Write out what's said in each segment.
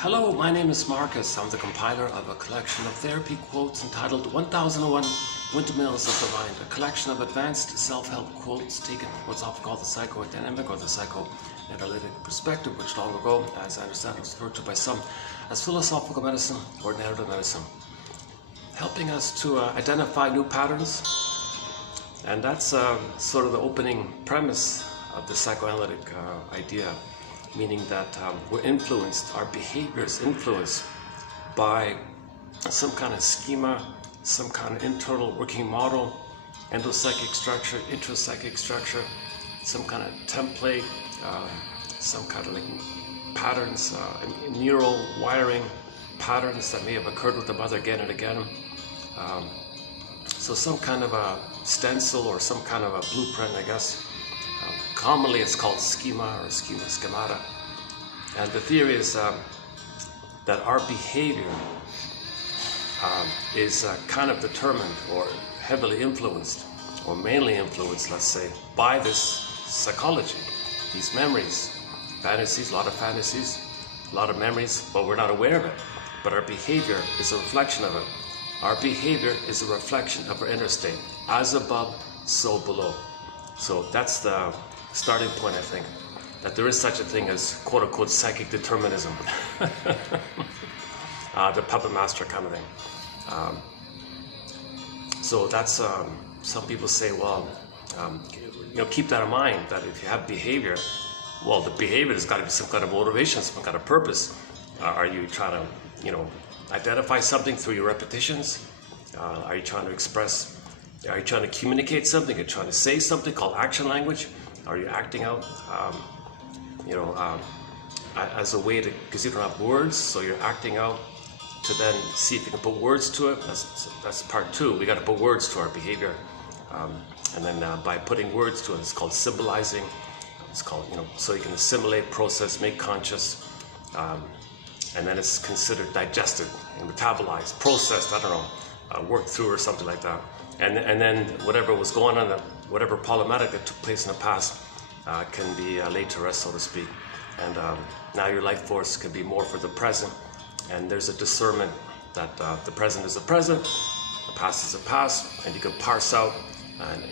Hello, my name is Marcus. I'm the compiler of a collection of therapy quotes entitled 1001 Windmills of the Mind, a collection of advanced self-help quotes taken from what's often called the psychodynamic or the psychoanalytic perspective, which long ago, as I understand, was referred to by some as philosophical medicine or narrative medicine, helping us to identify new patterns. And that's sort of the opening premise of the psychoanalytic idea, meaning that we're influenced, our behavior is influenced by some kind of schema, some kind of internal working model, endopsychic structure, intrapsychic structure, some kind of template, some kind of like patterns, neural wiring patterns that may have occurred with the mother again and again. So some kind of a stencil or some kind of a blueprint, I guess. Commonly it's called schema or schemata. And the theory is that our behavior is kind of determined or heavily influenced, or mainly influenced, let's say, by this psychology, these memories, fantasies, a lot of memories, but we're not aware of it. But our behavior is a reflection of it. Our behavior is a reflection of our inner state, as above, so below. So that's the starting point, I think, that there is such a thing as quote-unquote psychic determinism. The puppet master kind of thing. So that's, some people say, well, keep that in mind, that if you have behavior, well, the behavior has got to be some kind of motivation, some kind of purpose. Are you trying to, identify something through your repetitions? Are you trying to express, are you trying to communicate something? Are you trying to say something called action language? Are you acting out, as a way to, because you don't have words, so you're acting out to then see if you can put words to it. That's part two. We got to put words to our behavior. And then by putting words to it, it's called symbolizing. It's called, so you can assimilate, process, make conscious. And then it's considered digested and metabolized, processed, worked through or something like that. And then whatever was going on, whatever problematic that took place in the past can be laid to rest, so to speak. And now your life force can be more for the present. And there's a discernment that the present is the present, the past is the past, and you can parse out, and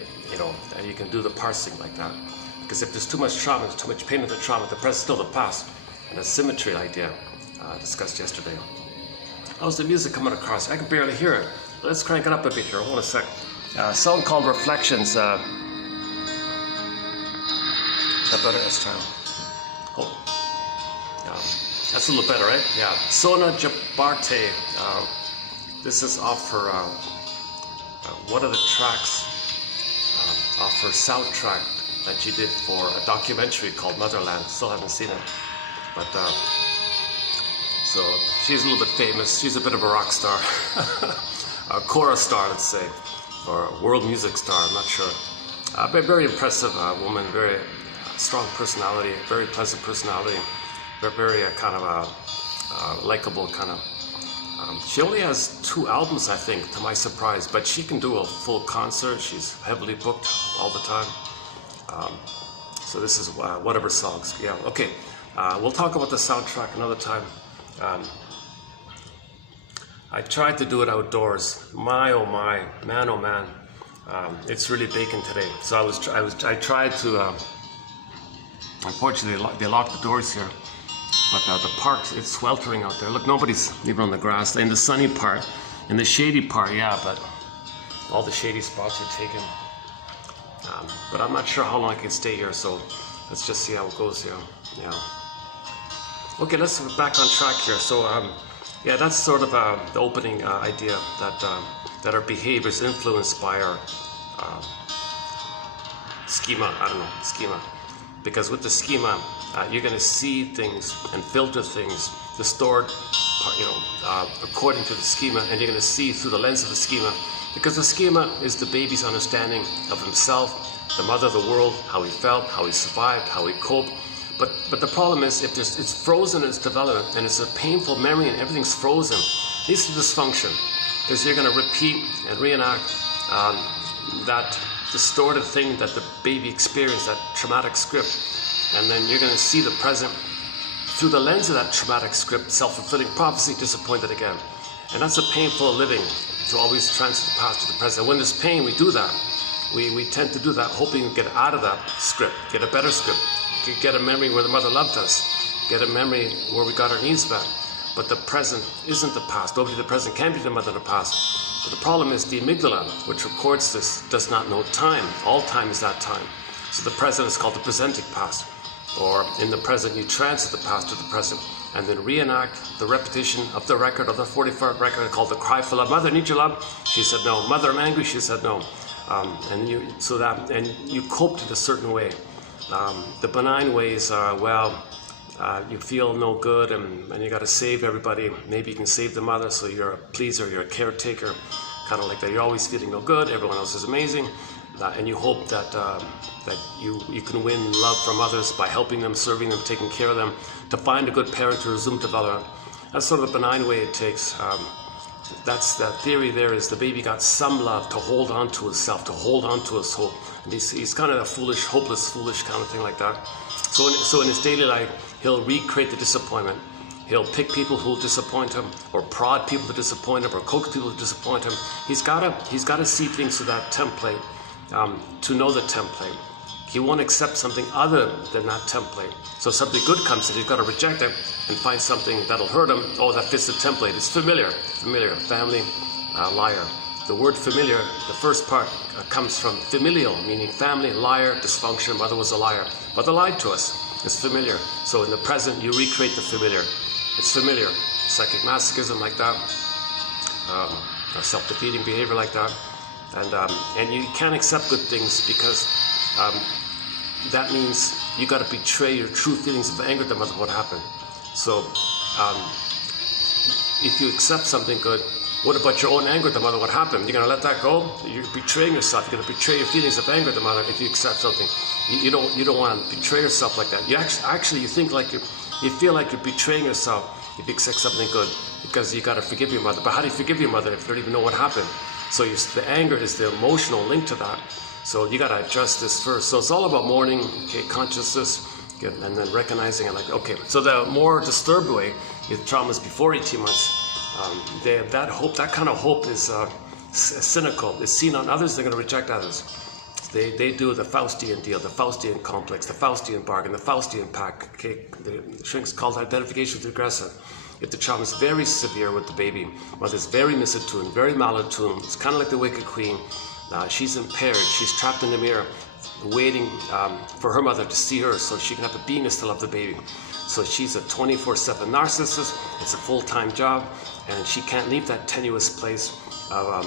and you can do the parsing like that. Because if there's too much trauma, there's too much pain in the trauma, the present's still the past. And the symmetry idea discussed yesterday. How's the music coming across? I can barely hear it. Let's crank it up a bit here. Hold on a sec. A song called Reflections. Is that better? Let's try. Oh. That's a little better, right? Yeah. Sona Jabarte. This is off her, one of the tracks off her soundtrack that she did for a documentary called Motherland. Still haven't seen it. But, so she's a little bit famous. She's a bit of a rock star. A chorus star, let's say, or a world music star, I'm not sure. But very impressive woman, very strong personality, very pleasant personality, very kind of a likable kind of. She only has 2 albums, I think, to my surprise, but she can do a full concert. She's heavily booked all the time. So this is one of her songs. Yeah, okay. We'll talk about the soundtrack another time. I tried to do it outdoors. My oh my, man oh man, it's really baking today. So I tried to. Unfortunately, they locked the doors here. But the park, it's sweltering out there. Look, nobody's even on the grass. In the sunny part, in the shady part, yeah, but all the shady spots are taken. But I'm not sure how long I can stay here. So let's just see how it goes here. Yeah. Okay, let's get back on track here. So, yeah, that's sort of the opening idea that our behavior is influenced by our schema. Schema. Because with the schema, you're going to see things and filter things, distort, according to the schema, and you're going to see through the lens of the schema. Because the schema is the baby's understanding of himself, the mother of the world, how he felt, how he survived, how he coped. But the problem is, if it's frozen in its development, and it's a painful memory and everything's frozen, leads to dysfunction. Because you're going to repeat and reenact that distorted thing that the baby experienced, that traumatic script. And then you're going to see the present through the lens of that traumatic script, self-fulfilling prophecy, disappointed again. And that's a painful living, to always transfer the past to the present. When there's pain, we do that. We tend to do that, hoping to get out of that script, get a better script, get a memory where the mother loved us, get a memory where we got our needs met. But the present isn't the past. Nobody in the present can be the mother of the past. But the problem is the amygdala, which records this, does not know time. All time is that time. So the present is called the presentic past. Or in the present, you transit the past to the present, and then reenact the repetition of the record, of the 44th record called the cry for love. Mother, need your love? She said no. Mother, I'm angry? She said no. And you coped in a certain way. The benign ways are, well, you feel no good and you got to save everybody. Maybe you can save the mother, so you're a pleaser, you're a caretaker, kind of like that. You're always feeling no good, everyone else is amazing. And you hope that you can win love from others by helping them, serving them, taking care of them, to find a good parent to resume development. That's sort of the benign way it takes. That's the theory there, is the baby got some love to hold on to himself, to hold on to his hope. And he's kind of a foolish, hopeless, foolish kind of thing like that. So in his daily life, he'll recreate the disappointment. He'll pick people who will disappoint him, or prod people to disappoint him, or coax people to disappoint him. He's got to see things through that template, to know the template. He won't accept something other than that template. So something good comes in, he's got to reject it and find something that'll hurt him. Oh, that fits the template. It's familiar. Familiar. Family, liar. The word familiar, the first part comes from familial, meaning family, liar, dysfunction. Mother was a liar. Mother lied to us. It's familiar. So in the present, you recreate the familiar. It's familiar. Psychic masochism like that. Or self-defeating behavior like that. And you can't accept good things because that means you got to betray your true feelings of anger at the mother. What happened? So if you accept something good, what about your own anger at the mother? What happened? You're going to let that go? You're betraying yourself. You're going to betray your feelings of anger at the mother if you accept something. You don't want to betray yourself like that. You actually you think like you feel like you're betraying yourself if you accept something good, because you got to forgive your mother. But how do you forgive your mother if you don't even know what happened? So the anger is the emotional link to that. So you got to address this first. So it's all about mourning, okay, consciousness, and then recognizing it. Like, okay, so the more disturbed way, if the trauma is before 18 months, that kind of hope is cynical. It's seen on others, they're going to reject others. They do the Faustian deal, the Faustian complex, the Faustian bargain, the Faustian pact. Okay, the shrinks called identification with the aggressor. If the trauma is very severe with the baby, whether it's very misattuned, very malattuned, it's kind of like the Wicked Queen. She's impaired, she's trapped in the mirror, waiting for her mother to see her so she can have a beingness to love the baby. So she's a 24/7 narcissist, it's a full-time job, and she can't leave that tenuous place of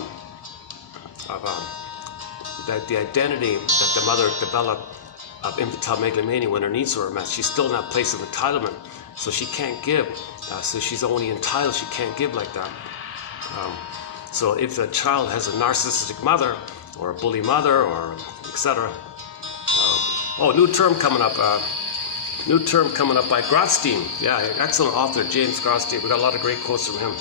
the identity that the mother developed of infantile megalomania when her needs were met. She's still in that place of entitlement, so she can't give. So she's only entitled, she can't give like that. So if the child has a narcissistic mother, or a bully mother, or etc. New term coming up. New term coming up by Grotstein. Yeah, excellent author, James Grotstein. We got a lot of great quotes from him.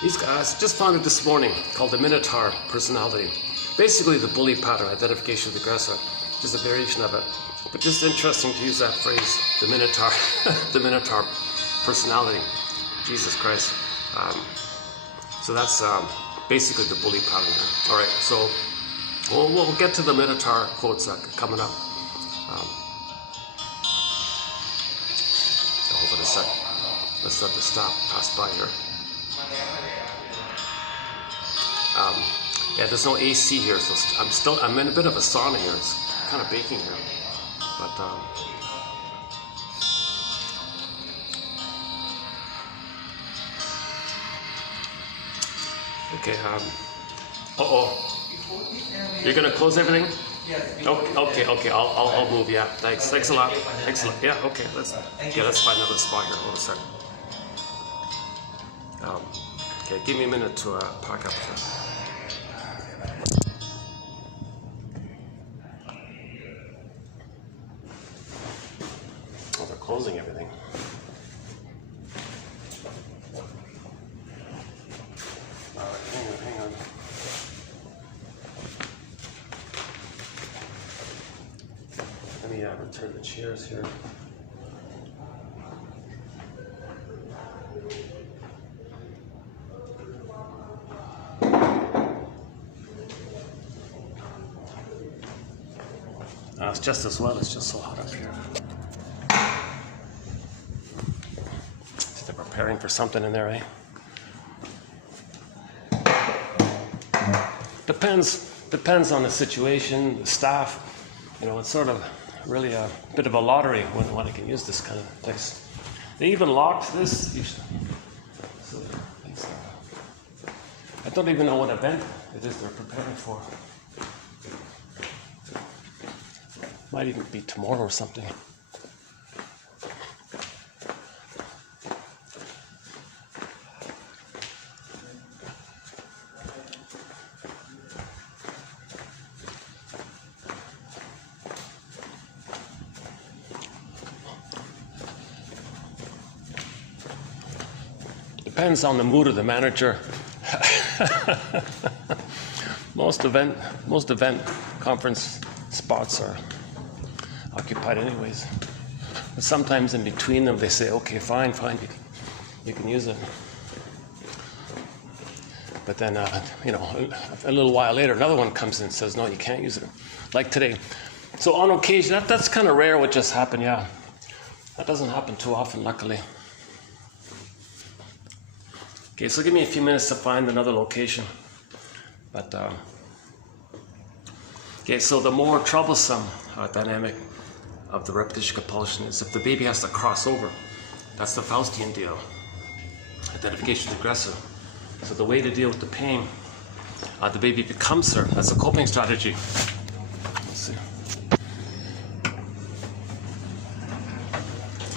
He's just found it this morning, called the Minotaur personality. Basically the bully pattern, identification with the aggressor. Just a variation of it. But just interesting to use that phrase, the Minotaur, the Minotaur personality. Jesus Christ. So that's basically the bully pattern. All right, so we'll get to the Minotaur quotes coming up. Hold on a sec. Let's let the stop pass by here. Yeah, there's no AC here, so I'm in a bit of a sauna here. It's kind of baking here, but okay. You're gonna close everything? Yes. Okay. I'll move. Yeah. Thanks a lot. Excellent. Yeah. Okay. Let's find another spot here. Hold a second. Okay. Give me a minute to park up here. Oh, they're closing everything. Hang on. Let me return the chairs here. else just as well. It's just so hot up here. So they're preparing for something in there, eh? Depends on the situation, the staff. You know, it's sort of really a bit of a lottery when I can use this kind of place. They even locked this. So I don't even know what event it is they're preparing for. Might even be tomorrow or something. Depends on the mood of the manager. Most event conference spots are occupied anyways. But sometimes in between them they say, okay, fine, you can use it. But then, you know, a little while later, another one comes in and says, no, you can't use it. Like today. So on occasion, that's kind of rare what just happened, yeah. That doesn't happen too often, luckily. Okay, so give me a few minutes to find another location. But, okay, so the more troublesome dynamic of the repetition compulsion is if the baby has to cross over. That's the Faustian deal. Identification with the aggressor. So the way to deal with the pain, the baby becomes her. That's a coping strategy. Let's see.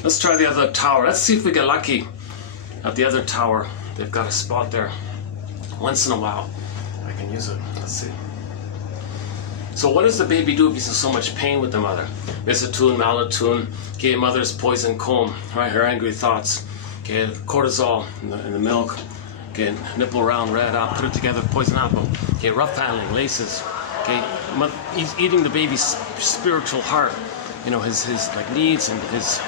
Let's try the other tower. Let's see if we get lucky at the other tower. They've got a spot there. Once in a while, I can use it. Let's see. So what does the baby do if he's in so much pain with the mother? Misotun, malotun, okay, mother's poison comb, right? Her angry thoughts, okay, cortisol in the milk, okay, nipple round red, put it together, poison apple, okay, rough handling, laces, okay, he's eating the baby's spiritual heart, you know, his like needs and his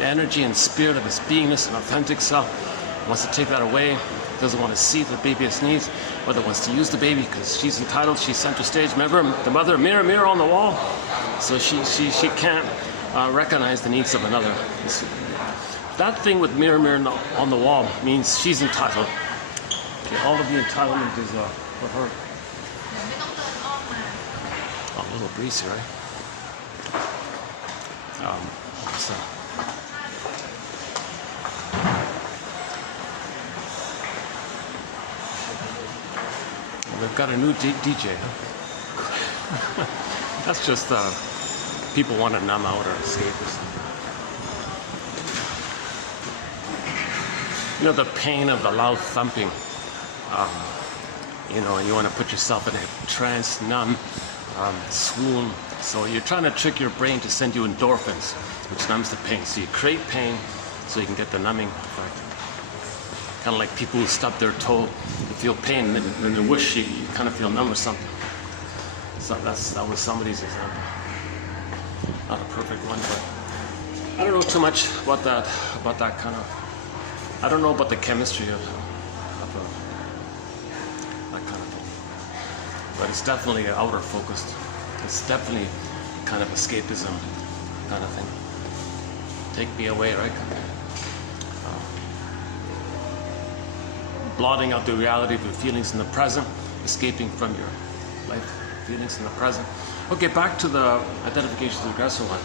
energy and spirit of his beingness and authentic self. Wants to take that away, doesn't want to see the baby as needs, whether wants to use the baby because she's entitled, she's center stage. Remember the mother, mirror, mirror on the wall. So she can't recognize the needs of another. That thing with mirror, mirror on the wall means she's entitled. Okay, all of the entitlement is for her. Oh, a little breezy, right? So. They've got a new DJ. That's just people want to numb out or escape or something. You know, the pain of the loud thumping. You know, and you want to put yourself in a trance, numb, swoon. So you're trying to trick your brain to send you endorphins, which numbs the pain. So you create pain so you can get the numbing effect. Kind of like people who stub their toe, you feel pain, and then they wish you kind of feel numb or something. So that was somebody's example. Not a perfect one, but I don't know too much about that kind of. I don't know about the chemistry of that kind of thing. But it's definitely outer focused. It's definitely kind of escapism kind of thing. Take me away, right? Blotting out the reality of your feelings in the present, escaping from your life feelings in the present. Okay, back to the identification of the aggressor one.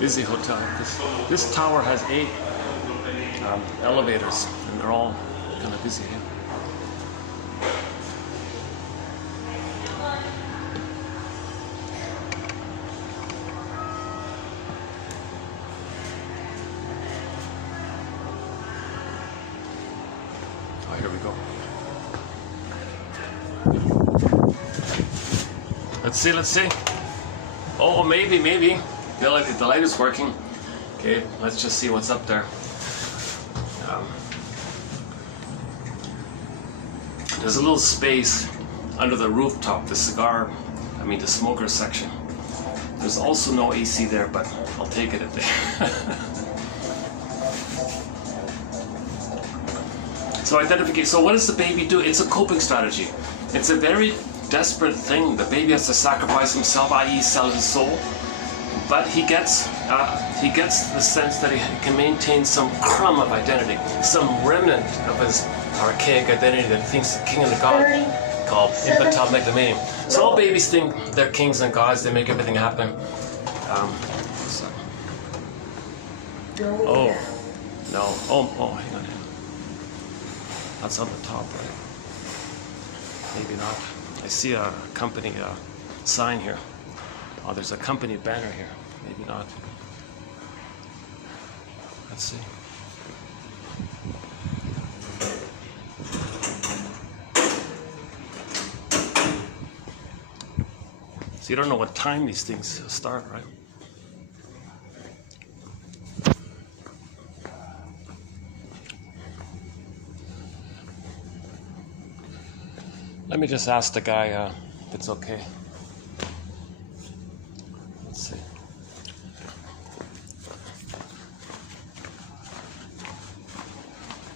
Busy hotel. This tower has 8 elevators, and they're all kind of busy here. Here we go. Let's see. Oh, maybe. The light is working. Okay, let's just see what's up there. There's a little space under the rooftop, the smoker section. There's also no AC there, but I'll take it at there. So So identification. So what does the baby do? It's a coping strategy. It's a very desperate thing. The baby has to sacrifice himself, i.e., sell his soul. But he gets the sense that he can maintain some crumb of identity, some remnant of his archaic identity that he thinks the king and the god, called infantile megalomania. So all babies think they're kings and gods. They make everything happen. Oh no! Oh, hang on. That's on the top, right? Maybe not. I see a company sign here. Oh, there's a company banner here. Maybe not. Let's see. So you don't know what time these things start, right? Let me just ask the guy if it's okay. Let's see.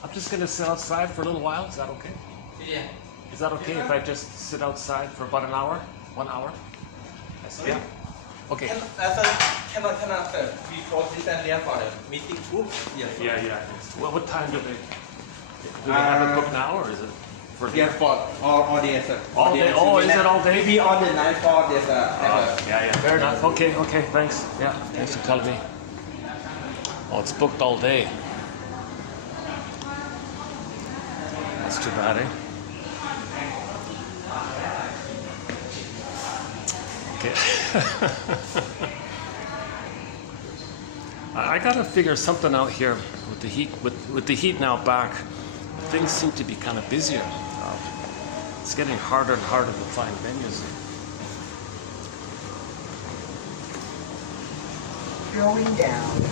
I'm just going to sit outside for a little while. Is that okay? Yeah. Is that okay if I just sit outside for about an hour? 1 hour? Yeah. Okay. Cannot, sir. We close this area for the meeting group. Yes. Yeah. Well, what time do they have it booked now, or is it? Yeah, for all day, sir. All day? Oh, is it all day? Maybe on the night for this. Yeah. Fair enough. Okay. Thanks. Yeah. Thanks for telling me. Oh, it's booked all day. That's too bad, eh? Okay. I gotta figure something out here with the heat. With the heat now back, things seem to be kind of busier. It's getting harder and harder to find venues. Going down.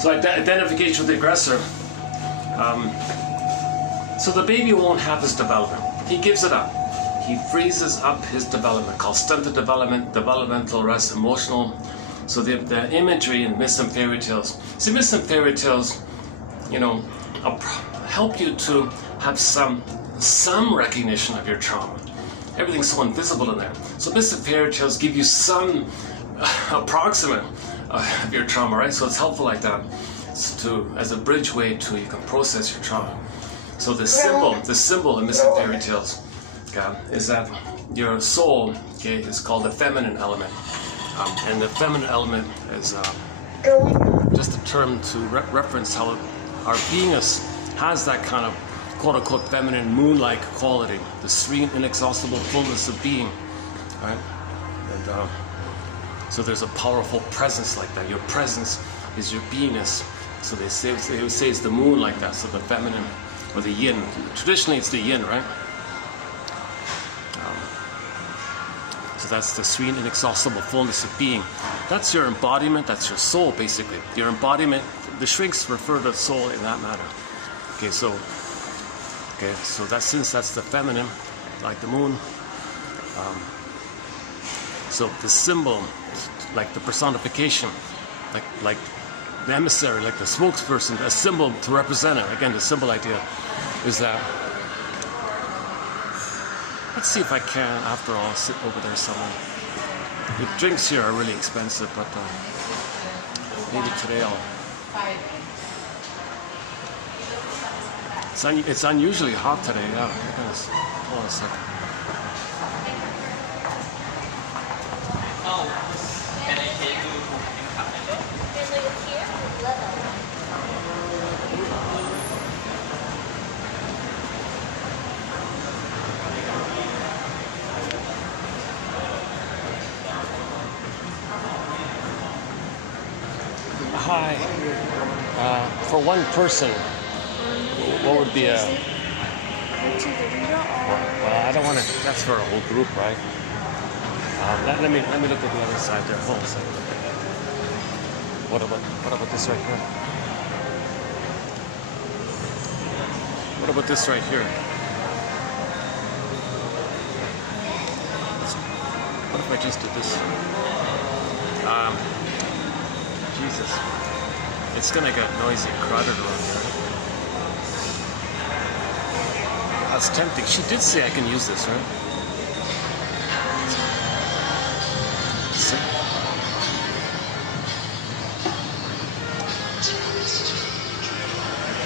So identification with the aggressor. So the baby won't have his development. He gives it up. He freezes up his development, called stunted development, developmental arrest, emotional. So the imagery in myths and fairy tales. See, myths and fairy tales, help you to have some recognition of your trauma. Everything's so invisible in there. So myths and fairy tales give you some approximate of your trauma, right? So it's helpful like that. As a bridgeway to you can process your trauma. So the symbol in myths and fairy tales is that your soul is called the feminine element. And the feminine element is just a term to reference how our beingness has that kind of quote-unquote feminine moon-like quality, the serene, inexhaustible fullness of being, right? And so there's a powerful presence like that. Your presence is your beingness. So they would say it's the moon like that, so the feminine, or the yin. Traditionally it's the yin, right? So that's the serene, inexhaustible fullness of being. That's your embodiment, that's your soul, basically. Your embodiment, the shrinks refer to soul in that matter. So since that's the feminine, like the moon, so the symbol, like the personification, like the emissary, like the spokesperson, a symbol to represent it. Again, the symbol idea is that. Let's see if I can, after all, sit over there somewhere. The drinks here are really expensive, but maybe today it's unusually hot today, yeah. Hold on a second. Can I take you Hi. For one person, what would be a... Well, I don't want to... That's for a whole group, right? Let me look at the other side there. Hold on a second. What about this right here? What about this right here? What if I just do this? Jesus. It's gonna get noisy and crowded around here. That's tempting. She did say I can use this, right? So,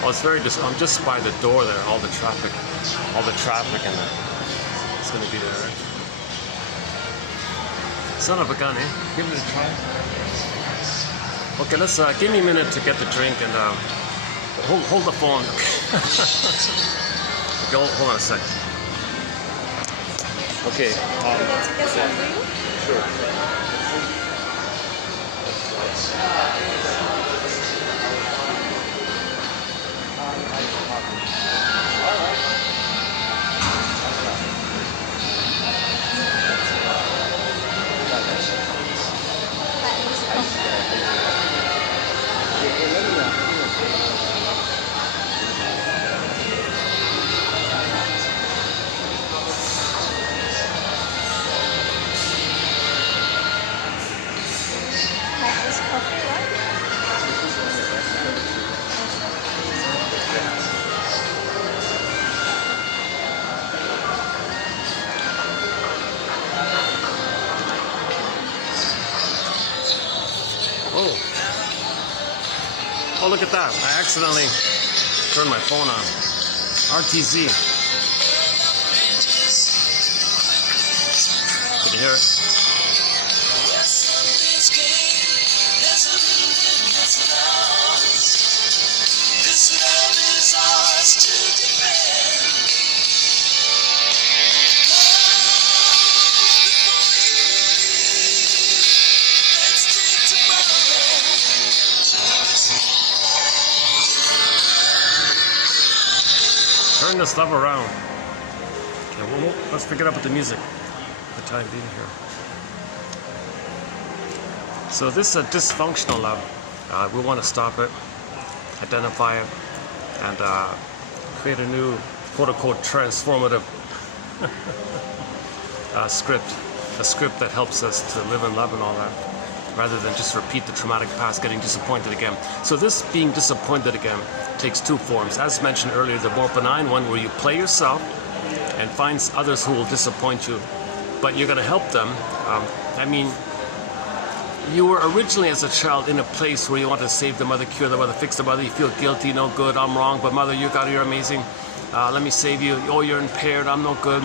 oh, it's very I'm just by the door there, all the traffic and it's gonna be there, right? Son of a gun, eh? Give it a try. Okay, let's give me a minute to get the drink and hold the phone. Okay, hold on a sec. Okay. Sure. Oh, look at that. I accidentally turned my phone on. RTZ. Can you hear it? Turn this stuff around. Okay, well, let's pick it up with the music for the time being here. So this is a dysfunctional love. We want to stop it, identify it, and create a new quote-unquote transformative script. A script that helps us to live and love and all that, rather than just repeat the traumatic past, getting disappointed again. So this being disappointed again takes two forms. As mentioned earlier, the more benign one, where you play yourself and find others who will disappoint you, but you're going to help them. I mean, you were originally as a child in a place where you want to save the mother, cure the mother, fix the mother. You feel guilty, no good, I'm wrong, but mother, you're amazing. Let me save you. Oh, you're impaired, I'm no good,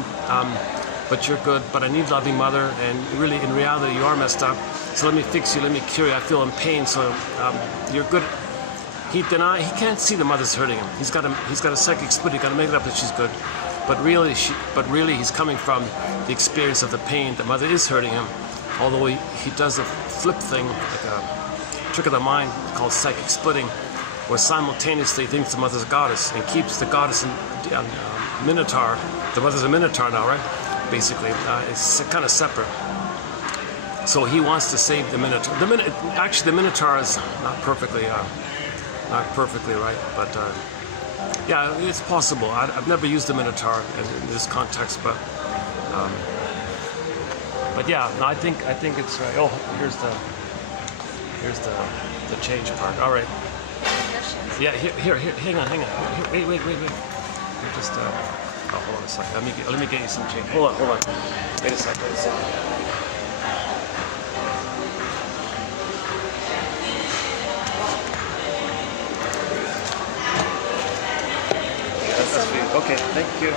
but you're good. But I need loving mother, and really, in reality, you are messed up. So let me fix you, let me cure you. I feel in pain, so you're good. He can't see the mother's hurting him. He's got a psychic split. He got to make it up that she's good, but really he's coming from the experience of the pain. The mother is hurting him, although he does a flip thing, like a trick of the mind called psychic splitting, where simultaneously he thinks the mother's a goddess and keeps the goddess in minotaur. The mother's a minotaur now, right? Basically, it's kind of separate. So he wants to save the minotaur. Actually, the minotaur is not perfectly right, but yeah, it's possible. I've never used the minotaur in this context, but yeah, no, I think it's right. Oh, here's the change part. All right. Yeah, here. Hang on. Here, wait. You're just oh, hold on a second. Let me get you some change. Hold on. Wait a second. Okay, thank you.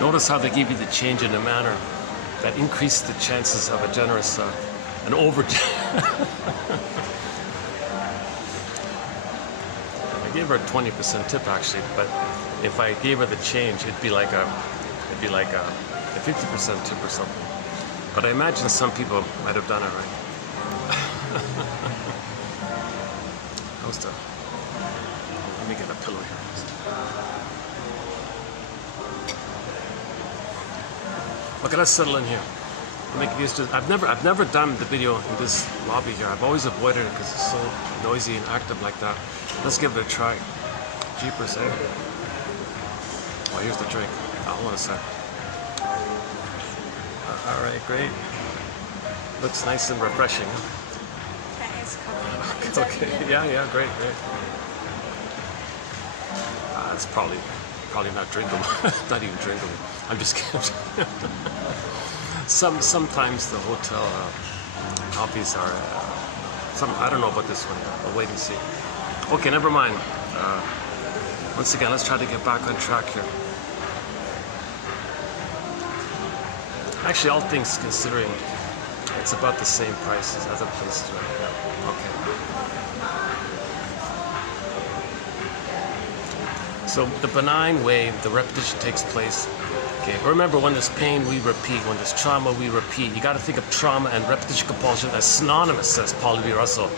Notice how they give you the change in a manner that increases the chances of a generous, an over. I gave her a 20% tip actually, but if I gave her the change, it'd be like a 50% tip or something. But I imagine some people might have done it right. Let me get a pillow here. Okay, let's settle in here. make it used to. I've never done the video in this lobby here. I've always avoided it because it's so noisy and active like that. Let's give it a try. Jeepers, eh? Oh, here's the drink. Hold on a sec. All right, great. Looks nice and refreshing. Okay. Yeah, great. It's probably not drinkable. Not even drinkable. I'm just kidding. Sometimes the hotel coffees are I don't know about this one. I'll wait and see. Okay, never mind. Once again, let's try to get back on track here. Actually, all things considering, it's about the same price as other places right now. Okay. So the benign way the repetition takes place. Okay, remember, when there's pain, we repeat. When there's trauma, we repeat. You got to think of trauma and repetition compulsion as synonymous, says Paul B. Russell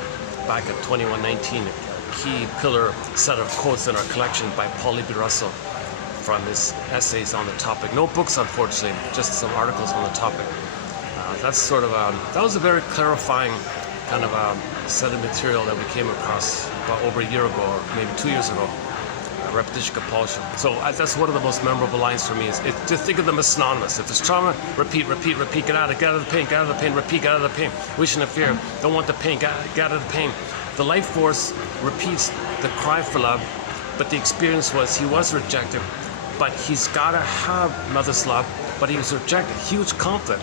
back at 2119. A key pillar set of quotes in our collection by Paul B. Russell from his essays on the topic. No books, unfortunately, just some articles on the topic. That's sort of that was a very clarifying kind of set of material that we came across about over a year ago, or maybe 2 years ago. Repetition compulsion. So that's one of the most memorable lines for me. Is just think of them as synonymous. If there's trauma, repeat. Get out of the pain. Repeat. Get out of the pain. We shouldn't fear. Don't want the pain. Get out of the pain. The life force repeats the cry for love, but the experience was he was rejected. But he's got to have mother's love, but he was rejected. Huge conflict.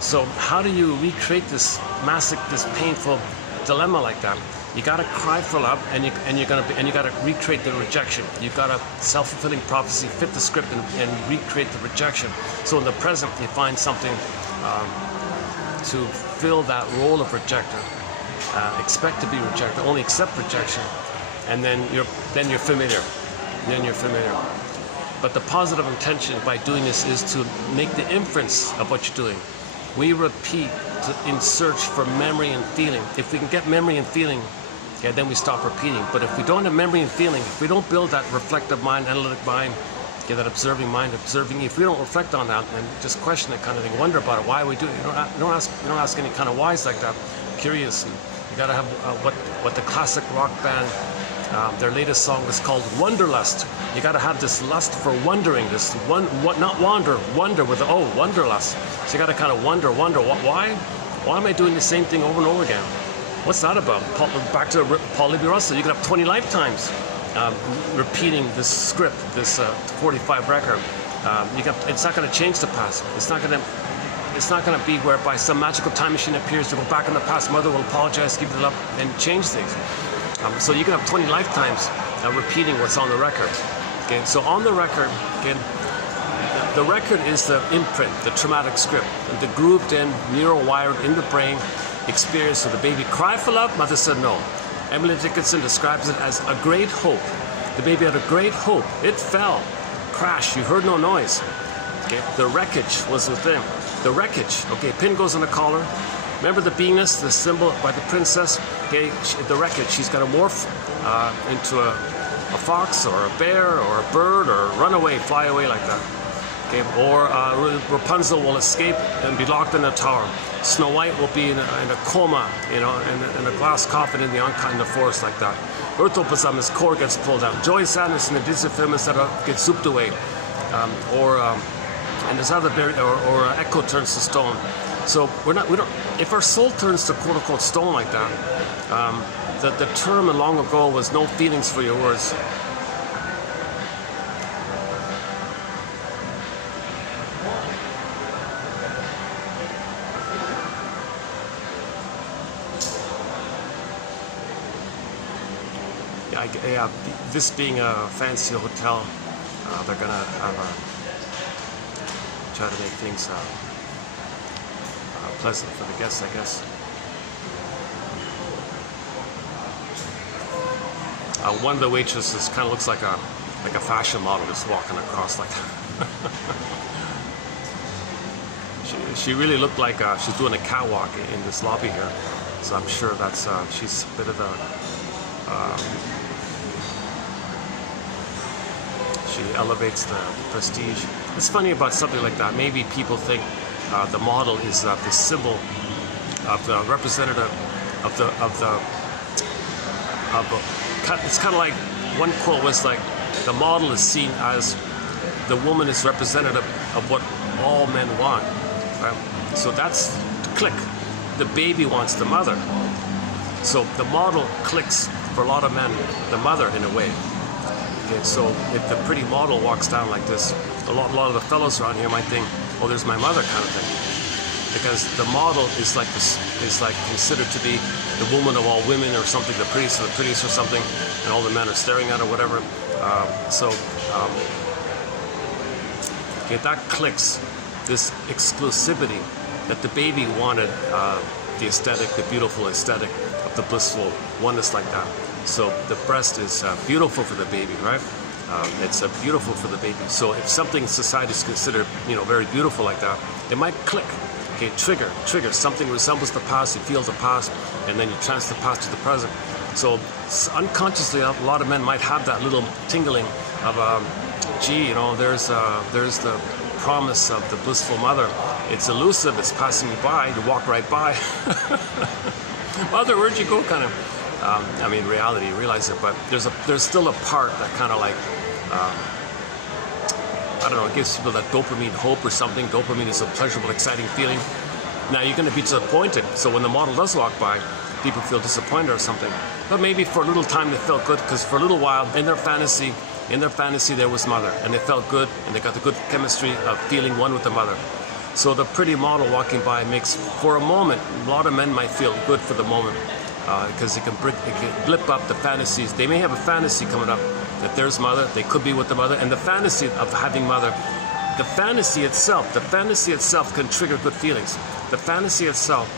So how do you recreate this massive, this painful dilemma like that? You gotta cry for love, and you gotta recreate the rejection. You gotta self-fulfilling prophecy, fit the script, and recreate the rejection. So in the present, you find something to fill that role of rejecter. Expect to be rejected, only accept rejection, and then you're familiar. Then you're familiar. But the positive intention by doing this is to make the inference of what you're doing. We repeat in search for memory and feeling. If we can get memory and feeling, okay, then we stop repeating. But if we don't have memory and feeling, if we don't build that reflective mind, analytic mind, okay, that observing mind, if we don't reflect on that and just question it kind of thing, wonder about it, why we do it, you don't ask any kind of whys like that. Curious, and you gotta have what the classic rock band, their latest song was called Wonderlust. You gotta have this lust for wondering, not wonder with the wanderlust. So you gotta kind of wonder, why am I doing the same thing over and over again? What's that about? Back to Paul B. Russell. You could have 20 lifetimes repeating this script, this 45 record. It's not going to change the past. It's not going to be whereby some magical time machine appears to go back in the past. Mother will apologize, give it up, and change things. So you can have 20 lifetimes repeating what's on the record. Okay. So on the record, okay, the record is the imprint, the traumatic script, the grooved in, neural wired in the brain experience of the baby cry for love. Mother said no. Emily Dickinson describes it as a great hope. The baby had a great hope. It fell, crashed. You heard no noise. Okay, the wreckage was within. The wreckage. Okay, pin goes on the collar. Remember the beingness, the symbol by the princess. Okay, the wreckage. She's got to morph into a fox or a bear or a bird or run away, fly away like that. Okay, or Rapunzel will escape and be locked in a tower. Snow White will be in a coma, in a glass coffin in the forest like that. Earth opens up, his core gets pulled out. Joy Sadness in the Disney film instead of gets souped away, and this other or echo turns to stone. So we don't. If our soul turns to quote unquote stone like that, the term long ago was no feelings for your words. This being a fancy hotel, they're gonna try to make things pleasant for the guests, I guess. One of the waitresses kind of looks like a fashion model, just walking across like that. she really looked like she's doing a catwalk in this lobby here. So I'm sure that's she's a bit of a. She elevates the prestige. It's funny about something like that. Maybe people think the model is the symbol of the representative it's kind of like, one quote was like, the model is seen as the woman is representative of what all men want, right? So that's the click. The baby wants the mother. So the model clicks for a lot of men, the mother in a way. Okay, so if the pretty model walks down like this, a lot of the fellows around here might think, oh, there's my mother kind of thing. Because the model is like this, is like considered to be the woman of all women or something, the prettiest of the prettiest or something, and all the men are staring at her, whatever. Okay, that clicks this exclusivity that the baby wanted, the aesthetic, the beautiful aesthetic of the blissful oneness like that. So the breast is beautiful for the baby, right? It's beautiful for the baby. So if something in society is considered, very beautiful like that, it might click. Okay, trigger. Something resembles the past, you feel the past, and then you transfer the past to the present. So unconsciously, a lot of men might have that little tingling of, gee, there's the promise of the blissful mother. It's elusive, it's passing me by, you walk right by. Mother, where'd you go, kind of. Reality, you realize it, but there's still a part that kind of like, it gives people that dopamine hope or something. Dopamine is a pleasurable, exciting feeling. Now you're going to be disappointed, so when the model does walk by, people feel disappointed or something. But maybe for a little time they felt good, because for a little while in their fantasy there was mother, and they felt good, and they got the good chemistry of feeling one with the mother. So the pretty model walking by makes, for a moment, a lot of men might feel good for the moment, because it can blip up the fantasies. They may have a fantasy coming up that there's mother, they could be with the mother, and the fantasy of having mother, the fantasy itself can trigger good feelings. The fantasy itself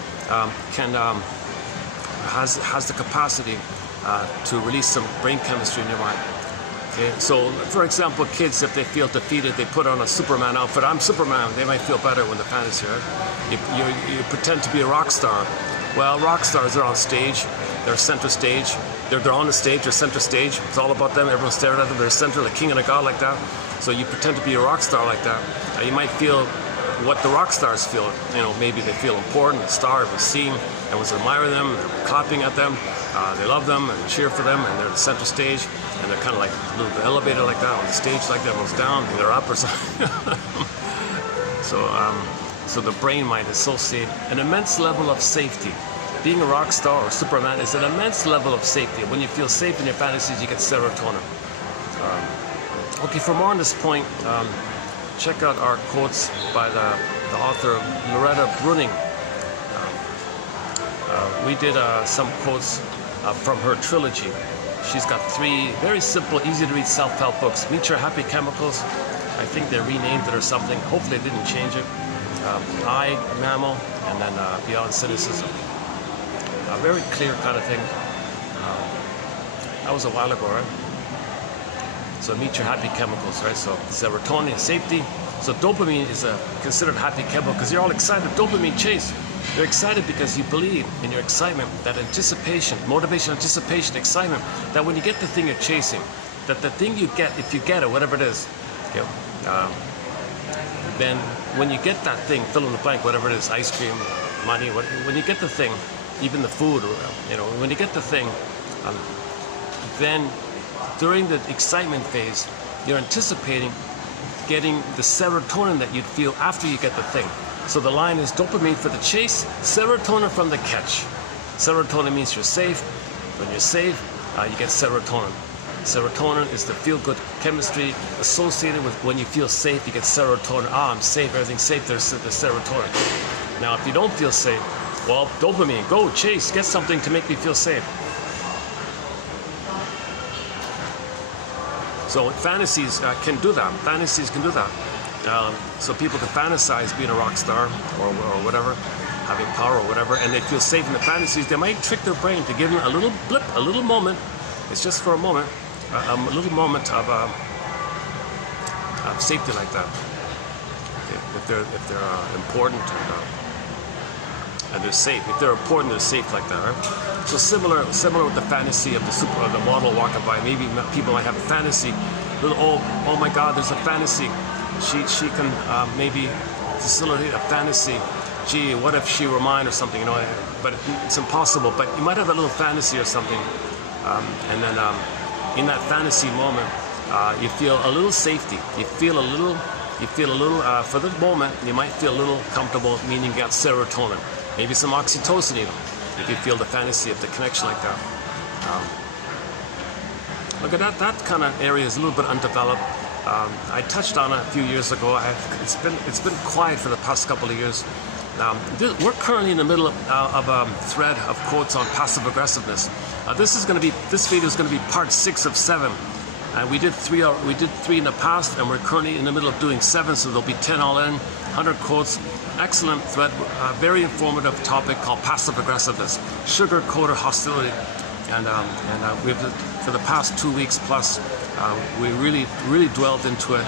has the capacity to release some brain chemistry in your mind. Okay, so for example, kids, if they feel defeated, they put on a Superman outfit. I'm Superman. They might feel better when the fantasy, right? You pretend to be a rock star. Well, rock stars are on stage. They're center stage. They're on the stage. They're center stage. It's all about them. Everyone's staring at them. They're center, like king and a god like that. So you pretend to be a rock star like that. You might feel what the rock stars feel. Maybe they feel important. The star was seen. Everyone's admiring them. They're clapping at them. They love them and cheer for them. And they're at the center stage. And they're kind of like a little bit elevated like that on the stage, like that. Everyone's down. And they're up or something. So the brain might associate an immense level of safety. Being a rock star or Superman is an immense level of safety. When you feel safe in your fantasies, you get serotonin. Okay, for more on this point, check out our quotes by the author Loretta Brunning. We did some quotes from her trilogy. She's got 3 very simple, easy to read self-help books. Meet Your Happy Chemicals. I think they renamed it or something. Hopefully they didn't change it. I, Mammal, and then Beyond Cynicism. A very clear kind of thing. That was a while ago, right? So Meet Your Happy Chemicals, right? So serotonin is safety. So dopamine is considered happy chemical because you're all excited. Dopamine chase. You're excited because you believe in your excitement, that anticipation, motivation, anticipation, excitement, that when you get the thing you're chasing, that the thing you get, if you get it, whatever it is, then when you get that thing, fill in the blank, whatever it is, ice cream, money, when you get the thing, even the food, when you get the thing, then during the excitement phase, you're anticipating getting the serotonin that you'd feel after you get the thing. So the line is dopamine for the chase, serotonin from the catch. Serotonin means you're safe. When you're safe, you get serotonin. Serotonin is the feel-good chemistry associated with when you feel safe, you get serotonin. I'm safe, everything's safe, there's the serotonin. Now, if you don't feel safe, well, dopamine, go chase, get something to make me feel safe. So fantasies can do that. Fantasies can do that. So people can fantasize being a rock star or whatever, having power or whatever, and they feel safe in the fantasies. They might trick their brain to give them a little blip, a little moment. It's just for a moment, a little moment of safety like that. Okay. If they're important and they're safe. If they're important, they're safe like that, right? So similar with the fantasy of the model walking by. Maybe people might have a fantasy. Oh my God, there's a fantasy. She can maybe facilitate a fantasy. Gee, what if she were mine or something, you know, but it's impossible. But you might have a little fantasy or something, and then in that fantasy moment, you feel a little safety. You feel a little, for the moment, you might feel a little comfortable, meaning you got serotonin, maybe some oxytocin even, if you feel the fantasy of the connection like that. Look at that kind of area is a little bit undeveloped. I touched on it a few years ago. It's been quiet for the past couple of years. We're currently in the middle of a thread of quotes on passive aggressiveness. This video is going to be part 6 of 7, and we did 3 in the past, and we're currently in the middle of doing 7, so there'll be 10 all in, 100 quotes. Excellent thread, very informative topic called passive aggressiveness, sugar-coated hostility, and we've for the past 2 weeks plus, we really dwelled into it.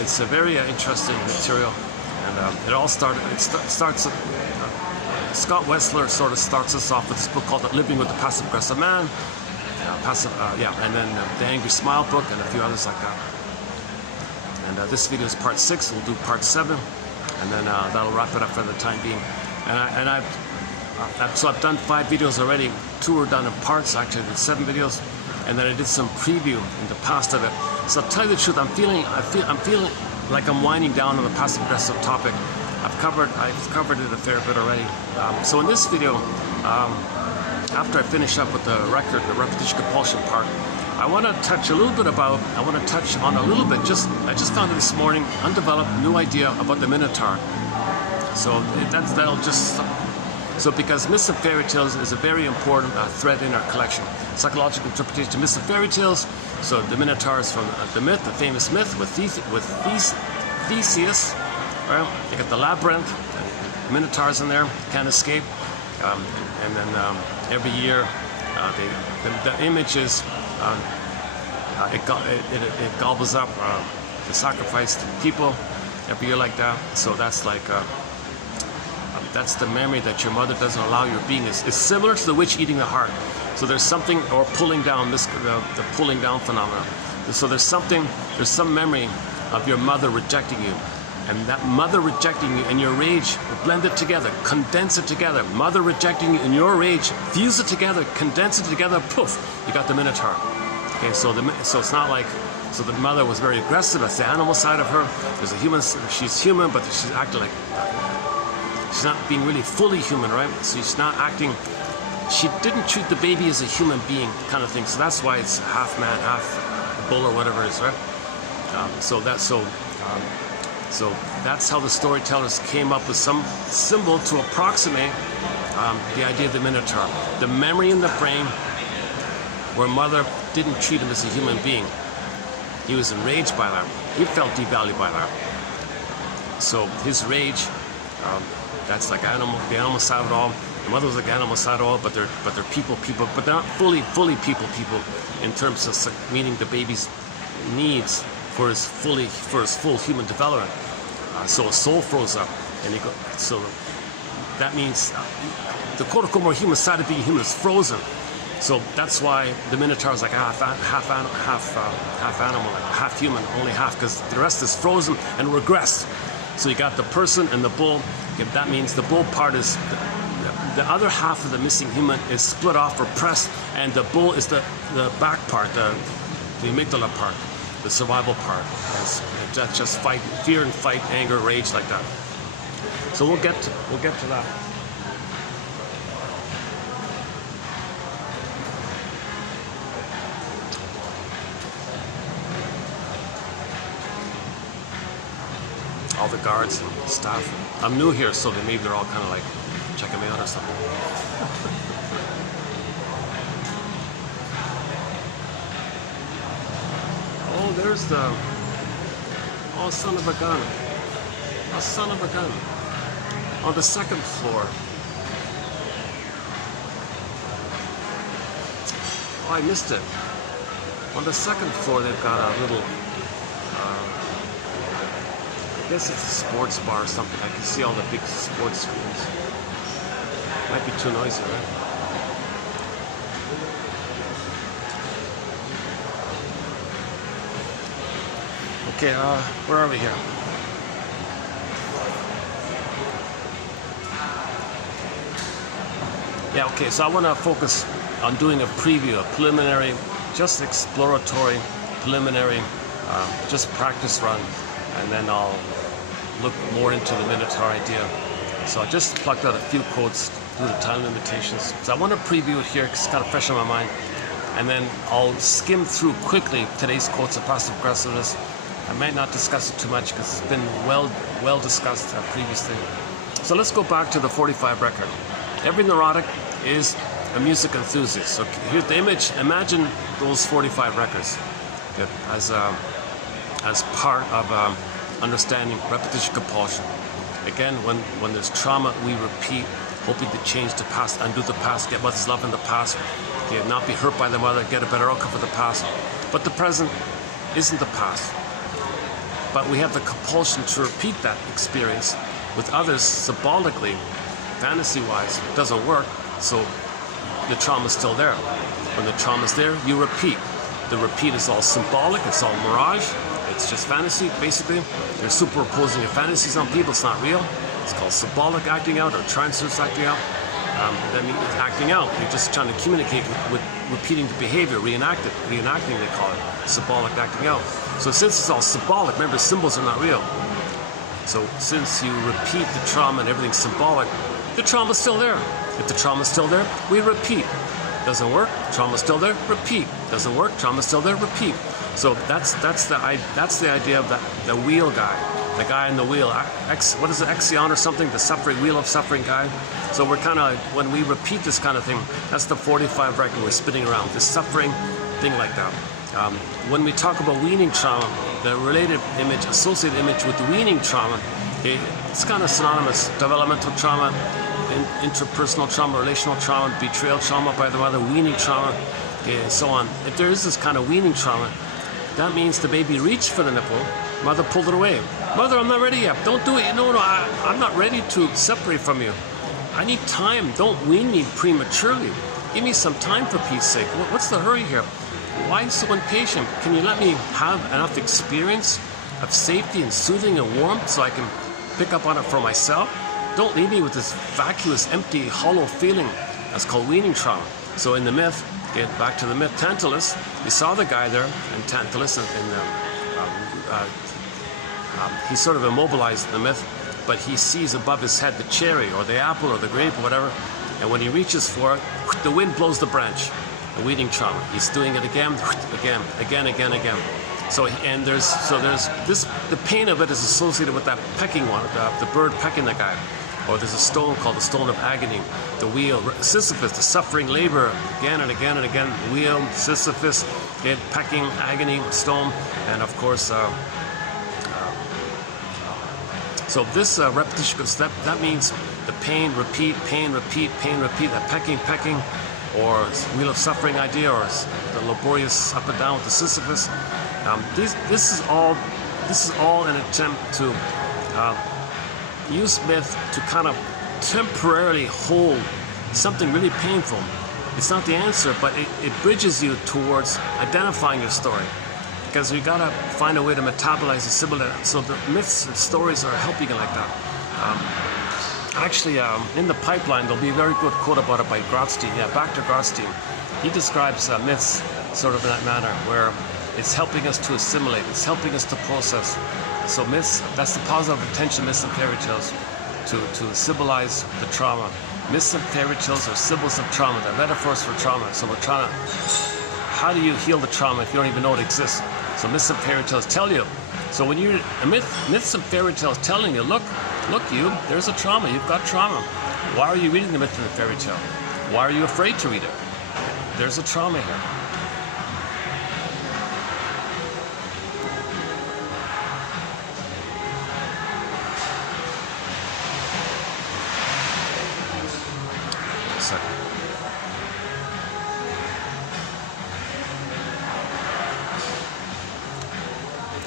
It's a very interesting material. And it all started. Starts. Scott Wessler sort of starts us off with this book called "Living with the Passive Aggressive Man," and then the Angry Smile book, and a few others like that. And this video is part 6. We'll do part 7, and then that'll wrap it up for the time being. So I've done 5 videos already. 2 were done in parts. Actually, I did 7 videos, and then I did some preview in the past of it. So I'll tell you the truth. I'm feeling like I'm winding down on the passive aggressive topic. I've covered it a fair bit already. So in this video, after I finish up with the repetition compulsion part, I want to touch on a little bit. I just found it this morning, undeveloped new idea about the Minotaur. So because myths and fairy tales is a very important thread in our collection. Psychological interpretation of myths and fairy tales. So the Minotaur is from the famous myth with Theseus. Right? You got the labyrinth, Minotaurs in there, can't escape. And then every year, the image is it gobbles up the sacrificed people every year like that. So that's like. That's the memory that your mother doesn't allow your being. It's similar to the witch eating the heart. So there's something, or pulling down, the pulling down phenomenon. So there's some memory of your mother rejecting you. And that mother rejecting you and your rage, blend it together, condense it together. Mother rejecting you and your rage, fuse it together, condense it together, poof, you got the Minotaur. Okay, so it's not like, so the mother was very aggressive, that's the animal side of her. There's a human, she's human, but she's acting like, she's not being really fully human, right? So she's not acting, she didn't treat the baby as a human being kind of thing. So that's why it's half man, half bull or whatever it is, right? So that's how the storytellers came up with some symbol to approximate the idea of the Minotaur. The memory in the brain where mother didn't treat him as a human being. He was enraged by that. He felt devalued by that. So his rage, that's like the animal side of it all. The mother was like the animal side of it all, but they're people, but they're not fully people in terms of meeting the baby's needs for his full human development. So his soul froze up, and so that means the quote-unquote more human side of being human is frozen. So that's why the Minotaur is like half animal, like half human, only half, because the rest is frozen and regressed. So you got the person and the bull. That means the bull part is the other half of the missing human is split off, repressed, and the bull is the back part, the amygdala part, the survival part. That's just fight, fear and fight, anger, rage, like that. So we'll get to that. All the guards and staff. I'm new here, so maybe they're all kind of like checking me out or something. Oh, there's the... Oh, son of a gun. Oh, son of a gun. On the second floor. Oh, I missed it. On the second floor, they've got a little... I guess it's a sports bar or something. I can see all the big sports screens. Might be too noisy, right? Okay, where are we here? Yeah, okay, so I want to focus on doing a preview, a preliminary, just exploratory, preliminary, just practice run, and then I'll look more into the Minotaur idea. So I just plucked out a few quotes due to time limitations. So I want to preview it here because it's kind of fresh on my mind. And then I'll skim through quickly today's quotes of passive aggressiveness. I might not discuss it too much because it's been well discussed previously. So let's go back to the 45 record. Every neurotic is a music enthusiast. So here's the image. Imagine those 45 records as part of understanding repetition compulsion. Again, when there's trauma, we repeat, hoping to change the past, undo the past, get mother's love in the past, not be hurt by the mother, get a better outcome for the past. But the present isn't the past. But we have the compulsion to repeat that experience with others symbolically, fantasy-wise. It doesn't work, so the trauma's still there. When the trauma's there, you repeat. The repeat is all symbolic, it's all mirage, it's just fantasy, basically. You're superimposing your fantasies on people, it's not real. It's called symbolic acting out or transverse acting out. That means acting out. You're just trying to communicate with repeating the behavior, reenacting they call it, symbolic acting out. So since it's all symbolic, remember symbols are not real. So since you repeat the trauma and everything's symbolic, the trauma's still there. If the trauma's still there, we repeat. Doesn't work, trauma's still there, repeat. Doesn't work, trauma's still there, repeat. So that's the idea of the wheel guy. The guy in the wheel, what is it, Exion or something? The suffering, wheel of suffering guy. So we're kind of, when we repeat this kind of thing, that's the 45 record we're spinning around, this suffering thing like that. When we talk about weaning trauma, the related image, associated image with weaning trauma, it's kind of synonymous. Developmental trauma, interpersonal trauma, relational trauma, betrayal trauma by the mother, weaning trauma, and so on. If there is this kind of weaning trauma, that means the baby reached for the nipple, mother pulled it away. Mother, I'm not ready yet. Don't do it. No, I'm not ready to separate from you. I need time. Don't wean me prematurely. Give me some time for peace sake. What's the hurry here? Why so impatient? Can you let me have enough experience of safety and soothing and warmth so I can pick up on it for myself? Don't leave me with this vacuous, empty, hollow feeling. That's called weaning trauma. So in the myth, get back to the myth, Tantalus, you saw the guy there, and Tantalus, he's sort of immobilized in the myth, but he sees above his head the cherry or the apple or the grape or whatever, and when he reaches for it, the wind blows the branch. The weaning trauma. He's doing it again. So there's this. The pain of it is associated with that pecking one, the bird pecking the guy. Or there's a stone called the stone of agony, the wheel. Sisyphus, the suffering labor, again and again and again. Wheel, Sisyphus, pecking, agony, stone, and of course. So this repetition, that means the pain, repeat, that pecking, or wheel of suffering idea, or the laborious up and down with the Sisyphus. This is all an attempt to use myth to kind of temporarily hold something really painful. It's not the answer, but it bridges you towards identifying your story. Because we gotta find a way to metabolize, assimilate it. So the myths and stories are helping you like that. Actually, in the pipeline, there'll be a very good quote about it by Grotstein. Yeah, back to Grotstein. He describes myths sort of in that manner, where it's helping us to assimilate, it's helping us to process. So myths, that's the positive intention, myths and fairy tales, to symbolize the trauma. Myths and fairy tales are symbols of trauma, they're metaphors for trauma. So we're trying to, how do you heal the trauma if you don't even know it exists? So myths and fairy tales tell you. So when you're myths and fairy tales telling you, look, there's a trauma. You've got trauma. Why are you reading the myth and the fairy tale? Why are you afraid to read it? There's a trauma here. A second.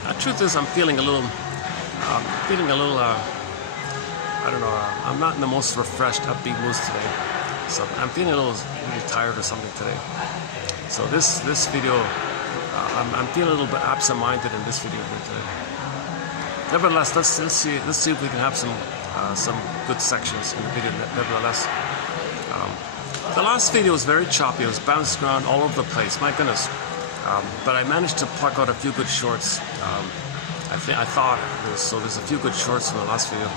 The truth is, I'm feeling a little, I don't know, I'm not in the most refreshed, upbeat mood today. So I'm feeling a little tired or something today. So this video, I'm feeling a little bit absent-minded in this video here today. Nevertheless, let's see if we can have some good sections in the video. Nevertheless, The last video was very choppy. It was bouncing around all over the place. My goodness. But I managed to pluck out a few good shorts. I thought so. There's a few good shorts from the last video.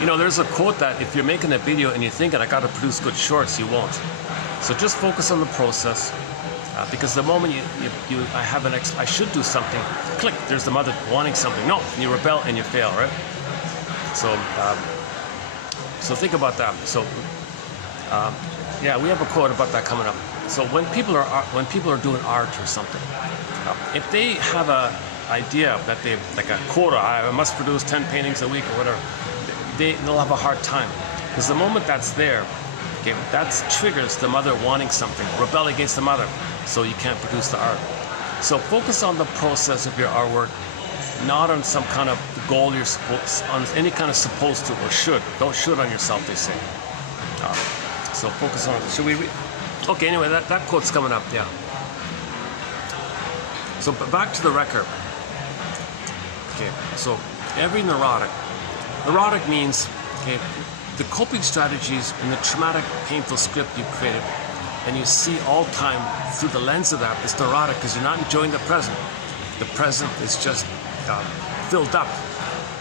You know, there's a quote that if you're making a video and you're thinking I got to produce good shorts, you won't. So just focus on the process. Because the moment I should do something, click, there's the mother wanting something. No, and you rebel and you fail, right? So think about that. So yeah, we have a quote about that coming up. So when people are doing art or something, if they have a idea that they like a quota, I must produce 10 paintings a week or whatever, they'll have a hard time. Because the moment that's there, okay, that triggers the mother wanting something, rebel against the mother. So you can't produce the art. So focus on the process of your artwork, not on some kind of goal you're supposed, on any kind of supposed to or should. Don't should on yourself, they say. So focus on it. Should we read? Okay, anyway, that quote's coming up, yeah. So back to the record. Okay, so every neurotic means, okay, the coping strategies in the traumatic, painful script you created, and you see all time through the lens of that, it's neurotic because you're not enjoying the present. The present is just filled up.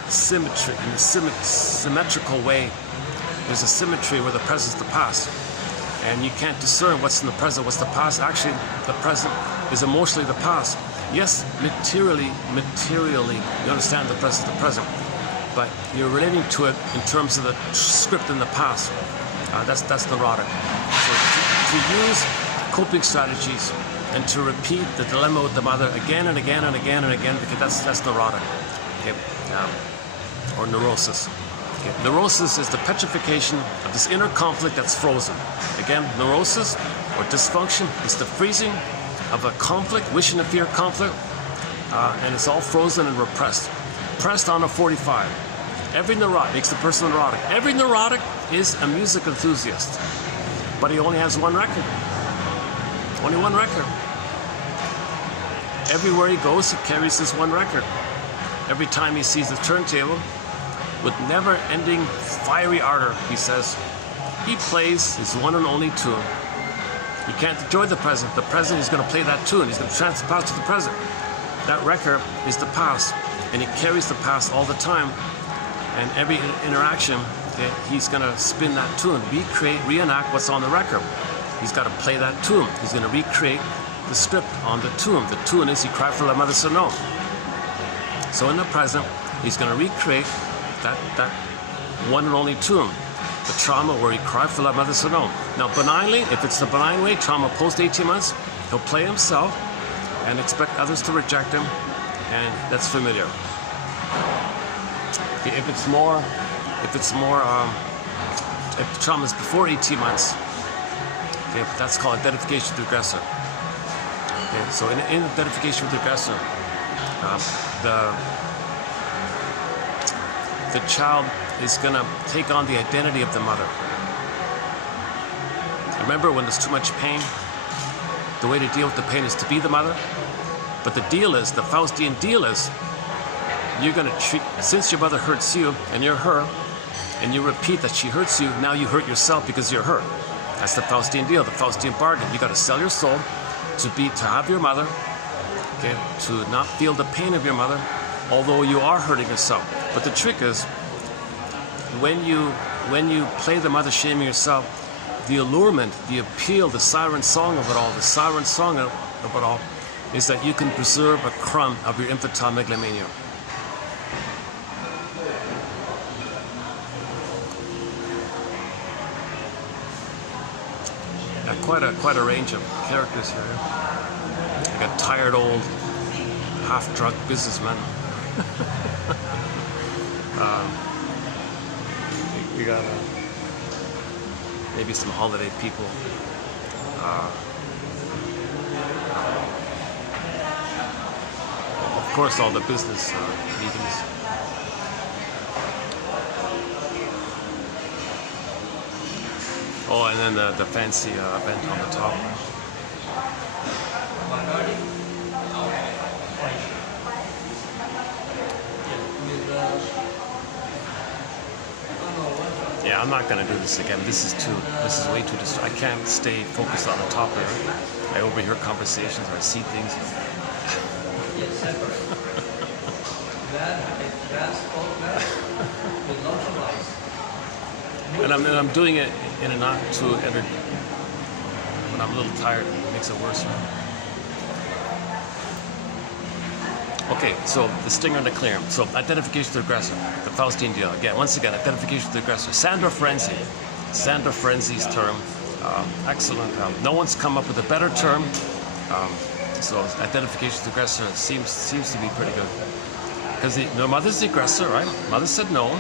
Symmetry, in a symmetrical way. There's a symmetry where the present's the past. And you can't discern what's in the present, what's the past. Actually, the present is emotionally the past. Yes, materially, you understand the present, but you're relating to it in terms of the script in the past. That's neurotic. So to use coping strategies and to repeat the dilemma with the mother again and again and again and again, because that's neurotic, okay? Or neurosis. Okay. Neurosis is the petrification of this inner conflict that's frozen. Again, neurosis or dysfunction is the freezing of a conflict, wishing to fear conflict, and it's all frozen and repressed. Pressed on a 45. Every neurotic makes the person neurotic. Every neurotic is a music enthusiast, but he only has one record. Only one record. Everywhere he goes, he carries this one record. Every time he sees the turntable, with never-ending fiery ardor, he says, he plays his one and only tune. You can't enjoy the present. The present is going to play that tune. He's going to transfer the past to the present. That record is the past, and he carries the past all the time. And every interaction, he's going to spin that tune, reenact what's on the record. He's got to play that tune. He's going to recreate the script on the tune. The tune is he cried for the mother said no. So in the present, he's going to recreate that one and only tune. The trauma where he cried for the mother said no. Now benignly, if it's the benign way, trauma post 18 months, he'll play himself and expect others to reject him, and that's familiar. If the trauma is before 18 months, okay, that's called identification with the aggressor. Okay, so in identification with the aggressor, the child is going to take on the identity of the mother. Remember, when there's too much pain, the way to deal with the pain is to be the mother. But the Faustian deal is, you're going to treat, since your mother hurts you and you're her, and you repeat that she hurts you, now you hurt yourself because you're her. That's the Faustian deal, the Faustian bargain. You got to sell your soul to have your mother, okay, to not feel the pain of your mother, although you are hurting yourself. But the trick is, when you play the mother shaming yourself, the allurement, the appeal, the siren song of it all, is that you can preserve a crumb of your infantile megalomania. Quite a range of characters here. Like a tired old, half-drunk businessman. We got maybe some holiday people. Of course, all the business meetings. Oh, and then the fancy event on the top. Yeah, I'm not gonna do this again. This is way too I can't stay focused on the topic. I overhear conversations, I see things. And I'm doing it in a not too when I'm a little tired, it makes it worse. Okay, so the stinger and the clear. So identification with the aggressor, the Faustine deal. Once again, identification with the aggressor. Sandra Frenzy's term, excellent. No one's come up with a better term. So identification with the aggressor seems to be pretty good. Because the mother's the aggressor, right? Mother said no.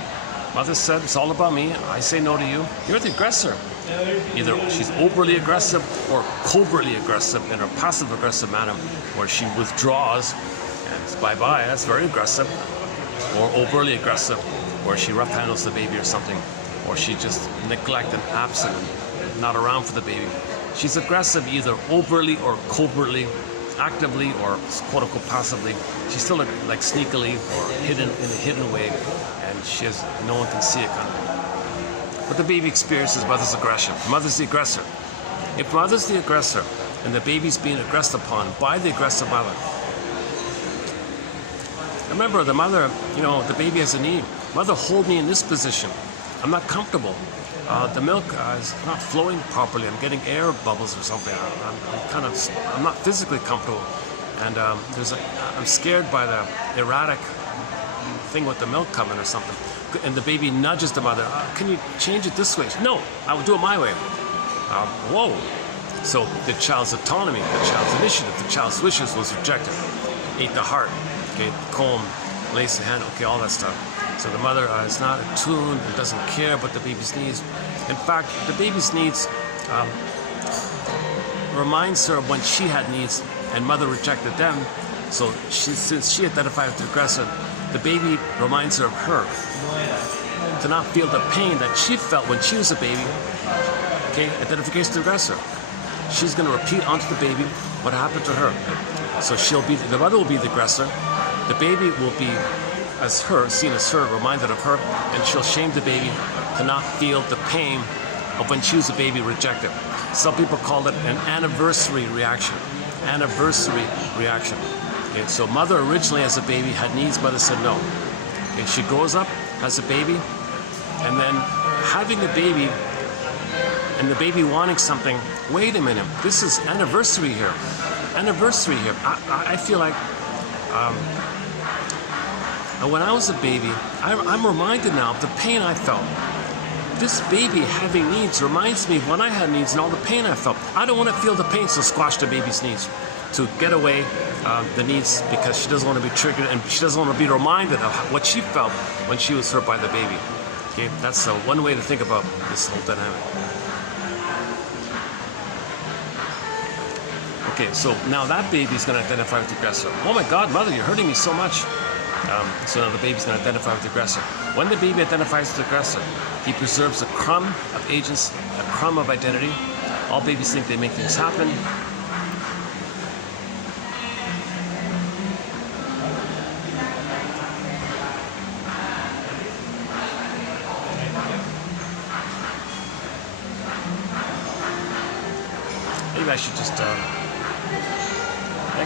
Mother said it's all about me. I say no to you. You're the aggressor. Either she's overly aggressive or covertly aggressive in her passive-aggressive manner, where she withdraws and it's bye-bye. That's very aggressive. Or overly aggressive, where she rough handles the baby or something, or she just neglect and absent and not around for the baby. She's aggressive either overly or covertly, actively or quote-unquote passively. She's still like sneakily or hidden in a hidden way, and no one can see it kind of. But the baby experiences mother's aggression. Mother's the aggressor. If mother's the aggressor and the baby's being aggressed upon by the aggressive mother, remember the mother, the baby has a need. Mother, hold me in this position. I'm not comfortable. The milk is not flowing properly. I'm getting air bubbles or something. I'm not physically comfortable, and I'm scared by the erratic thing with the milk coming or something. And the baby nudges the mother. Can you change it this way? No, I will do it my way. Whoa! So the child's autonomy, the child's initiative, the child's wishes was rejected. Ate the heart. Okay, comb, lace the hand. Okay, all that stuff. So the mother is not attuned and doesn't care about the baby's needs. In fact, the baby's needs reminds her of when she had needs and mother rejected them. So since she identified with the aggressor, the baby reminds her of her. To not feel the pain that she felt when she was a baby. Okay, identification with the aggressor. She's going to repeat onto the baby what happened to her. So the mother will be the aggressor. The baby will be as her, seen as her, reminded of her, and she'll shame the baby to not feel the pain of when she was a baby rejected. Some people call it an anniversary reaction. Anniversary reaction. Okay, so mother originally as a baby had needs, mother said no. Okay, she grows up, has a baby, and then having a baby and the baby wanting something, wait a minute, this is anniversary here. Anniversary here. I feel like when I was a baby, I'm reminded now of the pain I felt. This baby having needs reminds me of when I had needs and all the pain I felt. I don't want to feel the pain, so squash the baby's needs. To get away the needs because she doesn't want to be triggered and she doesn't want to be reminded of what she felt when she was hurt by the baby. Okay, that's one way to think about this whole dynamic. Okay, so now that baby's going to identify with the aggressor. Oh my God, mother, you're hurting me so much. So now the baby's going to identify with the aggressor. When the baby identifies with the aggressor, he preserves a crumb of agents, a crumb of identity. All babies think they make things happen. Maybe I should just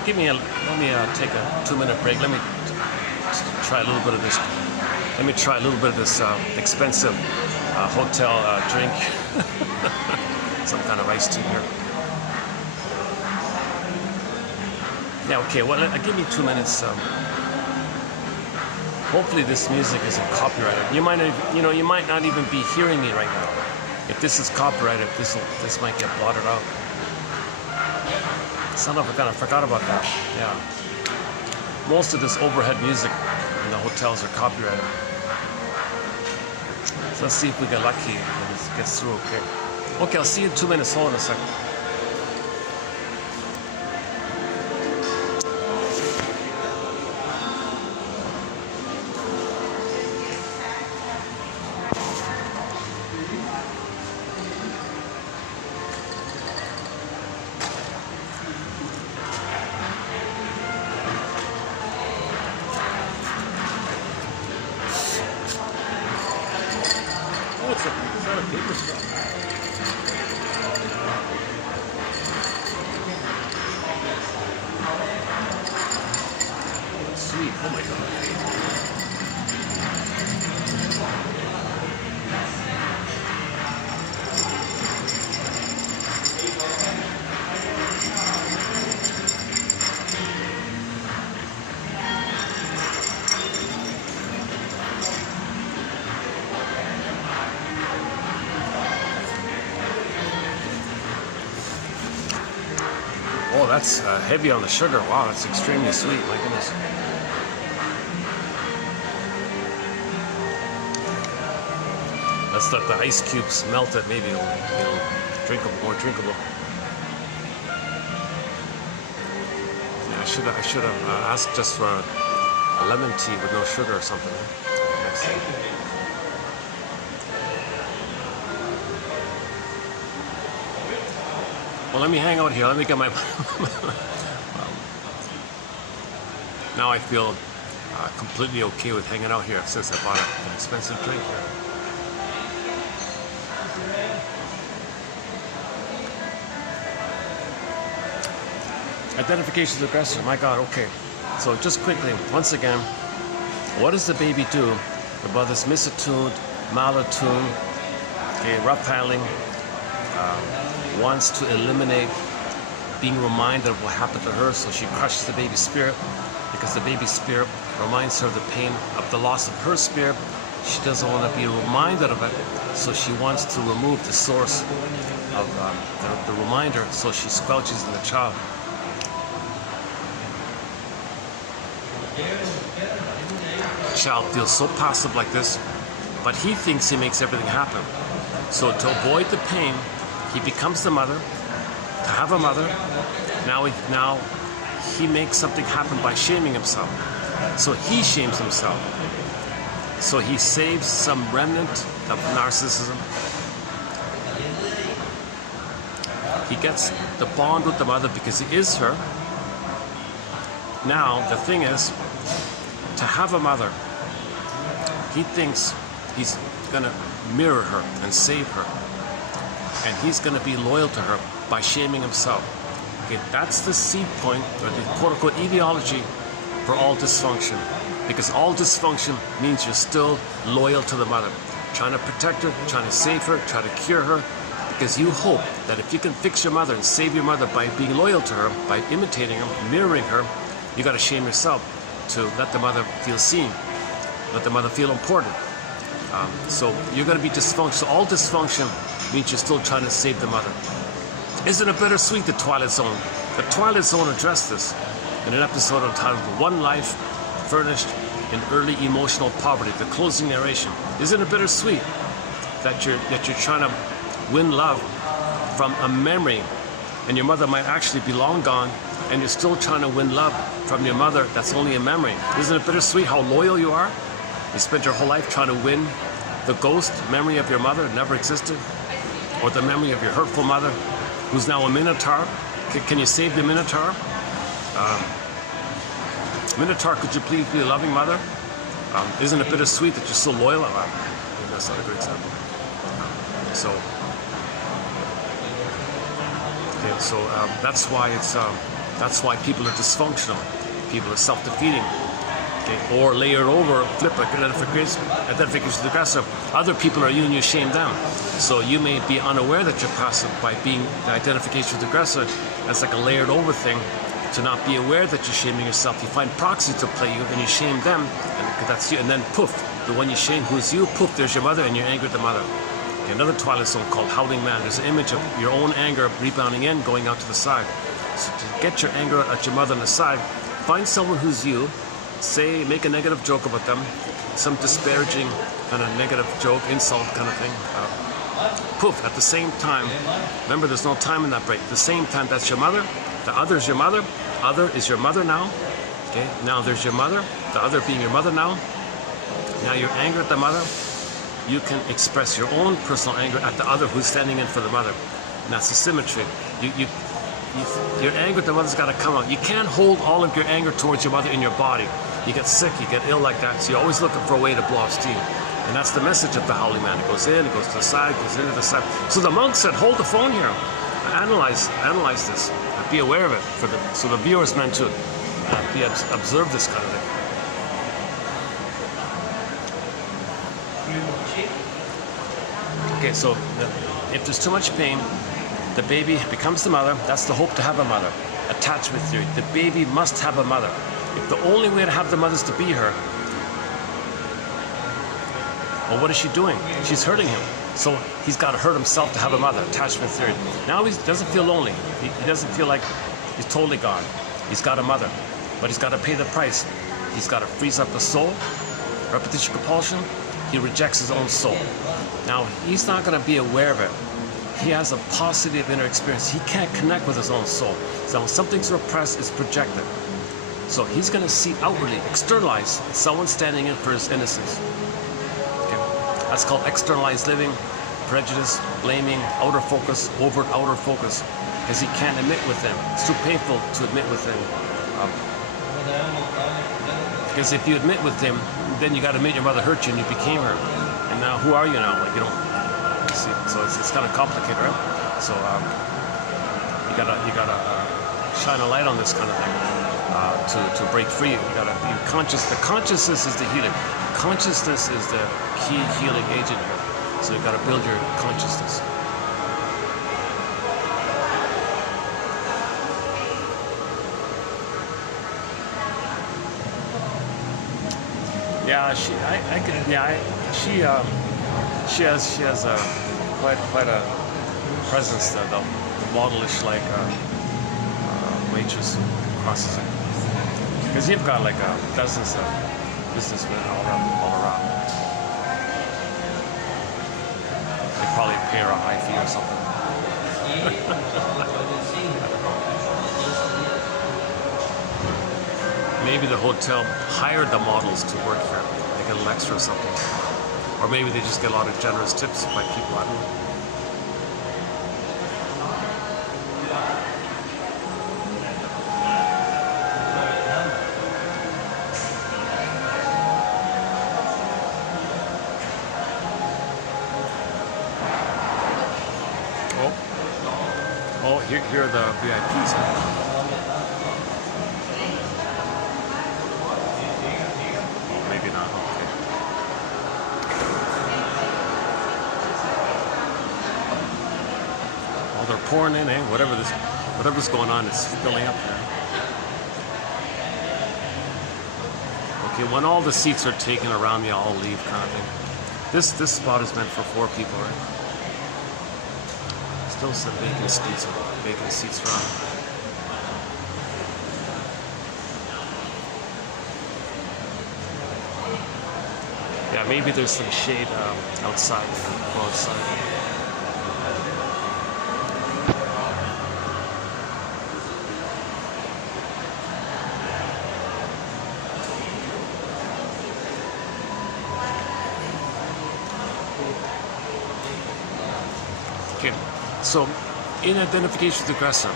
let me take a 2-minute break. Let me try a little bit of this. Let me try a little bit of this expensive hotel drink. Some kind of iced tea here. Yeah, okay. Well, give me 2 minutes. Hopefully, this music isn't copyrighted. You might not even be hearing me right now. If this is copyrighted, this might get blotted out. Somehow I kind of forgot about that. Yeah. Most of this overhead music in the hotels are copyrighted. So let's see if we get lucky and it gets through okay. Okay, I'll see you in 2 minutes. Hold on a second. What's up? Oh my God. Oh, that's heavy on the sugar. Wow, that's extremely sweet. My goodness. Let's let the ice cubes melt it. Maybe it'll, drinkable, more drinkable. Yeah, I should have asked just for a lemon tea with no sugar or something. Next time. Well, let me hang out here. Let me get my. Now I feel completely okay with hanging out here since I bought an expensive drink here. Identification of aggressor. My God. Okay. So just quickly, once again, what does the baby do about this misattuned, malattuned, okay, rough handling? Wants to eliminate being reminded of what happened to her, so she crushes the baby's spirit because the baby's spirit reminds her of the pain of the loss of her spirit. She doesn't want to be reminded of it, so she wants to remove the source of the reminder, so she squelches in the child. The child feels so passive like this, but he thinks he makes everything happen. So to avoid the pain, he becomes the mother, to have a mother. Now he makes something happen by shaming himself. So he shames himself. So he saves some remnant of narcissism. He gets the bond with the mother because he is her. Now the thing is, to have a mother, he thinks he's gonna mirror her and save her. And he's going to be loyal to her by shaming himself. Okay, that's the seed point, or the quote-unquote ideology for all dysfunction. Because all dysfunction means you're still loyal to the mother. Trying to protect her, trying to save her, trying to cure her. Because you hope that if you can fix your mother and save your mother by being loyal to her, by imitating her, mirroring her, you got to shame yourself to let the mother feel seen, let the mother feel important. So you're going to be dysfunctional. So all dysfunction means you're still trying to save the mother. Isn't it bittersweet, the Twilight Zone? The Twilight Zone addressed this in an episode entitled One Life Furnished in Early Emotional Poverty, the closing narration. Isn't it bittersweet that you're trying to win love from a memory, and your mother might actually be long gone, and you're still trying to win love from your mother that's only a memory? Isn't it bittersweet how loyal you are? You spent your whole life trying to win the ghost memory of your mother that never existed, or the memory of your hurtful mother who's now a minotaur. Can you save the minotaur? Minotaur, could you please be a loving mother? Isn't it bittersweet that you're so loyal? That's not a good example. That's why people are dysfunctional. People are self-defeating. Okay, or layered over, flip identification of the aggressor. Other people are you and you shame them. So you may be unaware that you're passive by being the identification of the aggressor. That's like a layered over thing. To not be aware that you're shaming yourself. You find proxies to play you and you shame them, and that's you. And then poof, the one you shame, who's you, poof, there's your mother, and you're angry at the mother. Okay, another Twilight Zone called Howling Man. There's an image of your own anger rebounding in, going out to the side. So to get your anger at your mother on the side, find someone who's you, make a negative joke about them, some disparaging kind of negative joke, insult kind of thing. Poof, at the same time, remember there's no time in that break. At the same time, that's your mother, the other is your mother, other is your mother now. Okay, now there's your mother, the other being your mother now. Now you're angry at the mother, you can express your own personal anger at the other who's standing in for the mother. And that's the symmetry. Your anger at the mother's got to come out. You can't hold all of your anger towards your mother in your body. You get sick, you get ill like that, so you're always looking for a way to blow off steam. And that's the message of the Howling Man. It goes in, it goes to the side, goes into the side. So the monk said, hold the phone here. Analyze this. Be aware of it. So the viewers meant to observe this kind of thing. Okay, so if there's too much pain, the baby becomes the mother. That's the hope to have a mother. Attachment theory. The baby must have a mother. If the only way to have the mother is to be her, well, what is she doing? She's hurting him. So he's got to hurt himself to have a mother. Attachment theory. Now he doesn't feel lonely. He doesn't feel like he's totally gone. He's got a mother, but he's got to pay the price. He's got to freeze up the soul. Repetition compulsion. He rejects his own soul. Now he's not going to be aware of it. He has a positive inner experience. He can't connect with his own soul. So when something's repressed, it's projected. So he's going to see outwardly, externalize someone standing in for his innocence. Okay. That's called externalized living, prejudice, blaming, outer focus, overt outer focus, because he can't admit within. It's too painful to admit within. Because if you admit with him, then you got to admit your mother hurt you and you became her. And now who are you now? Like, you don't see. So it's kind of complicated, right? So you gotta shine a light on this kind of thing to break free. You gotta be conscious. The consciousness is the healer. Consciousness is the key healing agent here. So you gotta build your consciousness. Yeah, she has quite a presence, the modelish like waitress crosses it. Because you've got like dozens of businessmen all around. They probably pay her a high fee or something. Maybe the hotel hired the models to work here. They get an extra or something. Or maybe they just get a lot of generous tips by people, I don't know. Oh, here are the VIPs. Maybe not. Okay. Oh, they're pouring in, eh? Whatever's going on, it's filling up there. Okay, when all the seats are taken around me, I'll leave, kind of thing. This spot is meant for 4 people, right? Still some vacant seats around. Yeah, maybe there's some shade outside. Go outside. Okay, so in identification with the aggressor,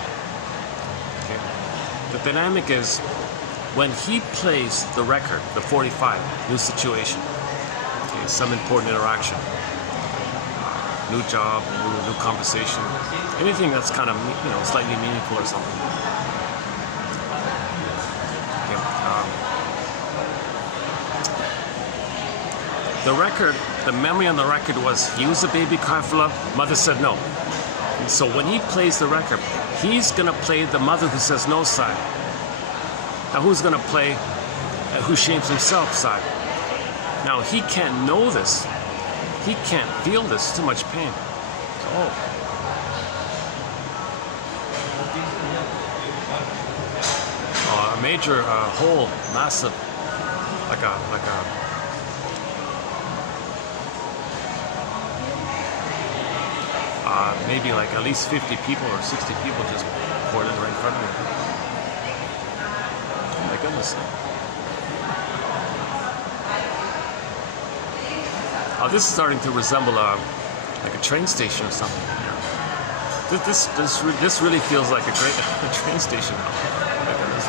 okay, the dynamic is when he plays the record, the 45, new situation, okay, some important interaction, new job, new conversation, anything that's kind of, slightly meaningful or something. Okay, the record, the memory on the record was he was a baby crying for love, mother said no. And so when he plays the record, he's going to play the mother who says no side. Now who's going to play who shames himself side? Now he can't know this. He can't feel this. Too much pain. Oh. A major hole, massive, like a maybe like at least 50 people or 60 people just poured in right in front of me. Oh my goodness. Oh, this is starting to resemble like a train station or something. This really feels like a great train station now. Oh my goodness.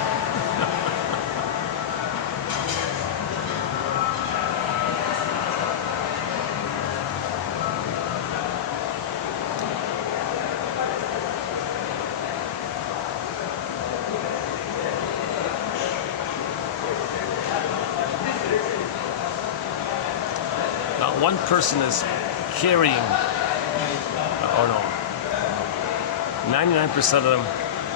one person is carrying, or no, 99% of them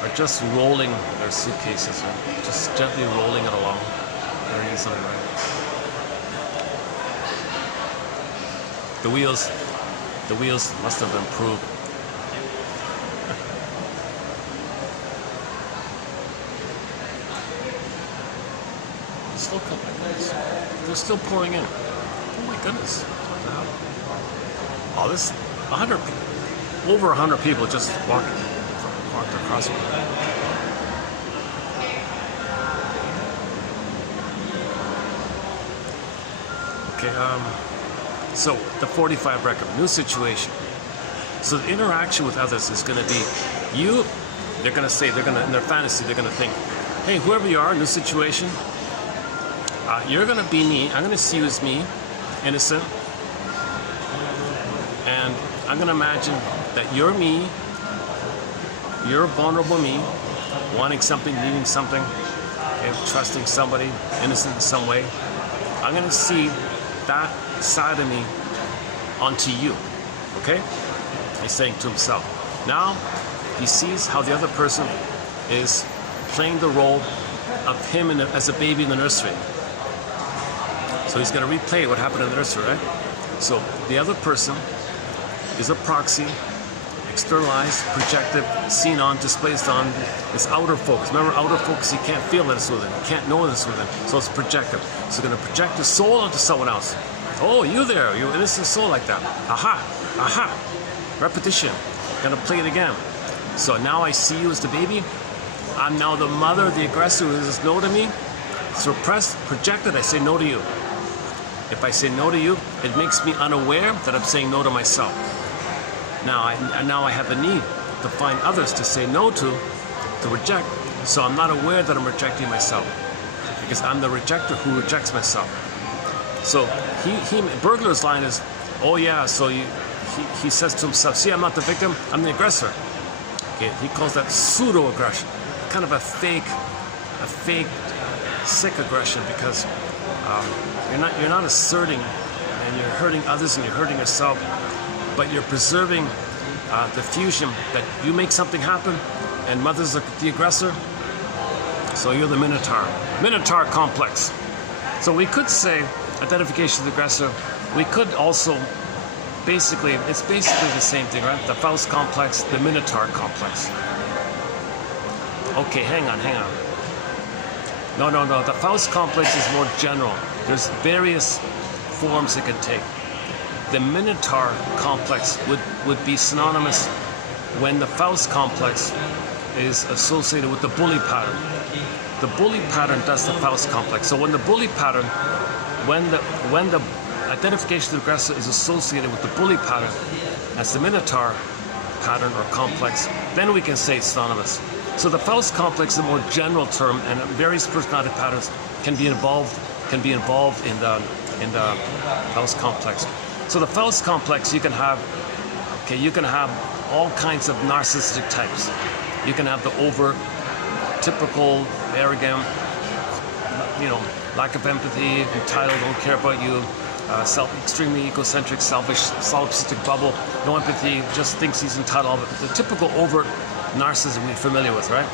are just rolling their suitcases, right? Just gently rolling it along very easily, right? The wheels must have improved. Still coming. They're still pouring in. Oh my goodness. What the hell? Oh, this 100 people, over 100 people just walked across me. Okay, so the 45 record, new situation. So the interaction with others is going to be you. They're going to say, in their fantasy, they're going to think, hey, whoever you are, new situation, you're going to be me. I'm going to see you as me, innocent. And I'm going to imagine that you're me, you're a vulnerable me, wanting something, needing something, and trusting somebody, innocent in some way. I'm going to see that side of me onto you, okay? He's saying to himself. Now, he sees how the other person is playing the role of him as a baby in the nursery. So he's going to replay what happened in the nursery, right? So the other person is a proxy, externalized, projected, seen on, displayed on. It's outer focus. Remember, outer focus, you can't feel this with it. You can't know this with it. So it's projected. So it's going to project the soul onto someone else. Oh, you there. You're an innocent soul like that. Aha. Aha. Repetition. Going to play it again. So now I see you as the baby. I'm now the mother, the aggressor who says no to me. Suppressed, projected, I say no to you. If I say no to you, it makes me unaware that I'm saying no to myself. Now I have the need to find others to say no to reject. So I'm not aware that I'm rejecting myself because I'm the rejecter who rejects myself. So Burglar's line is, oh yeah, so he says to himself, see, I'm not the victim, I'm the aggressor. Okay, he calls that pseudo-aggression, kind of a fake, sick aggression because you're not asserting and you're hurting others and you're hurting yourself, but you're preserving the fusion that you make something happen and mother's the aggressor, so you're the Minotaur complex. So we could say identification of the aggressor. We could also it's basically the same thing, right? The Faust complex, the Minotaur complex. Okay, hang on. No, the Faust complex is more general. There's various forms it can take. The Minotaur complex would be synonymous when the Faust complex is associated with the bully pattern. The bully pattern does the Faust complex. So when the bully pattern, when the identification of the aggressor is associated with the bully pattern as the Minotaur pattern or complex, then we can say it's synonymous. So the Faust complex is a more general term, and various personality patterns can be involved in the Faust complex. So the Faust complex, you can have all kinds of narcissistic types. You can have the overt, typical, arrogant, lack of empathy, entitled, don't care about you, extremely egocentric, selfish, solipsistic bubble, no empathy, just thinks he's entitled. The typical overt narcissism we're familiar with, right?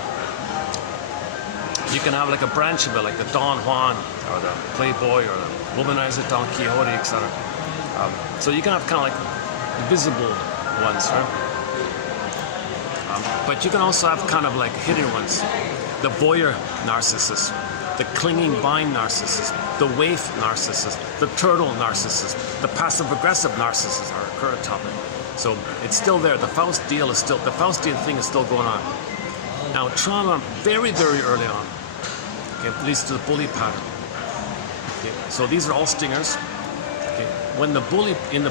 You can have like a branch of it, like the Don Juan, or the Playboy, or the womanizer Don Quixote, etc. So you can have kind of like the visible ones, right? But you can also have kind of like hidden ones. The voyeur narcissist, the clinging vine narcissist, the waif narcissist, the turtle narcissist, the passive-aggressive narcissist are a current topic. So it's still there. The Faustian thing is still going on. Now, trauma, very, very early on, okay, leads to the bully pattern. Okay, so these are all stingers. Okay, in the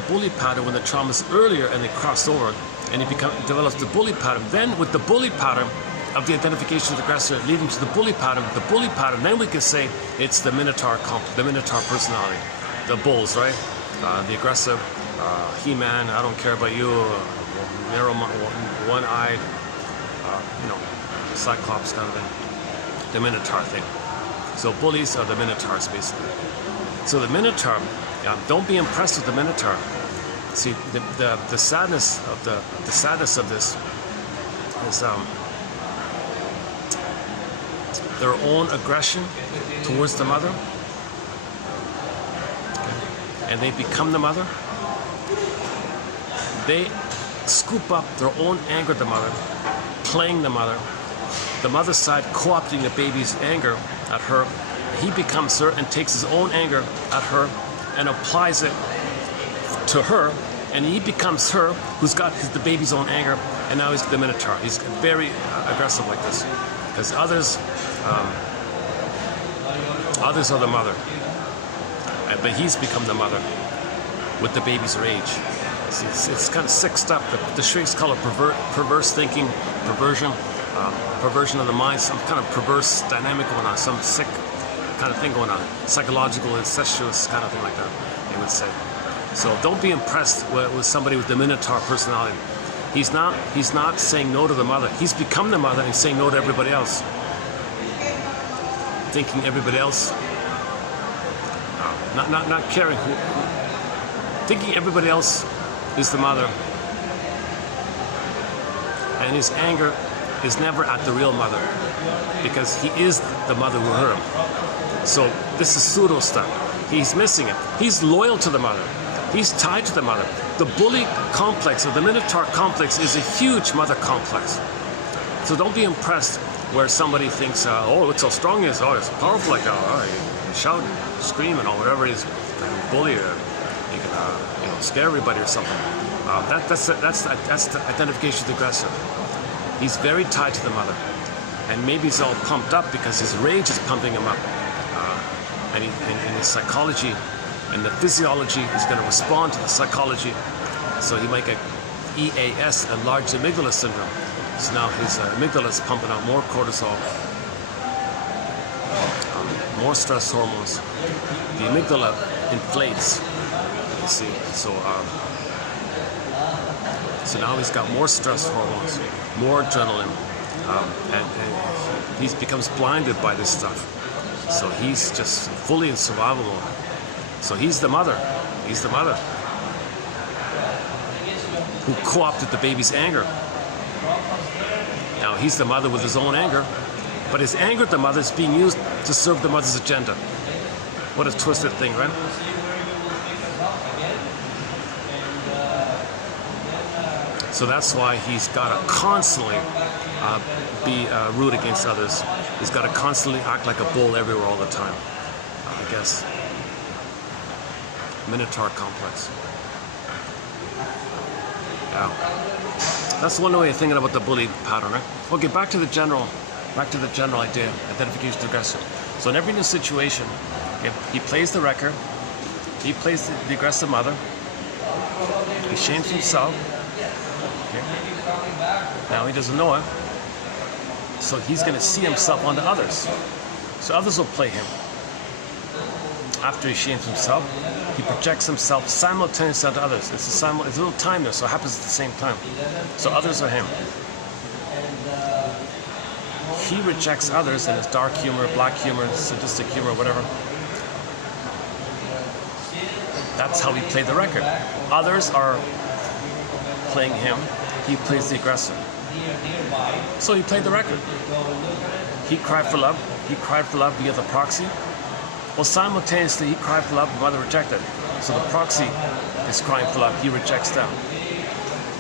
bully pattern, when the trauma is earlier and they cross over, and it develops the bully pattern, then with the bully pattern of the identification of the aggressor leading to the bully pattern, then we can say it's the Minotaur personality, the bulls, right? The aggressive, He-Man, I don't care about you, narrow, one-eyed, Cyclops kind of thing, the Minotaur thing. So bullies are the Minotaurs, basically. So the Minotaur, don't be impressed with the Minotaur. See, the sadness of this is their own aggression towards the mother, and they become the mother. They scoop up their own anger at the mother, playing the mother's side co-opting the baby's anger at her. He becomes her and takes his own anger at her and applies it to her, and he becomes her who's got the baby's own anger, and now he's the Minotaur. He's very aggressive like this, because others are the mother, but he's become the mother with the baby's rage. It's kind of sick stuff. The Shrieks call it perverse thinking, perversion of the mind, some kind of perverse dynamic going on, some sick kind of thing going on, psychological, incestuous kind of thing like that, they would say. So don't be impressed with somebody with the Minotaur personality. He's not saying no to the mother. He's become the mother and he's saying no to everybody else, thinking everybody else, not caring who, thinking everybody else is the mother, and his anger is never at the real mother, because he is the mother who hurt him. So this is pseudo stuff. He's missing it. He's loyal to the mother. He's tied to the mother. The bully complex, or the Minotaur complex, is a huge mother complex. So don't be impressed where somebody thinks, oh, look how strong he is. Oh, it's powerful like that. Oh, he shout and scream and all, whatever it is. Bully, he can scare everybody or something. That's the identification with the aggressor. He's very tied to the mother, and maybe he's all pumped up because his rage is pumping him up, and his psychology and the physiology is going to respond to the psychology. So he might get EAS, enlarged amygdala syndrome. So now his amygdala is pumping out more cortisol, more stress hormones. The amygdala inflates. You see, so now he's got more stress hormones, more adrenaline, and he becomes blinded by this stuff. So he's just fully in survival mode. So he's the mother. He's the mother who co-opted the baby's anger. Now he's the mother with his own anger, but his anger at the mother is being used to serve the mother's agenda. What a twisted thing, right? So that's why he's got to constantly be rude against others. He's got to constantly act like a bull everywhere all the time, I guess. Minotaur complex. Yeah. That's one way of thinking about the bully pattern, right? Okay, back to the general idea, identification to aggressor. So in every new situation, okay, he plays the wrecker, he plays the aggressive mother, he shames himself. Okay. Now he doesn't know it, so he's going to see himself onto others. So others will play him. After he shames himself, he projects himself simultaneously onto others. It's a little time there, so it happens at the same time. So others are him. He rejects others in his dark humor, black humor, sadistic humor, whatever. That's how he played the record. Others are playing him. He plays the aggressor. So he played the record. He cried for love. He cried for love via the proxy. Well, simultaneously, he cried for love, the mother rejected. So the proxy is crying for love, he rejects them.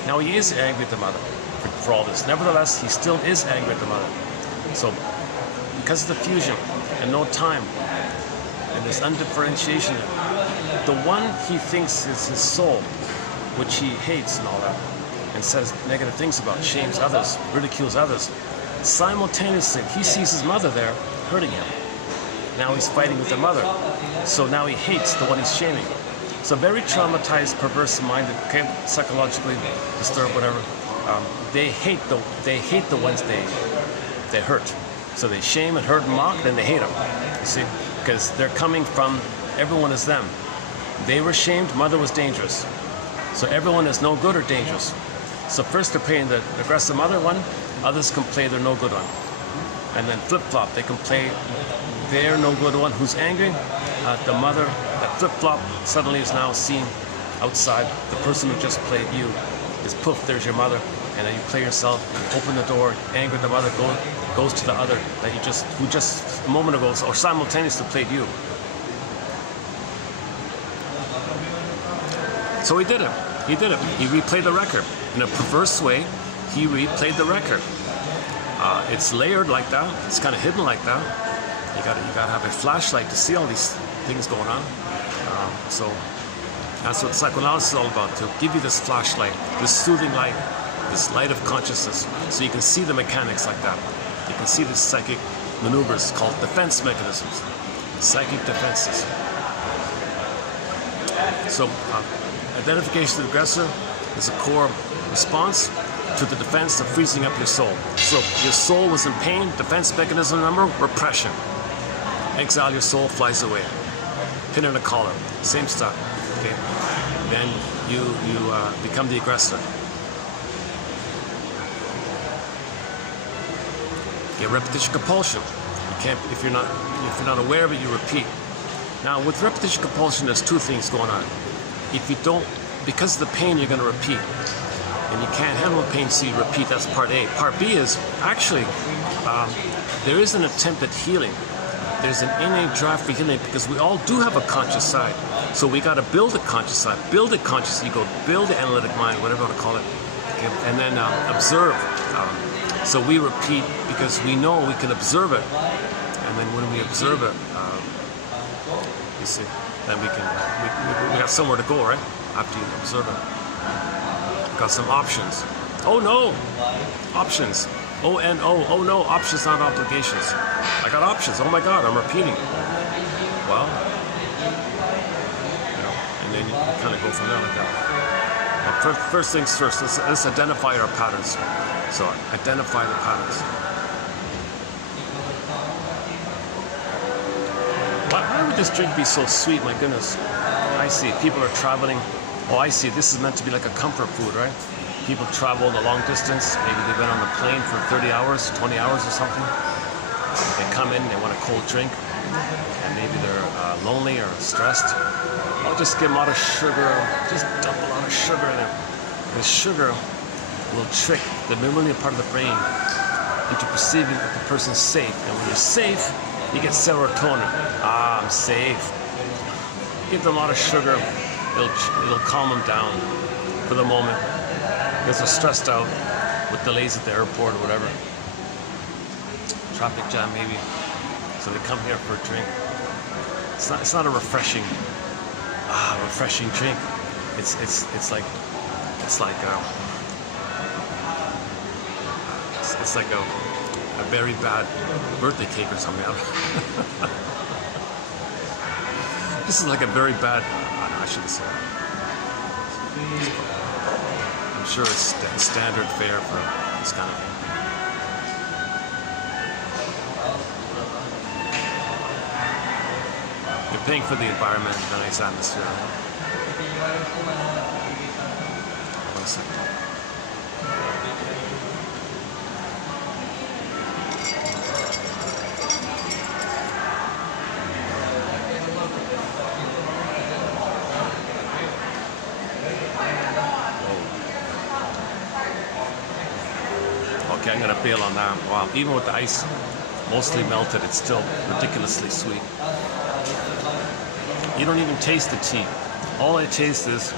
Now he is angry at the mother for all this. Nevertheless, he still is angry at the mother. So, because of the fusion and no time, and this undifferentiation, the one he thinks is his soul, which he hates and all that, and says negative things about, shames others, ridicules others, simultaneously, he sees his mother there hurting him. Now he's fighting with the mother. So now he hates the one he's shaming. So very traumatized, perverse-minded, okay, psychologically disturbed, whatever. They hate the ones they hurt. So they shame and hurt and mock, then they hate them. You see, because they're coming from everyone is them. They were shamed, mother was dangerous. So everyone is no good or dangerous. So first they're playing the aggressive mother one, others can play their no good one. And then flip-flop, they can play there, no good one. Who's angry? The mother. That flip-flop suddenly is now seen outside. The person who just played you is poof, there's your mother. And then you play yourself, you open the door, anger the mother goes to the other that who just a moment ago or simultaneously played you. So he did it. He did it. He replayed the record. In a perverse way, he replayed the record. It's layered like that. It's kind of hidden like that. You gotta have a flashlight to see all these things going on. So that's what psychoanalysis is all about, to give you this flashlight, this soothing light, this light of consciousness, so you can see the mechanics like that. You can see the psychic maneuvers called defense mechanisms, psychic defenses. So identification of the aggressor is a core response to the defense of freezing up your soul. So your soul was in pain, defense mechanism number, repression. Exile your soul, flies away. Pin in a collar, same stuff. Okay. Then you become the aggressor. Get repetition compulsion. You can't if you're not aware of it, you repeat. Now with repetition compulsion, there's two things going on. If you don't, because of the pain, you're going to repeat, and you can't handle the pain, so you repeat. That's part A. Part B is actually there is an attempt at healing. There's an innate drive for healing because we all do have a conscious side. So we got to build a conscious side, build a conscious ego, build the analytic mind, whatever you want to call it, okay? And then observe. So we repeat because we know we can observe it, and then when we observe it, you see, then we got somewhere to go, right? After you observe it, we got some options. Oh no, options. O-N-O, oh no, options, not obligations. I got options. Oh my God, I'm repeating. Well, and then you kind of go from there like that. Well, first things first, let's identify our patterns. So identify the patterns. Why would this drink be so sweet? My goodness. I see. People are traveling. Oh, I see. This is meant to be like a comfort food, right? People traveled a long distance. Maybe they've been on the plane for 30 hours, 20 hours or something. They come in, they want a cold drink, and maybe they're lonely or stressed. I'll just give them a lot of sugar, just dump a lot of sugar in there. The sugar will trick the mammalian part of the brain into perceiving that the person's safe. And when you're safe, you get serotonin. Ah, I'm safe. Give them a lot of sugar, it'll calm them down for the moment. Because they're stressed out with delays at the airport or whatever. Traffic jam maybe. So they come here for a drink. It's not a refreshing drink. It's like a very bad birthday cake or something. This is like a very bad. I shouldn't say that. I'm sure it's standard fare for this kind of thing. You're paying for the environment, the nice atmosphere. One second. Okay, I'm gonna bail on that. Wow, even with the ice mostly melted, it's still ridiculously sweet. You don't even taste the tea. All I taste is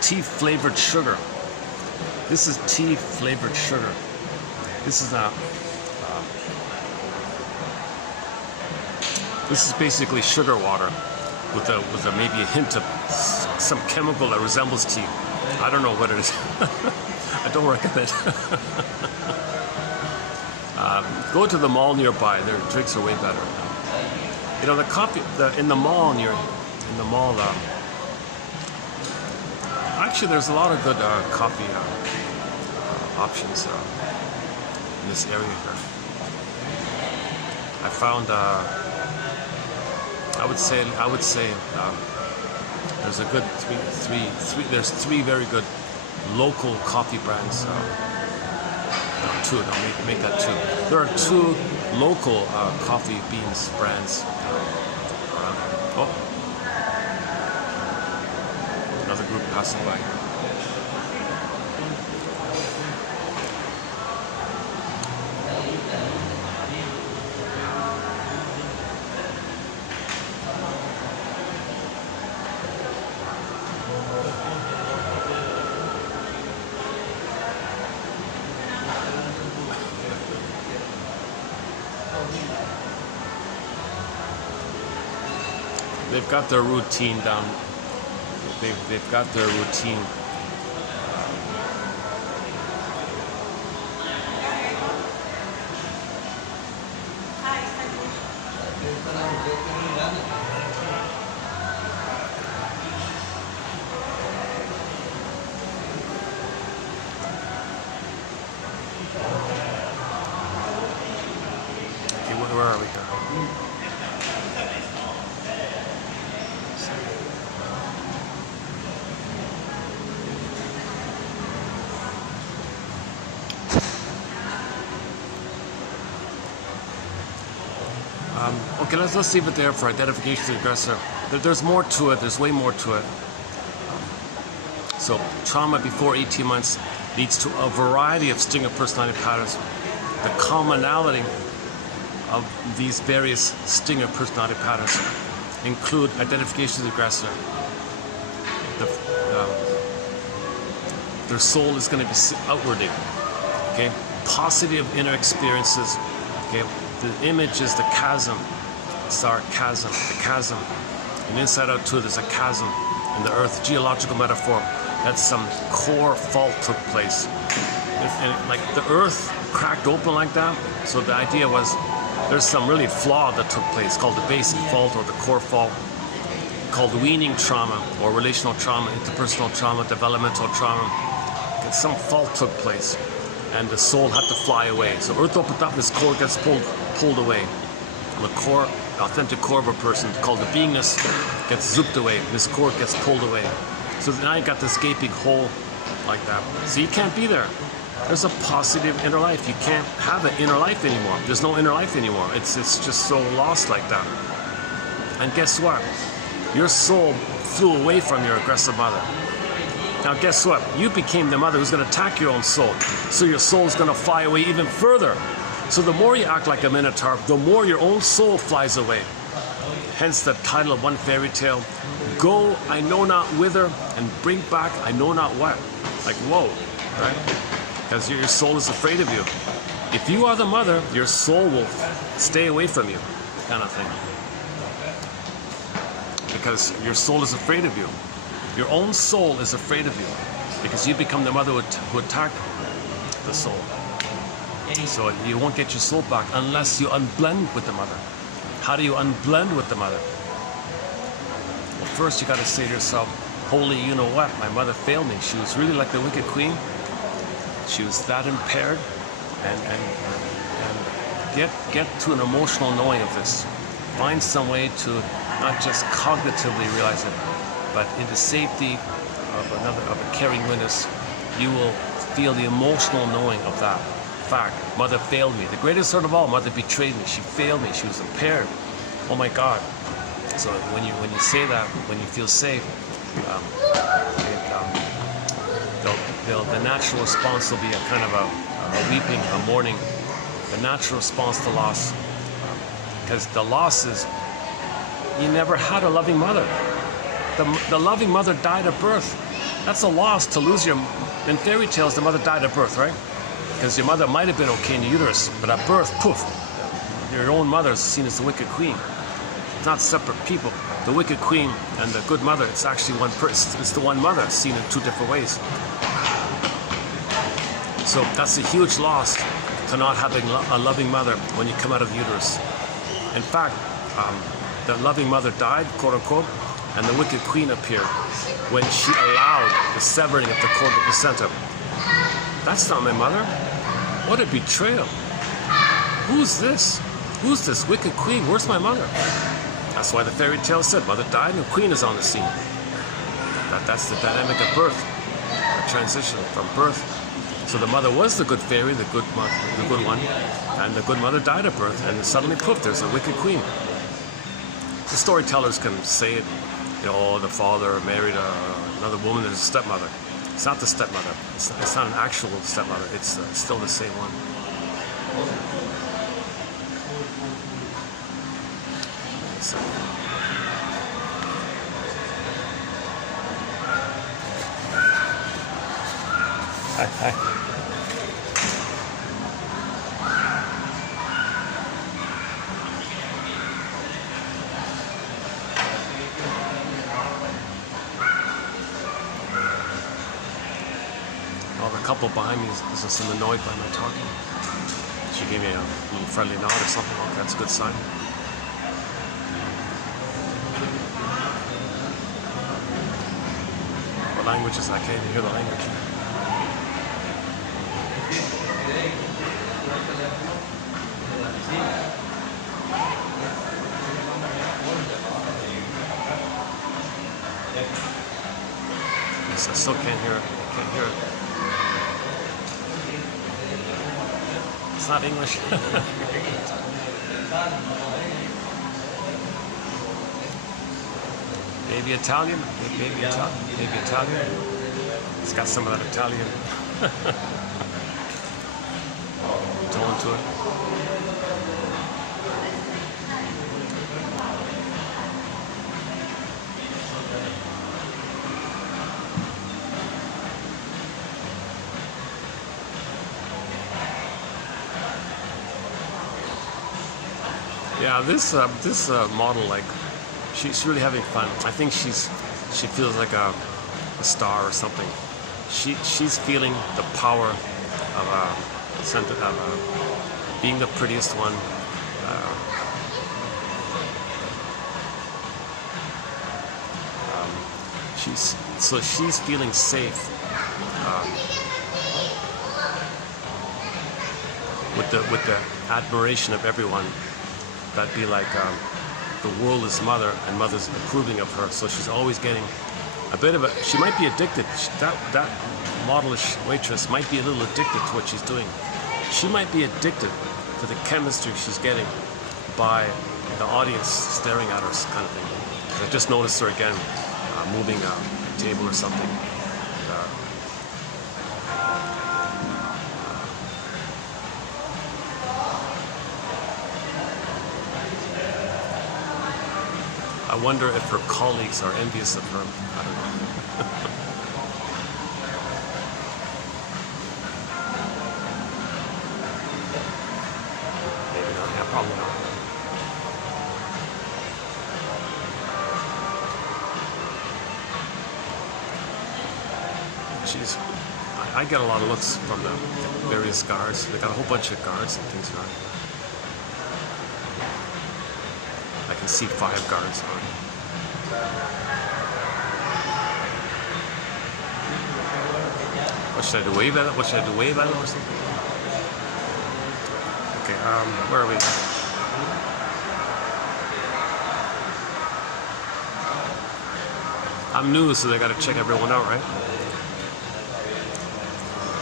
tea-flavored sugar. This is tea-flavored sugar. This is not. This is basically sugar water with a maybe a hint of some chemical that resembles tea. I don't know what it is. I don't recommend. Go to the mall nearby. Their drinks are way better. You know, the coffee in the mall actually, there's a lot of good coffee options in this area here. I found. I would say there's a good there's three very good local coffee brands. Two, I'll make that two. There are two local coffee beans brands around here. Oh, another group passing by. They've got their routine down. They've got their routine. Okay, where are we here? Okay, let's leave it there for identification of the aggressor. There's more to it. There's way more to it. So trauma before 18 months leads to a variety of stinger personality patterns. The commonality of these various stinger personality patterns include identification of the aggressor. Their soul is going to be outwardly. Okay, paucity of inner experiences. Okay, the image is the chasm. Sarcasm, the chasm, and inside out too there's a chasm in the earth. Geological metaphor that some core fault took place, and like the earth cracked open like that. So the idea was there's some really flaw that took place called the basic fault or the core fault, called weaning trauma or relational trauma, interpersonal trauma, developmental trauma. And some fault took place, and the soul had to fly away. So earth opened up, this core gets pulled away. The core, authentic core of a person, called the beingness, gets zooped away. This core gets pulled away. So now you got this gaping hole like that. So you can't be there. There's a positive inner life. You can't have an inner life anymore. There's no inner life anymore. It's just so lost like that. And guess what? Your soul flew away from your aggressive mother. Now guess what? You became the mother who's going to attack your own soul. So your soul is going to fly away even further. So the more you act like a minotaur, the more your own soul flies away. Hence the title of one fairy tale, Go I know not whither, and bring back I know not what. Like, whoa, right? Because your soul is afraid of you. If you are the mother, your soul will stay away from you, kind of thing. Because your soul is afraid of you. Your own soul is afraid of you. Because you become the mother who attacked the soul. So you won't get your soul back unless you unblend with the mother. How do you unblend with the mother? Well, first you got to say to yourself, holy, you know what? My mother failed me. She was really like the wicked queen. She was that impaired. And get to an emotional knowing of this. Find some way to not just cognitively realize it, but in the safety of a caring witness, you will feel the emotional knowing of that fact. Mother failed me. The greatest hurt of all, mother betrayed me. She failed me. She was impaired. Oh my God. So when you say that, when you feel safe, the natural response will be a kind of a weeping, a mourning. The natural response to loss, because the loss is you never had a loving mother. The loving mother died at birth. That's a loss to lose your. In fairy tales, the mother died at birth, right? Because your mother might have been okay in the uterus, but at birth, poof, your own mother is seen as the wicked queen. It's not separate people. The wicked queen and the good mother, it's actually one person. It's the one mother seen in two different ways. So that's a huge loss to not having a loving mother when you come out of the uterus. In fact, the loving mother died, quote unquote, and the wicked queen appeared when she allowed the severing of the cord of the placenta. That's not my mother. What a betrayal. Who's this? Who's this wicked queen? Where's my mother? That's why the fairy tale said mother died and the queen is on the scene. That's the dynamic of birth. A transition from birth So the mother was the good fairy, the good one, and the good mother died at birth, and suddenly, poof, there's a wicked queen. The storytellers can say it, oh, the father married another woman as a stepmother. It's not the stepmother. It's not an actual stepmother. It's still the same one. So. Hi. The couple behind me is just annoyed by my talking. She gave me a little friendly nod or something. Okay, that's a good sign. What language is that? I can't even hear the language. Yes, I still can't hear it. I can't hear it. It's not English. Maybe Italian. Maybe Italian. It's got some of that Italian tone to it. Yeah, this model, like, she's really having fun. I think she feels like a star or something. She's feeling the power of being the prettiest one. She's feeling safe with the admiration of everyone. That'd be like the world is mother, and mother's approving of her. So she's always getting a bit of a. She might be addicted. That modelish waitress might be a little addicted to what she's doing. She might be addicted to the chemistry she's getting by the audience staring at her, kind of thing. I just noticed her again moving a table or something. I wonder if her colleagues are envious of her. I don't know. Maybe not. Yeah, probably not. Jeez. I get a lot of looks from the various guards. They got a whole bunch of guards and things around here. I can see 5 guards on. What should I do? Wave at it? What should I do? Wave at it or something? Okay, where are we? I'm new, so they gotta check everyone out, right?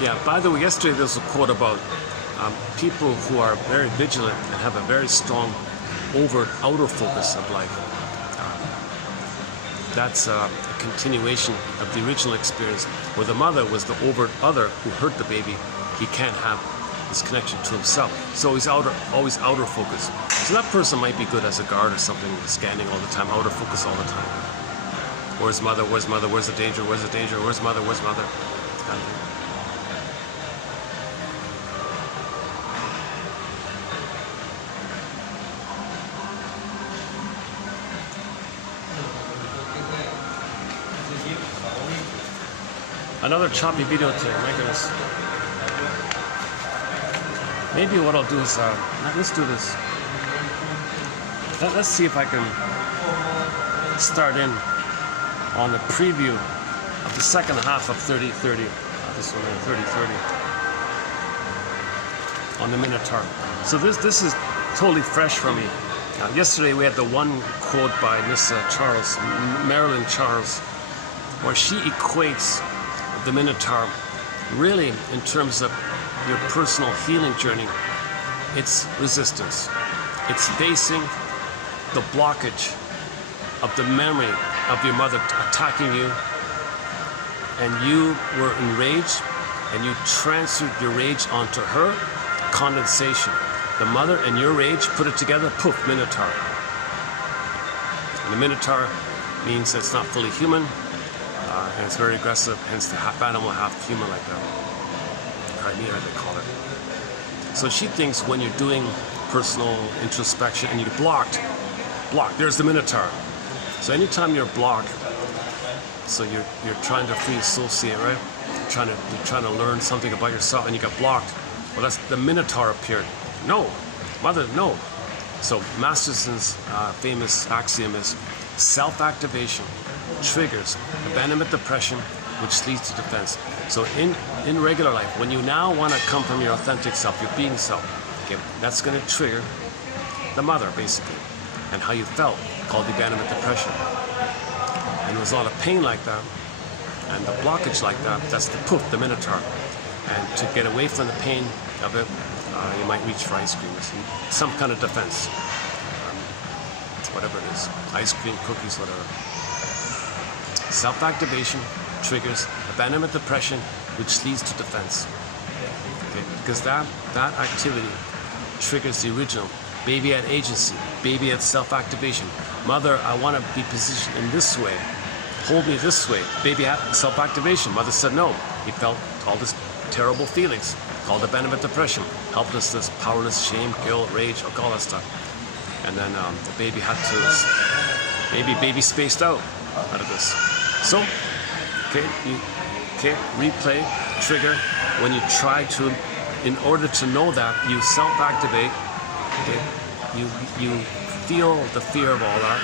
Yeah, by the way, yesterday there was a quote about people who are very vigilant and have a very strong overt outer focus of life. That's a continuation of the original experience where the mother was the overt other who hurt the baby. He can't have this connection to himself. So he's always outer focus. So that person might be good as a guard or something, scanning all the time, outer focus all the time. Where's mother? Where's mother? Where's the danger? Where's the danger? Where's mother? Where's mother? Kind of thing. Another choppy video today, my goodness. Maybe what I'll do is, let's do this. Let's see if I can start in on the preview of the second half of 30-30. This one, 30-30. On the Minotaur. So this is totally fresh for me. Yesterday we had the one quote by Miss Marilyn Charles, where she equates the Minotaur really, in terms of your personal healing journey, it's resistance. It's facing the blockage of the memory of your mother attacking you, and you were enraged, and you transferred your rage onto her. Condensation. The mother and your rage, put it together, poof, Minotaur. And the Minotaur means it's not fully human, and it's very aggressive, hence the half animal, half human, like that. Chimera, they call it. So she thinks when you're doing personal introspection and you're blocked, there's the Minotaur. So anytime you're blocked, so you're trying to free associate, right? You're trying to learn something about yourself and you got blocked. Well, that's the Minotaur appeared. No, mother, no. So Masterson's famous axiom is self-activation triggers abandonment depression, which leads to defense. So in regular life, when you now want to come from your authentic self, your being self, okay, that's going to trigger the mother, basically, and how you felt, called the abandonment depression. And there was a lot of pain like that, and the blockage like that, that's the poof, the Minotaur. And to get away from the pain of it, you might reach for ice cream, some kind of defense, whatever it is, ice cream, cookies, whatever. Self-activation triggers abandonment depression, which leads to defense. Okay? Because that activity triggers the original. Baby had agency, baby had self-activation. Mother, I want to be positioned in this way. Hold me this way. Baby had self-activation. Mother said no. He felt all this terrible feelings called abandonment depression, helplessness, powerless, shame, guilt, rage, all that stuff. And then the baby had to, baby spaced out of this. So, replay, trigger, when you try to, in order to know that, you self-activate, you feel the fear of all that,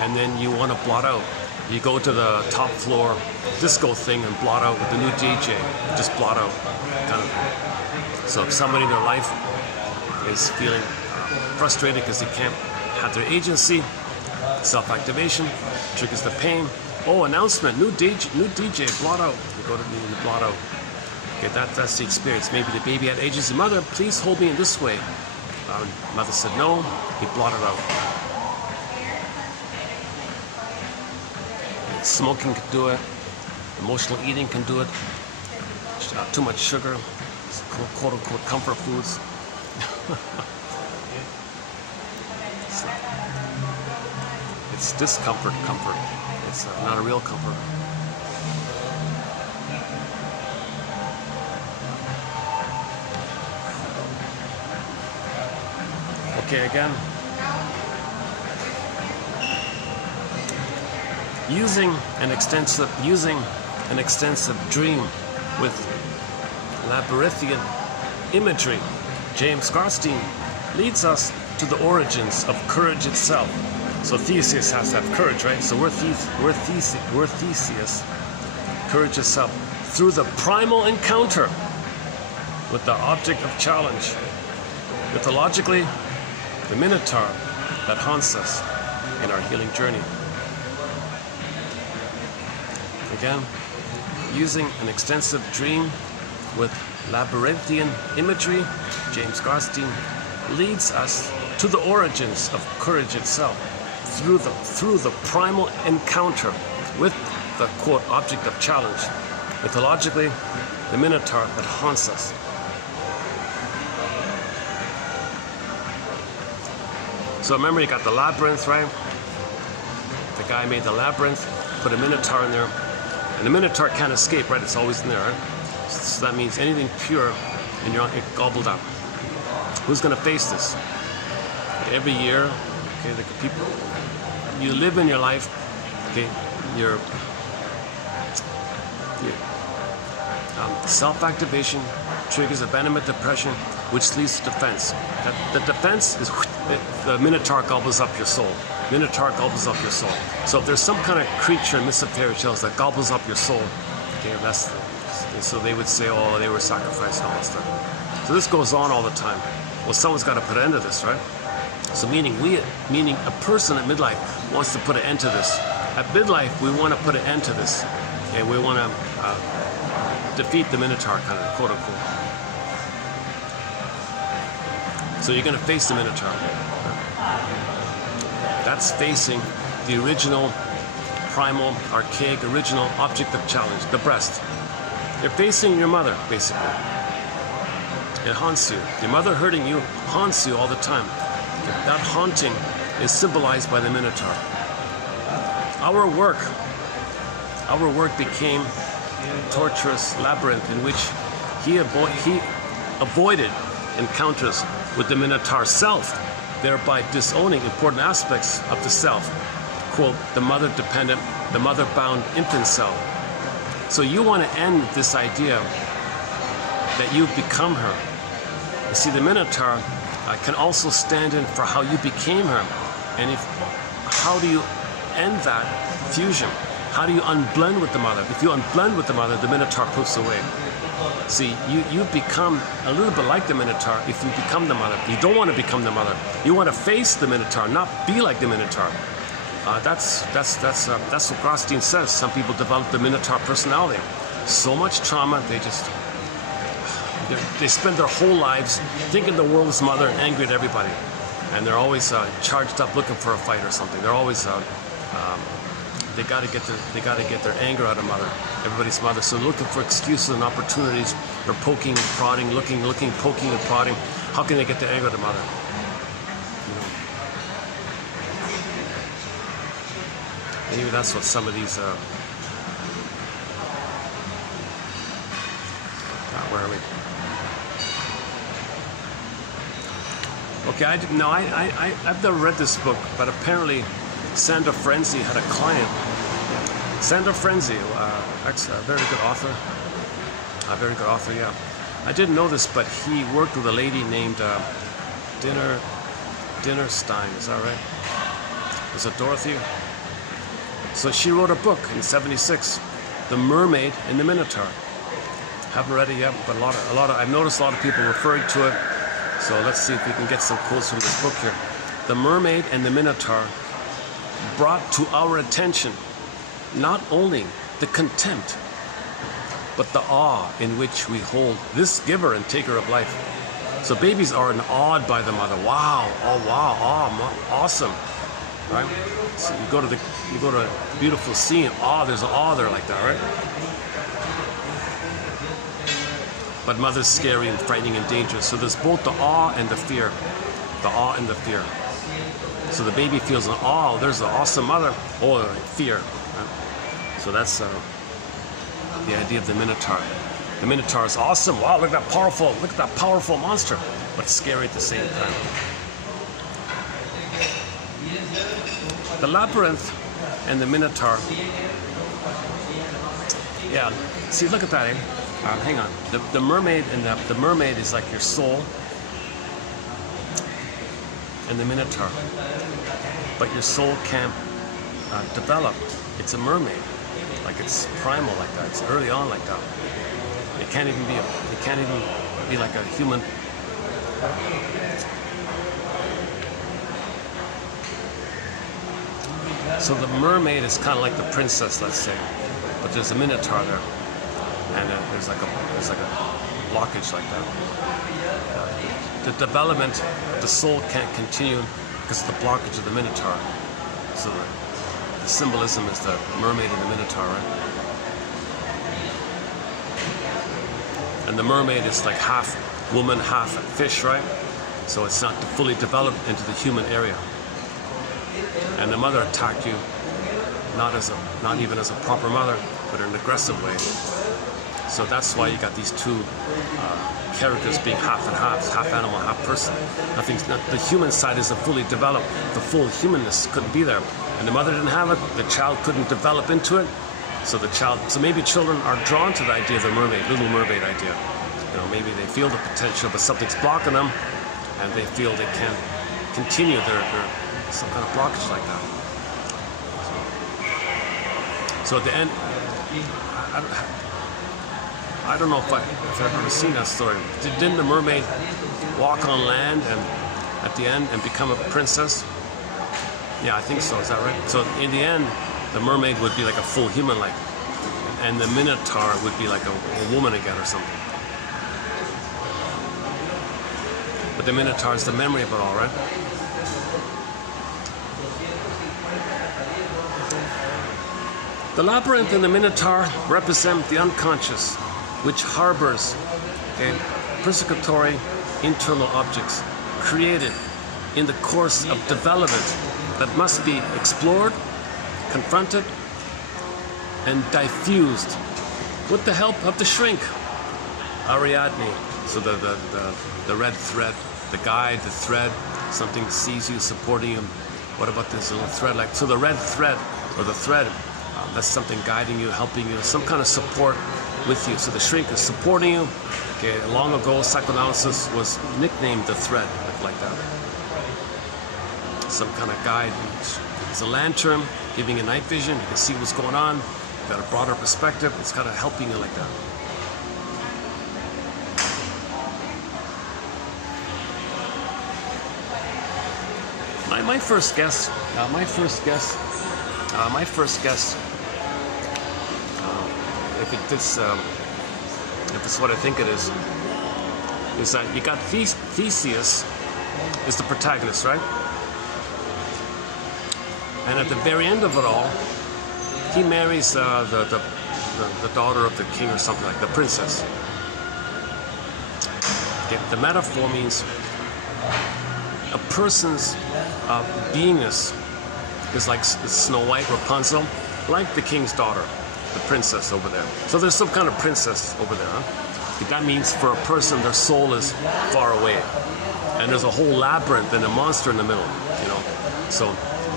and then you want to blot out. You go to the top floor disco thing and blot out with the new DJ, just blot out, kind of. So if somebody in their life is feeling frustrated because they can't have their agency, self-activation triggers the pain. Oh, announcement, new DJ, blot out. You go to the blot out. Okay, that's the experience. Maybe the baby had agency. Mother, please hold me in this way. Mother said no. He blotted out. Smoking can do it. Emotional eating can do it. Too much sugar, quote-unquote comfort foods. It's discomfort, comfort. It's not a real comfort. Okay, again. Using an extensive dream with labyrinthian imagery, James Garstein leads us to the origins of courage itself. So Theseus has to have courage, right? So we're Theseus, courage itself, through the primal encounter with the object of challenge, mythologically, the Minotaur that haunts us in our healing journey. Again, using an extensive dream with labyrinthian imagery, James Garstein leads us to the origins of courage itself through the primal encounter with the quote object of challenge, mythologically the Minotaur that haunts us. So remember, you got the labyrinth, right? The guy made the labyrinth, put a Minotaur in there, and the Minotaur can't escape, right? It's always in there, right? So that means anything pure and you're gobbled up. Who's going to face this? Every year, okay, the people, you live in your life, okay, your self-activation triggers abandonment depression, which leads to defense. The defense is the Minotaur gobbles up your soul. Minotaur gobbles up your soul. So if there's some kind of creature in Myths of Fairy Tales that gobbles up your soul, okay, so they would say, oh, they were sacrificed and all that stuff. So this goes on all the time. Well, someone's got to put an end to this, right? So meaning a person at midlife wants to put an end to this. At midlife, we want to put an end to this, and we want to defeat the Minotaur, kind of, quote unquote. So you're going to face the Minotaur. That's facing the original, primal, archaic, original object of challenge, the breast. You're facing your mother, basically. It haunts you. Your mother hurting you haunts you all the time. That haunting is symbolized by the Minotaur. Our work became a torturous labyrinth in which he avoided encounters with the Minotaur self, thereby disowning important aspects of the self. Quote, the mother-dependent, the mother-bound infant self. So you want to end this idea that you've become her. You see, the Minotaur can also stand in for how you became her. And how do you end that fusion? How do you unblend with the mother? If you unblend with the mother, the Minotaur puts away. See, you become a little bit like the Minotaur if you become the mother. You don't want to become the mother. You want to face the Minotaur, not be like the Minotaur. That's what Grosstein says. Some people develop the Minotaur personality. So much trauma, they spend their whole lives thinking the world is mother and angry at everybody, and they're always charged up looking for a fight or something. They're always they got to get their anger out of mother, everybody's mother. So looking for excuses and opportunities. They're poking and prodding, looking, poking and prodding. How can they get their anger out of mother? Maybe that's what some of these. Where are we? Okay, I've never read this book, but apparently Sandra Frenzy had a client. Sandra Frenzy, that's a very good author. A very good author, yeah. I didn't know this, but he worked with a lady named Dinnerstein, is that right? Was it Dorothy? So she wrote a book in '76, The Mermaid and the Minotaur. Haven't read it yet, but I've noticed a lot of people referring to it. So let's see if we can get some quotes from this book here. The Mermaid and the Minotaur brought to our attention not only the contempt, but the awe in which we hold this giver and taker of life. So babies are awed by the mother. Wow, oh wow, awe, awesome, right? So you go to a beautiful scene, there's an awe there like that, right? But mother's scary and frightening and dangerous. So there's both the awe and the fear. The awe and the fear. So the baby feels an awe. There's the awesome mother. Or fear. Right? So that's the idea of the Minotaur. The Minotaur is awesome. Wow, look at that powerful monster. But it's scary at the same time. The labyrinth and the Minotaur. Yeah, see, look at that, eh? Hang on. The mermaid and the mermaid is like your soul, and the Minotaur. But your soul can't develop. It's a mermaid, like it's primal like that. It's early on like that. It can't even be like a human. So the mermaid is kind of like the princess, let's say, but there's a Minotaur there. And there's like a blockage like that. The development of the soul can't continue because of the blockage of the Minotaur. So the symbolism is the mermaid and the Minotaur, right? And the mermaid is like half woman, half fish, right? So it's not fully developed into the human area. And the mother attacked you not even as a proper mother, but in an aggressive way. So that's why you got these two characters being half and half animal, half person. The human side isn't fully developed. The full humanness couldn't be there. And the mother didn't have it, the child couldn't develop into it. So maybe children are drawn to the idea of the mermaid, little mermaid idea. You know, maybe they feel the potential, but something's blocking them, and they feel they can't continue their some kind of blockage like that. So at the end, I don't know if I've ever seen that story. Didn't the mermaid walk on land and at the end and become a princess? Yeah, I think so. Is that right? So in the end, the mermaid would be like a full human, like and the minotaur would be like a woman again or something. But the minotaur is the memory of it all, right? The labyrinth and the minotaur represent the unconscious, which harbors persecutory internal objects created in the course of development that must be explored, confronted, and diffused with the help of the shrink, Ariadne. So the red thread, the guide, the thread, something sees you, supporting you. What about this little thread? Like, so the red thread, or the thread, that's something guiding you, helping you, some kind of support with you. So the shrink is supporting you. Okay, long ago, psychoanalysis was nicknamed the thread, like that. Some kind of guide. It's a lantern giving you night vision. You can see what's going on. You've got a broader perspective. It's kind of helping you like that. My first guess, if it's what I think it is that you got Theseus is the protagonist, right? And at the very end of it all, he marries the daughter of the king or something like the princess. Okay, the metaphor means a person's beingness is like Snow White, Rapunzel, like the king's daughter, the princess over there. So there's some kind of princess over there, huh? That means for a person, their soul is far away. And there's a whole labyrinth and a monster in the middle, you know. So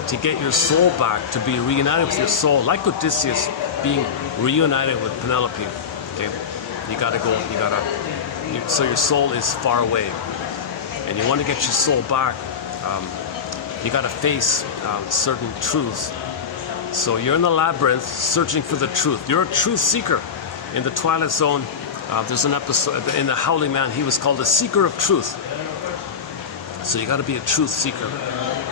to get your soul back, to be reunited with your soul, like Odysseus being reunited with Penelope, okay, so your soul is far away. And you want to get your soul back, you got to face certain truths. So you're in the labyrinth searching for the truth. You're a truth seeker. In the Twilight Zone, there's an episode in The Howling Man, he was called a seeker of truth. So you got to be a truth seeker.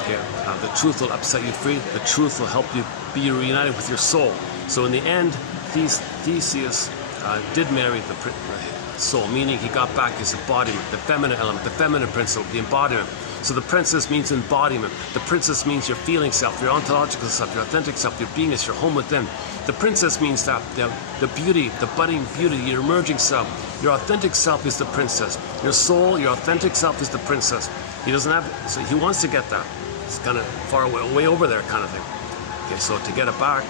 Okay? The truth will set you free. The truth will help you be reunited with your soul. So in the end, Theseus did marry the soul, meaning he got back his embodiment, the feminine element, the feminine principle, the embodiment. So the princess means embodiment. The princess means your feeling self, your ontological self, your authentic self, your beingness, your home within. The princess means that the beauty, the budding beauty, your emerging self. Your authentic self is the princess. Your soul, your authentic self is the princess. He doesn't have, so he wants to get that. It's kind of far away, way over there kind of thing. Okay, so to get it back,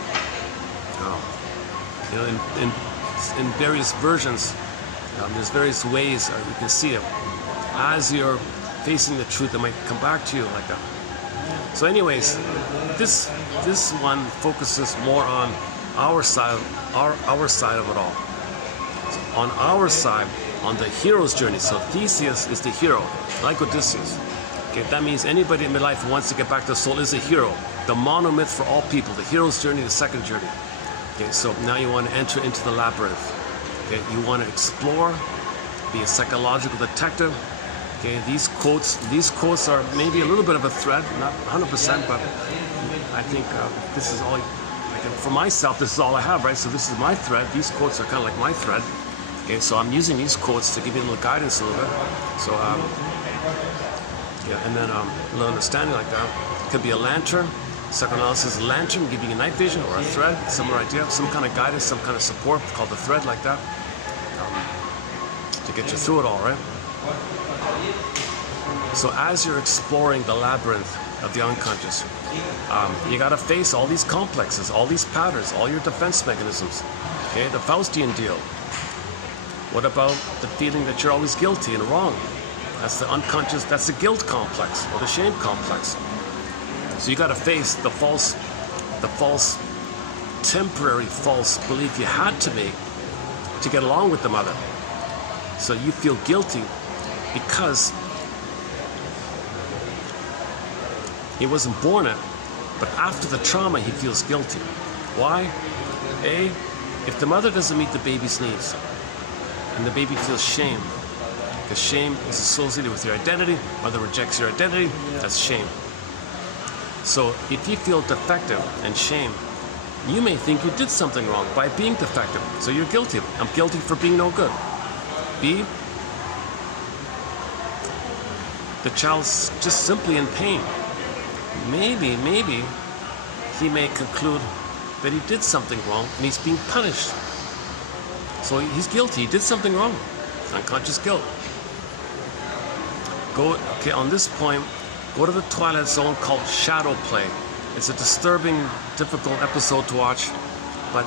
you know, in various versions, there's various ways you can see it. As you're facing the truth, it might come back to you like that. So anyways, this one focuses more on our side, our side of it all. So on our side, on the hero's journey. So Theseus is the hero, like Odysseus. Okay, that means anybody in midlife who wants to get back to the soul is a hero. The monomyth for all people, the hero's journey, the second journey. Okay, so now you want to enter into the labyrinth. Okay, you want to explore, be a psychological detective. Okay, these quotes are maybe a little bit of a thread, not 100%, but I think this is all. For myself, this is all I have, right? So this is my thread. These quotes are kind of like my thread. Okay, so I'm using these quotes to give you a little guidance a little bit. So yeah, and then a little understanding like that. It could be a lantern. Psychoanalysis is a lantern, giving you night vision, or a thread, similar idea, some kind of guidance, some kind of support called the thread, like that, to get you through it all, right? So as you're exploring the labyrinth of the unconscious, you got to face all these complexes, all these patterns, all your defense mechanisms. Okay, the Faustian deal. What about the feeling that you're always guilty and wrong? That's the unconscious, that's the guilt complex, or the shame complex. So you got to face the false, temporary false belief you had to make to get along with the mother. So you feel guilty because he wasn't born it, but after the trauma he feels guilty. Why? A, if the mother doesn't meet the baby's needs, and the baby feels shame, because shame is associated with your identity, mother rejects your identity, that's shame. So if you feel defective and shame, you may think you did something wrong by being defective. So you're guilty. I'm guilty for being no good. B, the child's just simply in pain. Maybe he may conclude that he did something wrong and he's being punished. So he's guilty. He did something wrong. Unconscious guilt. On this point, go to the twilight zone called shadow play. It's a disturbing, difficult episode to watch, but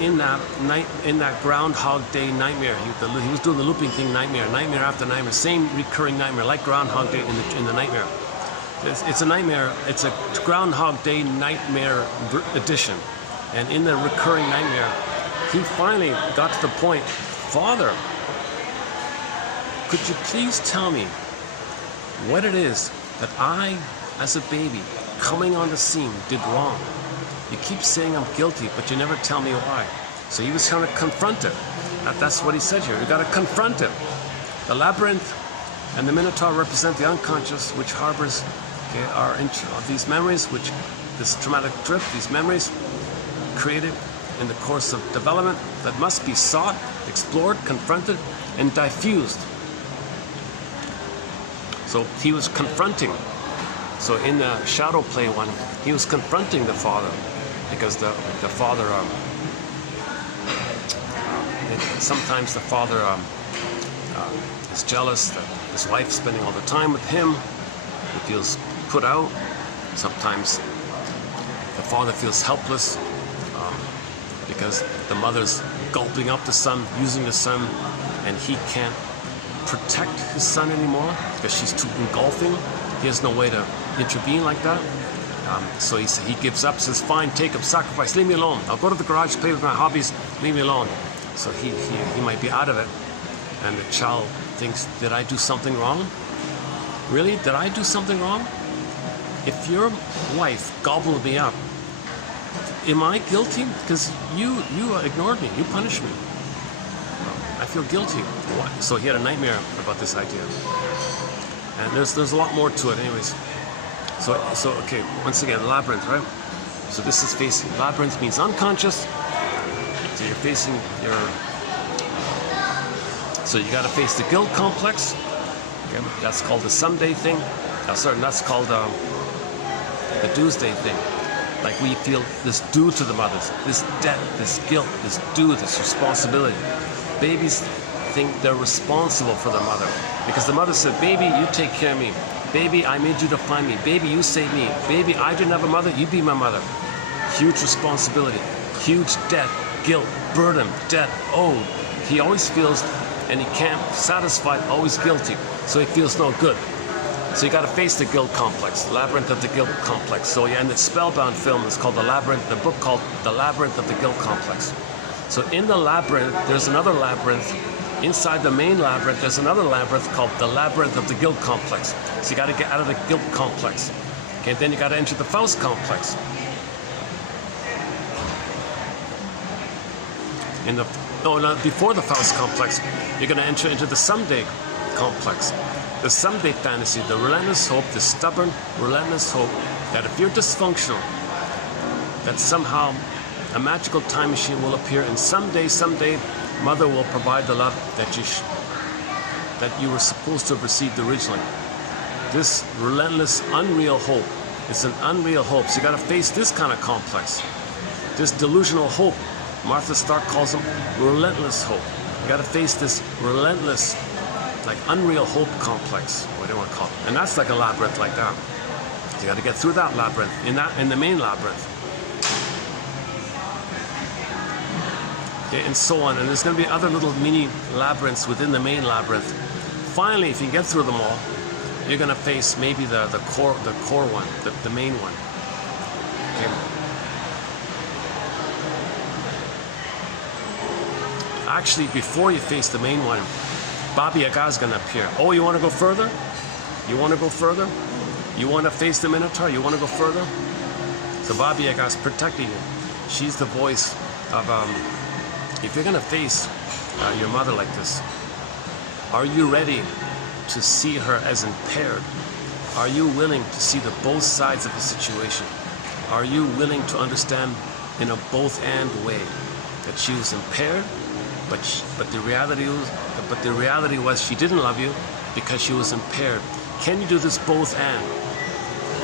in that Groundhog Day nightmare, he was doing the looping thing, nightmare after nightmare, same recurring nightmare, like Groundhog Day in the nightmare. It's a nightmare. It's a Groundhog Day nightmare edition, and in the recurring nightmare, he finally got to the point, Father, could you please tell me what it is that I, as a baby, coming on the scene, did wrong? You keep saying I'm guilty, but you never tell me why. So he was trying to confront it. That's what he said here. You got to confront it. The labyrinth and the Minotaur represent the unconscious, which harbors these memories, which this traumatic drift, these memories created in the course of development that must be sought, explored, confronted, and diffused. So he was confronting. So in the shadow play one, he was confronting the father, because the father, sometimes the father is jealous that his wife's spending all the time with him. He feels put out. Sometimes the father feels helpless because the mother's gulping up the son, using the son, and he can't protect his son anymore because she's too engulfing. He has no way to intervene like that. So he gives up, says, fine, take him, sacrifice, leave me alone. I'll go to the garage, play with my hobbies, leave me alone. So he might be out of it. And the child thinks, did I do something wrong? Really? Did I do something wrong? If your wife gobbled me up, am I guilty? Because you ignored me, you punished me. I feel guilty. So he had a nightmare about this idea. And there's a lot more to it anyways. So okay, once again, labyrinth, right? So this is facing, labyrinth means unconscious. So you're facing so you gotta face the guilt complex. Okay, that's called the someday thing. That's called the Tuesday thing. Like we feel this due to the mothers, this debt, this guilt, this due, this responsibility. Babies think they're responsible for their mother because the mother said, baby, you take care of me. Baby, I made you to find me. Baby, you saved me. Baby, I didn't have a mother, you be my mother. Huge responsibility, huge debt, guilt, burden, debt, owed. He always feels, and he can't satisfy, always guilty. So he feels no good. So you gotta face the guilt complex, labyrinth of the guilt complex. So yeah, in the Spellbound film, it's called The Labyrinth, the book called The Labyrinth of the Guilt Complex. So in the labyrinth, there's another labyrinth. Inside the main labyrinth, there's another labyrinth called the Labyrinth of the Guilt Complex. So you gotta get out of the guilt complex. Okay, then you gotta enter the Faust complex. Before the Faust complex, you're gonna enter into the someday complex. The someday fantasy, the relentless hope, the stubborn, relentless hope that if you're dysfunctional, that somehow a magical time machine will appear and someday, Mother will provide the love that you were supposed to have received originally. This relentless, unreal hope. It's an unreal hope. So you gotta face this kind of complex. This delusional hope. Martha Stark calls them relentless hope. You gotta face this relentless, like unreal hope complex, what do you want to call it? And that's like a labyrinth like that. So you got to get through that labyrinth, in the main labyrinth. Okay, and so on. And there's going to be other little mini labyrinths within the main labyrinth. Finally, if you get through them all, you're going to face maybe the core one, the main one. Okay. Actually, before you face the main one, Baba Yaga is going to appear. Oh, you want to go further? You want to go further? You want to face the Minotaur? You want to go further? So Baba Yaga is protecting you. She's the voice of, if you're going to face your mother like this, are you ready to see her as impaired? Are you willing to see the both sides of the situation? Are you willing to understand in a both-and way. That she was impaired, but the reality was she didn't love you because she was impaired. Can you do this both-and?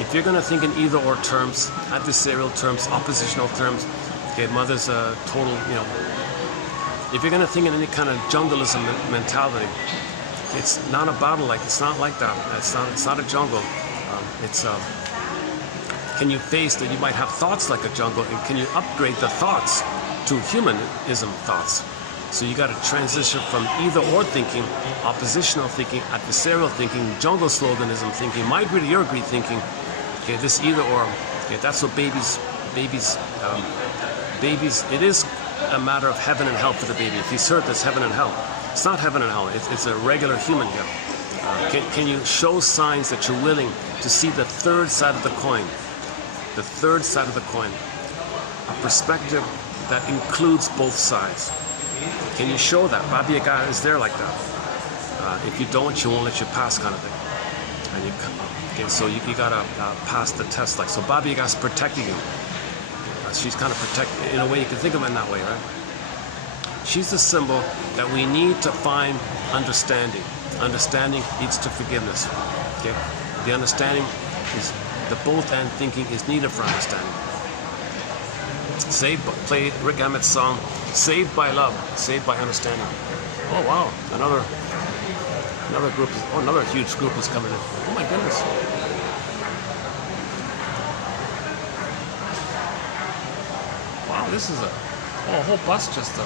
If you're going to think in either-or terms, adversarial terms, oppositional terms, okay, mother's a total, if you're going to think in any kind of jungleism mentality, it's not a battle it's not like that. It's not a jungle. Can you face that you might have thoughts like a jungle, and can you upgrade the thoughts to humanism thoughts? So you got to transition from either-or thinking, oppositional thinking, adversarial thinking, jungle sloganism thinking, my greedy, your greed thinking. Okay, this either-or. Okay, that's what babies. It is a matter of heaven and hell for the baby. If he's hurt, there's heaven and hell. It's not heaven and hell. It's a regular human here. Can you show signs that you're willing to see the third side of the coin? The third side of the coin. A perspective that includes both sides. Can you show that? Baba Yaga is there like that. If you don't, she won't let you pass, kind of thing. And so you gotta pass the test. So Baba Yaga's protecting you. She's kind of protecting, in a way you can think of it in that way, right? She's the symbol that we need to find understanding. Understanding leads to forgiveness. Okay? The understanding is the both-and thinking is needed for understanding. Play Rick Emmett's song, Saved by Love, Saved by Understanding. Oh wow, another group, another huge group is coming in. Oh my goodness. Wow, this is a whole bus just a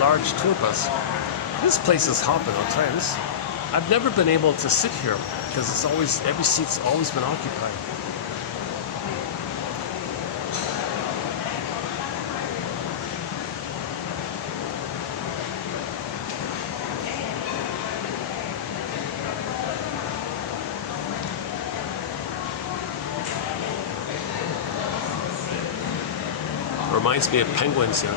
large tour bus. This place is hopping, I'll tell you this. I've never been able to sit here because every seat's always been occupied. Reminds me of penguins here.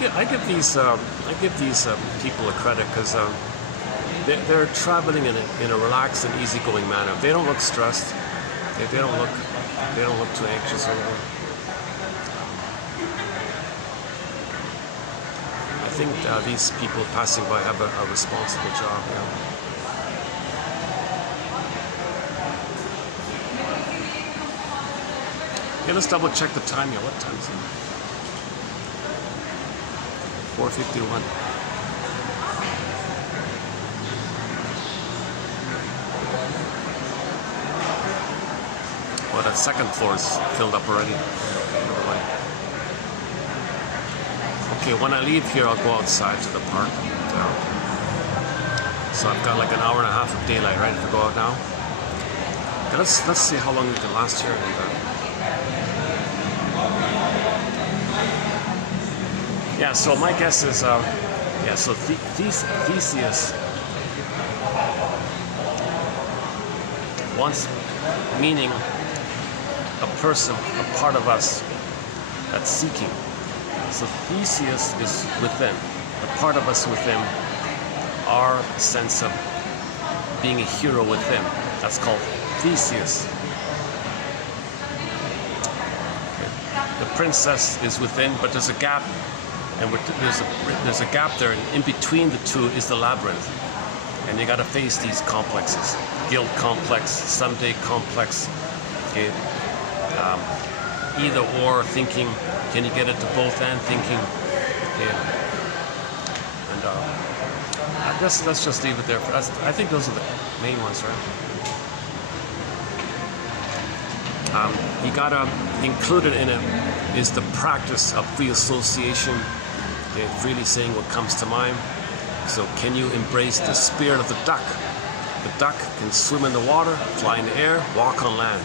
I give these people a credit because they're traveling in a relaxed and easygoing manner. They don't look stressed. They don't look too anxious or anything. I think these people passing by have a responsible job. Yeah, let's double check the time here. What time is it? 4:51. Well, the second floor is filled up already. Okay, when I leave here, I'll go outside to the park. So I've got like an hour and a half of daylight, right? If I go out now. Okay, let's see how long we can last here. Yeah, so my guess is, so Theseus wants, meaning a person, a part of us that's seeking. So Theseus is within, the part of us within, our sense of being a hero within. That's called Theseus. The princess is within, but there's a gap. And there's a gap there, and in between the two is the labyrinth. And you got to face these complexes. Guilt complex, someday complex, okay? Either or thinking, can you get it to both and thinking? Okay? And let's just leave it there. I think those are the main ones, right? You got to, included in it is the practice of free association. Freely saying what comes to mind. So can you embrace the spirit of the duck? The duck can swim in the water, fly in the air, walk on land.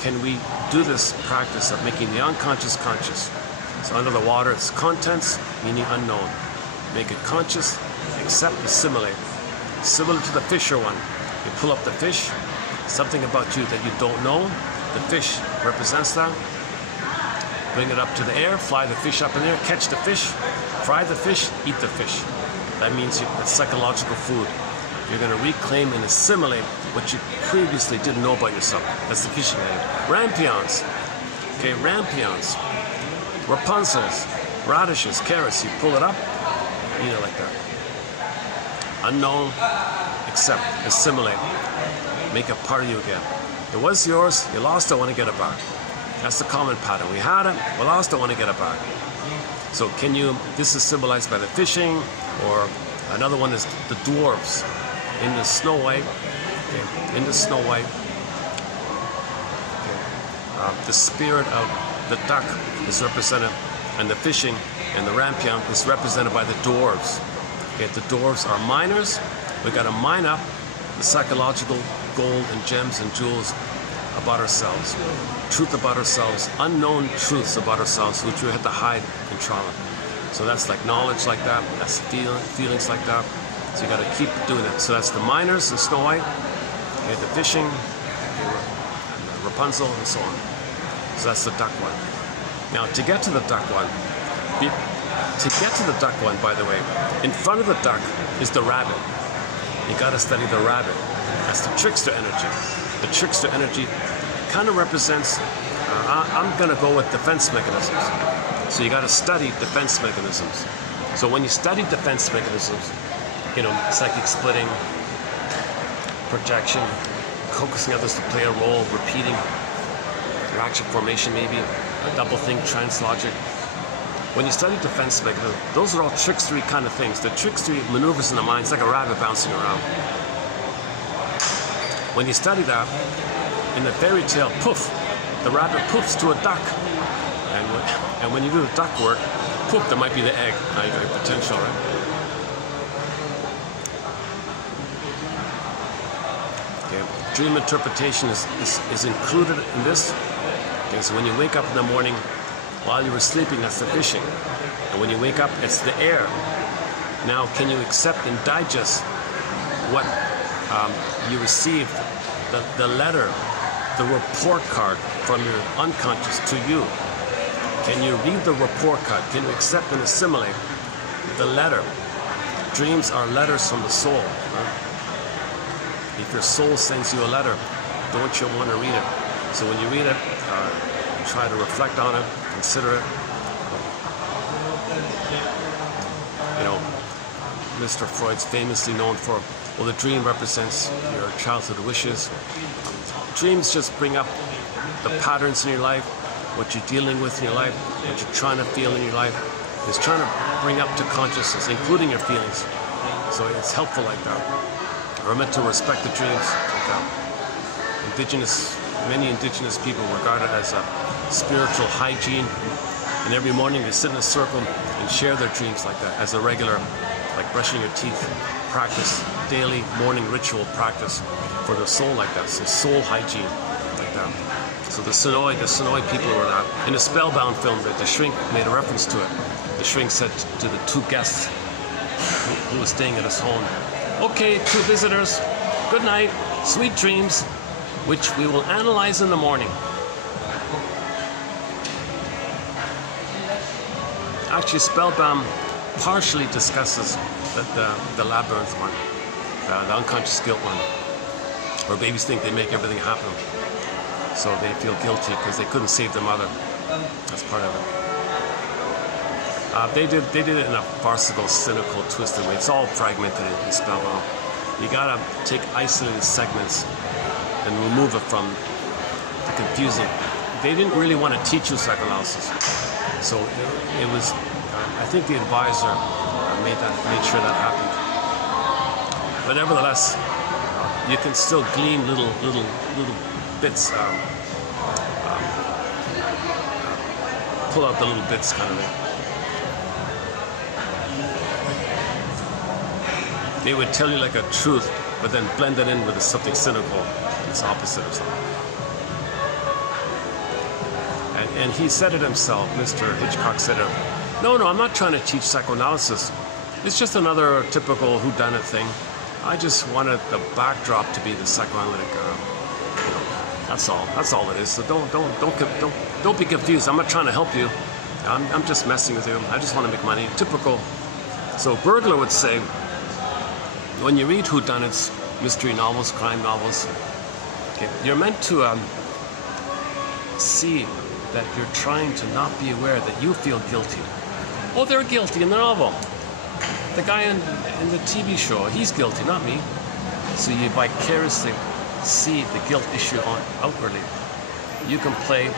Can we do this practice of making the unconscious conscious? So under the water, it's contents, meaning unknown. Make it conscious, accept, assimilate. Similar to the fisher one. You pull up the fish, something about you that you don't know. The fish represents that. Bring it up to the air, fly the fish up in the air, catch the fish, fry the fish, eat the fish. That means it's psychological food. You're going to reclaim and assimilate what you previously didn't know about yourself. That's the fishing aid. Rampions. Okay, rampions. Rapunzels. Radishes, carrots. You pull it up, eat it like that. Unknown, accept, assimilate. Make it part of you again. It was yours, you lost it, I want to get it back. That's the common pattern. We had it, we lost it, I want to get it back. So can you, this is symbolized by the fishing, or another one is the dwarves in the Snow White. Okay, in the Snow White. Okay. The spirit of the duck is represented, and the fishing and the rampion is represented by the dwarves. Okay, the dwarves are miners. We got to mine up the psychological gold and gems and jewels about ourselves, truth about ourselves, unknown truths about ourselves, which we had to hide in trauma. So that's like knowledge like that, that's feelings like that. So you got to keep doing that. So that's the miners and Snow White, okay, the fishing, okay, and Rapunzel, and so on. So that's the duck one. Now to get to the duck one, by the way, in front of the duck is the rabbit. You got to study the rabbit. That's the trickster energy. The trickster energy kind of represents, I'm going to go with defense mechanisms. So you got to study defense mechanisms. So when you study defense mechanisms, you know, psychic splitting, projection, coaxing others to play a role, repeating, reaction formation maybe, double think, trance logic. When you study defense mechanisms, those are all trickstery kind of things. The trickstery maneuvers in the mind, it's like a rabbit bouncing around. When you study that, in the fairy tale, poof, the rabbit poofs to a duck. And when you do the duck work, poof, there might be the egg. Now you got a potential, right? Okay. Dream interpretation is included in this. Okay, so when you wake up in the morning, while you were sleeping, that's the fishing. And when you wake up, it's the air. Now, can you accept and digest what you received, the letter, the report card from your unconscious to you? Can you read the report card? Can you accept and assimilate the letter? Dreams are letters from the soul. Right? If your soul sends you a letter, don't you want to read it? So when you read it, try to reflect on it, consider it. You know, Mr. Freud's famously known for, well, the dream represents your childhood wishes. Dreams just bring up the patterns in your life, what you're dealing with in your life, what you're trying to feel in your life. It's trying to bring up to consciousness, including your feelings. So it's helpful like that. We're meant to respect the dreams like that. Many indigenous people regard it as a spiritual hygiene. And every morning they sit in a circle and share their dreams like that as a regular, like brushing your teeth practice, daily morning ritual practice for the soul like that. So soul hygiene like that. So the Sonoy people were that. In the Spellbound film, the shrink made a reference to it. The shrink said to the two guests who was staying at his home, "Okay, two visitors, good night, sweet dreams, which we will analyze in the morning." Actually, Spellbound partially discusses the labyrinth one, the unconscious guilt one, where babies think they make everything happen, so they feel guilty because they couldn't save their mother. That's part of it. They did it in a farcical, cynical, twisted way. It's all fragmented in Spellbound. You gotta take isolated segments and remove it from the confusing. They didn't really want to teach you psychoanalysis, so it was. I think the advisor made sure that happened. But nevertheless, you can still glean little bits. Pull out the little bits, kind of thing. They would tell you like a truth, but then blend it in with something cynical. It's opposite or something. And he said it himself. Mr. Hitchcock said it. No, I'm not trying to teach psychoanalysis. It's just another typical whodunit thing. I just wanted the backdrop to be the psychoanalytic. That's all. That's all it is. So don't be confused. I'm not trying to help you. I'm just messing with you. I just want to make money. Typical. So Burglar would say, when you read whodunits, mystery novels, crime novels, okay, you're meant to see that you're trying to not be aware that you feel guilty. Oh, they're guilty in the novel. The guy in the TV show, he's guilty, not me. So you vicariously see the guilt issue on outwardly. You can flip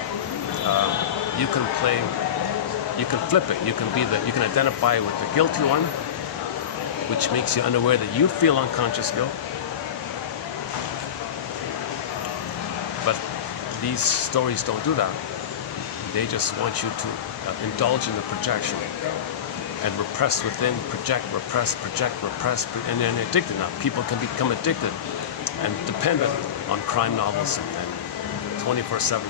it. You can identify with the guilty one, which makes you unaware that you feel unconscious guilt. But these stories don't do that. They just want you to indulge in the projection and repress within, project, repress, and then addicted. Now, people can become addicted and dependent on crime novels and 24/7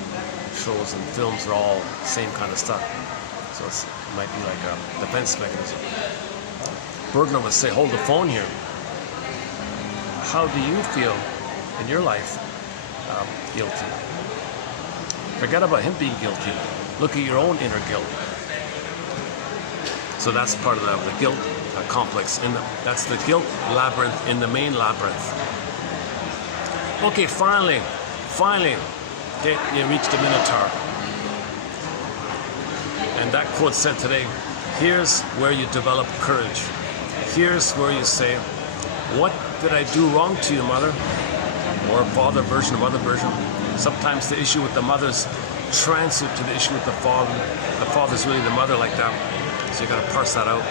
shows and films are all the same kind of stuff. So it might be like a defense mechanism. Bergner would say, hold the phone here. How do you feel in your life guilty? Forget about him being guilty. Look at your own inner guilt. So that's part of the guilt complex. That's the guilt labyrinth in the main labyrinth. Okay, finally, okay, you reached the Minotaur. And that quote said today, here's where you develop courage. Here's where you say, what did I do wrong to you, mother? Or father version of other version. Sometimes the issue with the mother's transient to the issue with the father. The father's really the mother like that. So you got to parse that out.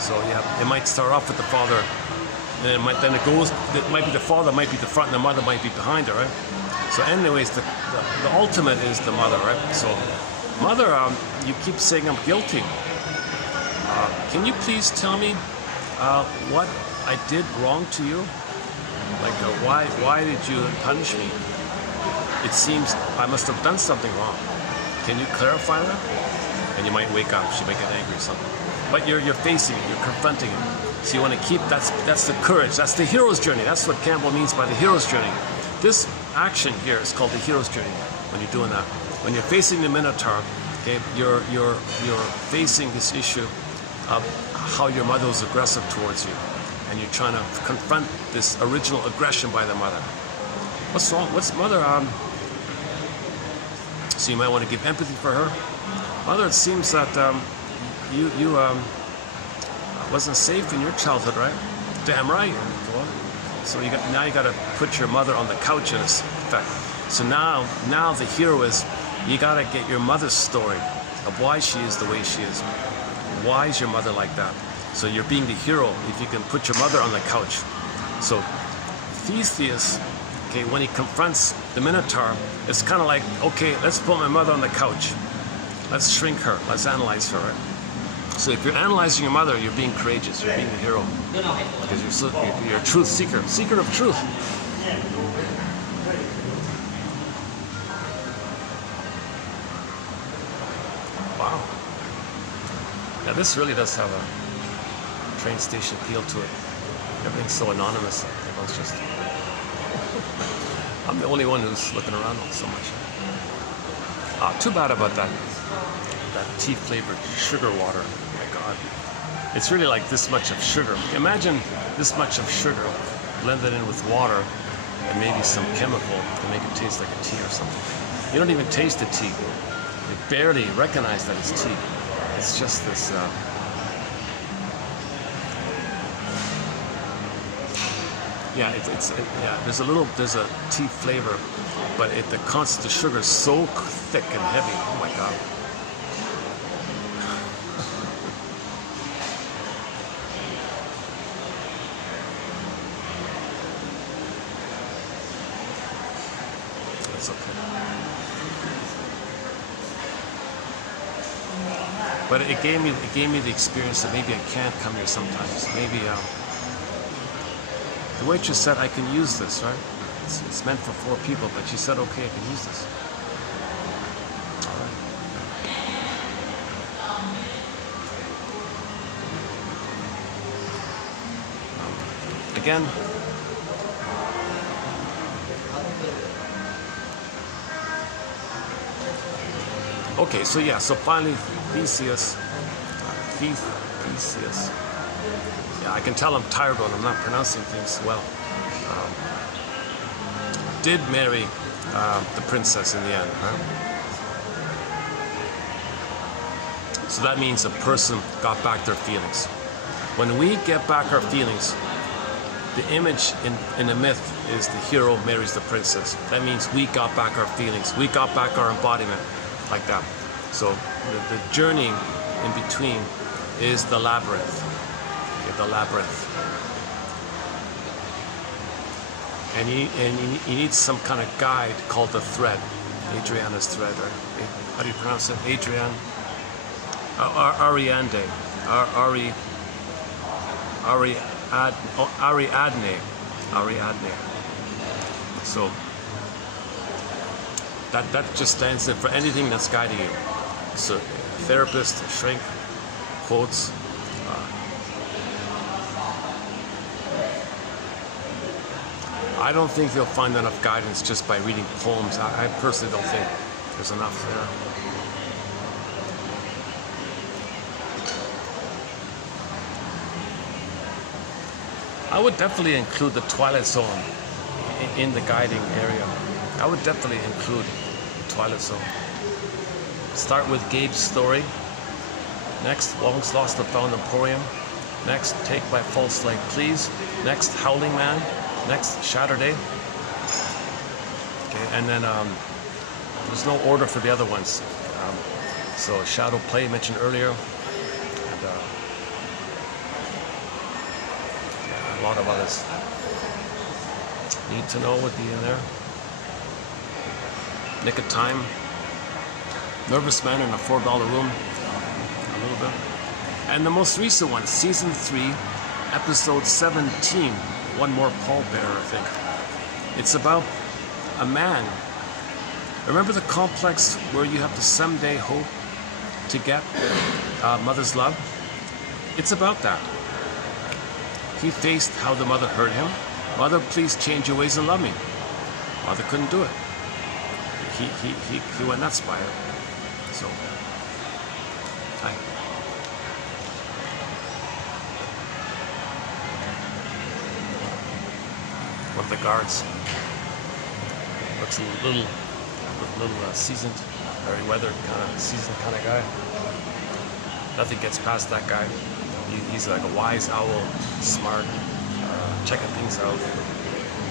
So yeah, it might start off with the father, and it might be the father might be the front, and the mother might be behind her, right? So anyways, the ultimate is the mother, right? So mother, you keep saying I'm guilty. Can you please tell me what I did wrong to you? Like why did you punish me? It seems I must have done something wrong. Can you clarify that? And you might wake up, she might get angry or something. But you're facing it, you're confronting it. So you want to keep, that's the courage, that's the hero's journey. That's what Campbell means by the hero's journey. This action here is called the hero's journey when you're doing that. When you're facing the Minotaur, okay, you're facing this issue of how your mother was aggressive towards you. And you're trying to confront this original aggression by the mother. What's wrong? What's mother? So you might want to give empathy for her. Mother, it seems that you wasn't safe in your childhood, right? Damn right. So you got to put your mother on the couch in effect. So now the hero is, you got to get your mother's story of why she is the way she is. Why is your mother like that? So you're being the hero if you can put your mother on the couch. So Theseus, okay, when he confronts the Minotaur, it's kind of like, okay, let's put my mother on the couch. Let's shrink her. Let's analyze her. Right? So if you're analyzing your mother, you're being courageous. You're being the hero because you're a truth seeker, seeker of truth. Wow. Now this really does have a train station feel to it. Everything's so anonymous. Everyone's just... I'm the only one who's looking around so much. Too bad about that tea-flavored sugar water. Oh my God. It's really like this much of sugar. Imagine this much of sugar blended in with water and maybe some chemical to make it taste like a tea or something. You don't even taste the tea. You barely recognize that it's tea. It's just this... Yeah, there's a tea flavor, but the sugar is so thick and heavy. Oh my God. That's okay. But it gave me the experience that maybe I can't come here sometimes. Maybe the waitress said I can use this, right? It's meant for 4 people, but she said, okay, I can use this. All right. Again, okay, so yeah, so finally Theseus, Theseus. Yeah, I can tell I'm tired when I'm not pronouncing things well. Did marry the princess in the end, right? So that means a person got back their feelings. When we get back our feelings, the image in the myth is the hero marries the princess. That means we got back our feelings. We got back our embodiment, like that. So the journey in between is the labyrinth. Okay, the labyrinth. And you need some kind of guide called the thread. Adriana's thread, or how do you pronounce it? Adrian? Ariadne. Ariadne. So that just stands in for anything that's guiding you. So therapist, shrink, quotes. I don't think you'll find enough guidance just by reading poems. I personally don't think there's enough there. I would definitely include the Twilight Zone in the guiding area. I would definitely include the Twilight Zone. Start with Gabe's story. Next, Long's Lost and Found Emporium. Next, Take My False Light Please. Next, Howling Man. Next, Saturday. Okay, and then there's no order for the other ones. So Shadow Play mentioned earlier. And, a lot of others. Need to Know would be in there. Nick of Time. Nervous Man in a $4 room. A little bit. And the most recent one, Season 3, Episode 17. One More Pallbearer, I think. It's about a man. Remember the complex where you have to someday hope to get mother's love? It's about that. He faced how the mother hurt him. Mother, please change your ways and love me. Mother couldn't do it. He went nuts by it. So, hi. One of the guards looks a little seasoned, very weathered kind of seasoned kind of guy. Nothing gets past that guy. He's like a wise owl, smart, checking things out.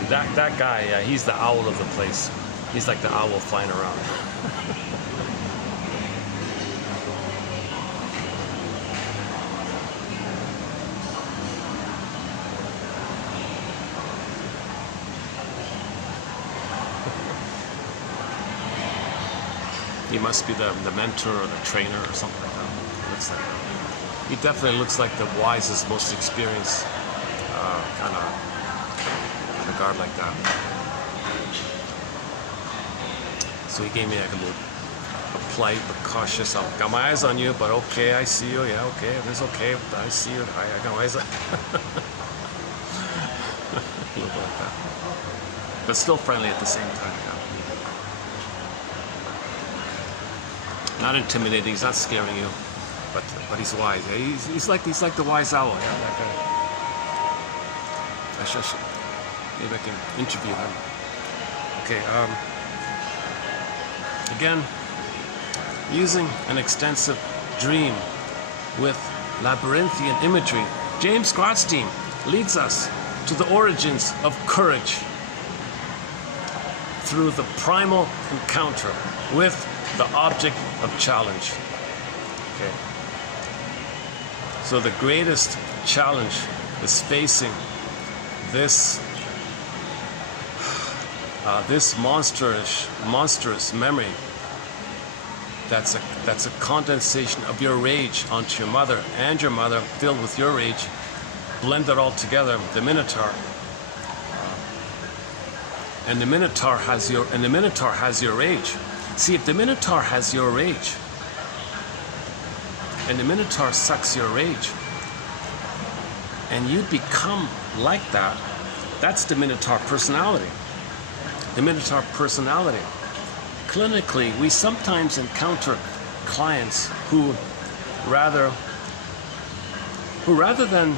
That guy, yeah, he's the owl of the place. He's like the owl flying around. He must be the mentor or the trainer or something like that. Looks like that. He definitely looks like the wisest, most experienced kind of guard like that. So he gave me like a polite but cautious, I've got my eyes on you, but okay, I see you, yeah, okay, it is okay, but I see you, I got my eyes on a little bit like that. But still friendly at the same time, yeah. Not intimidating, he's not scaring you, but he's wise. Yeah, he's like the wise owl. Yeah, that guy. I should maybe I can interview him. Okay. Again, using an extensive dream with labyrinthian imagery, James Grotstein leads us to the origins of courage through the primal encounter with the object of challenge. Okay. So the greatest challenge is facing this monstrous memory that's a condensation of your rage onto your mother and your mother, filled with your rage, blended all together, the Minotaur. And the Minotaur has your rage. See, if the Minotaur has your rage, and the Minotaur sucks your rage, and you become like that, that's the Minotaur personality. The Minotaur personality. Clinically, we sometimes encounter clients who rather who rather than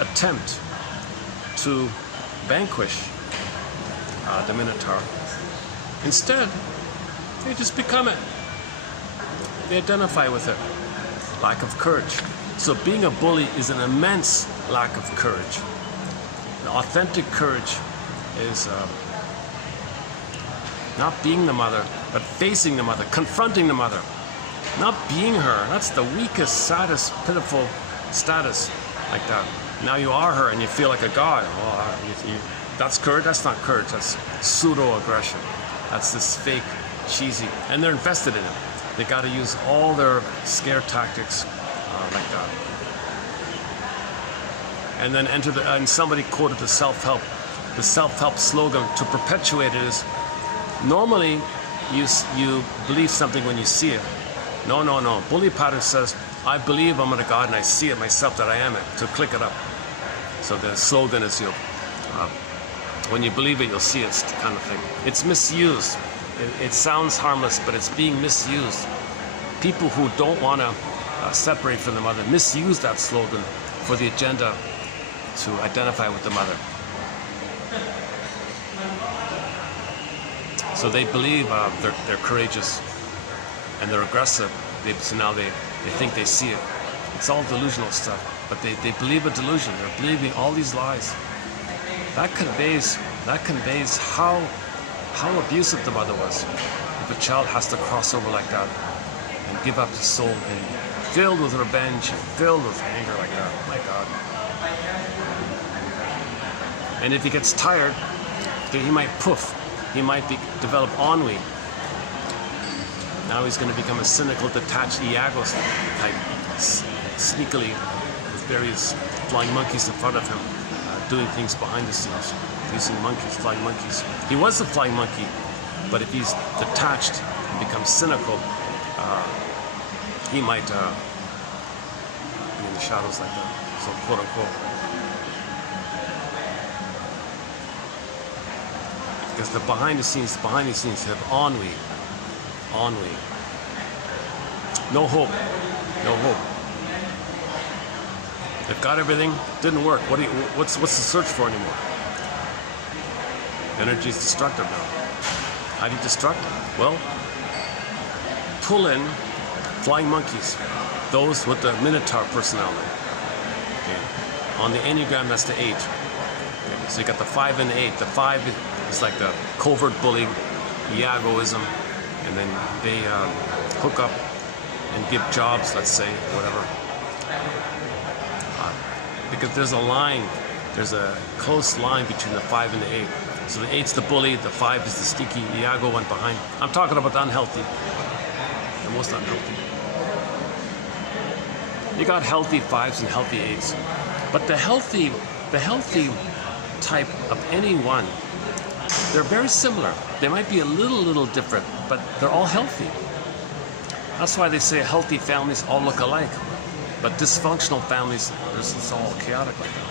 attempt to vanquish the Minotaur, instead, they just become it. They identify with it. Lack of courage. So being a bully is an immense lack of courage. The authentic courage is not being the mother, but facing the mother, confronting the mother, not being her. That's the weakest, saddest, pitiful status like that. Now you are her and you feel like a god. Well, that's courage? That's not courage. That's pseudo-aggression. That's this fake, cheesy, and they're invested in it. They got to use all their scare tactics like that. And then and somebody quoted the self-help slogan to perpetuate it is, normally you believe something when you see it. No. Bully pattern says, I believe I'm a god and I see it myself that I am it, to click it up. So the slogan is, when you believe it, you'll see it, kind of thing. It's misused. It sounds harmless, but it's being misused. People who don't want to separate from the mother misuse that slogan for the agenda to identify with the mother. So they believe they're courageous and they're aggressive. So now they think they see it. It's all delusional stuff, but they believe a delusion. They're believing all these lies. That conveys how abusive the mother was. If a child has to cross over like that and give up his soul and filled with revenge and filled with anger like that, my God. And if he gets tired, he might poof. He might develop ennui. Now he's going to become a cynical, detached Iago type, sneakily with various flying monkeys in front of him, doing things behind the scenes, using monkeys, flying monkeys. He was a flying monkey, but if he's detached and becomes cynical, he might be in the shadows like that, so quote unquote. Because the behind the scenes have ennui. No hope. They've got everything, didn't work. What's the search for anymore? Energy is destructive now. How do you destruct? Well, pull in flying monkeys, those with the Minotaur personality. Okay. On the Enneagram, that's the 8. Okay. So you got the 5 and the 8. The 5 is like the covert bullying, Iagoism, and then they hook up and give jobs, let's say, whatever. Because there's a close line between the 5 and the 8. So the 8's the bully, the 5 is the sneaky Iago one behind. I'm talking about the unhealthy, the most unhealthy. You got healthy 5s and healthy 8s. But the healthy type of any one, they're very similar. They might be a little different, but they're all healthy. That's why they say healthy families all look alike. But dysfunctional families, it's all chaotic like that.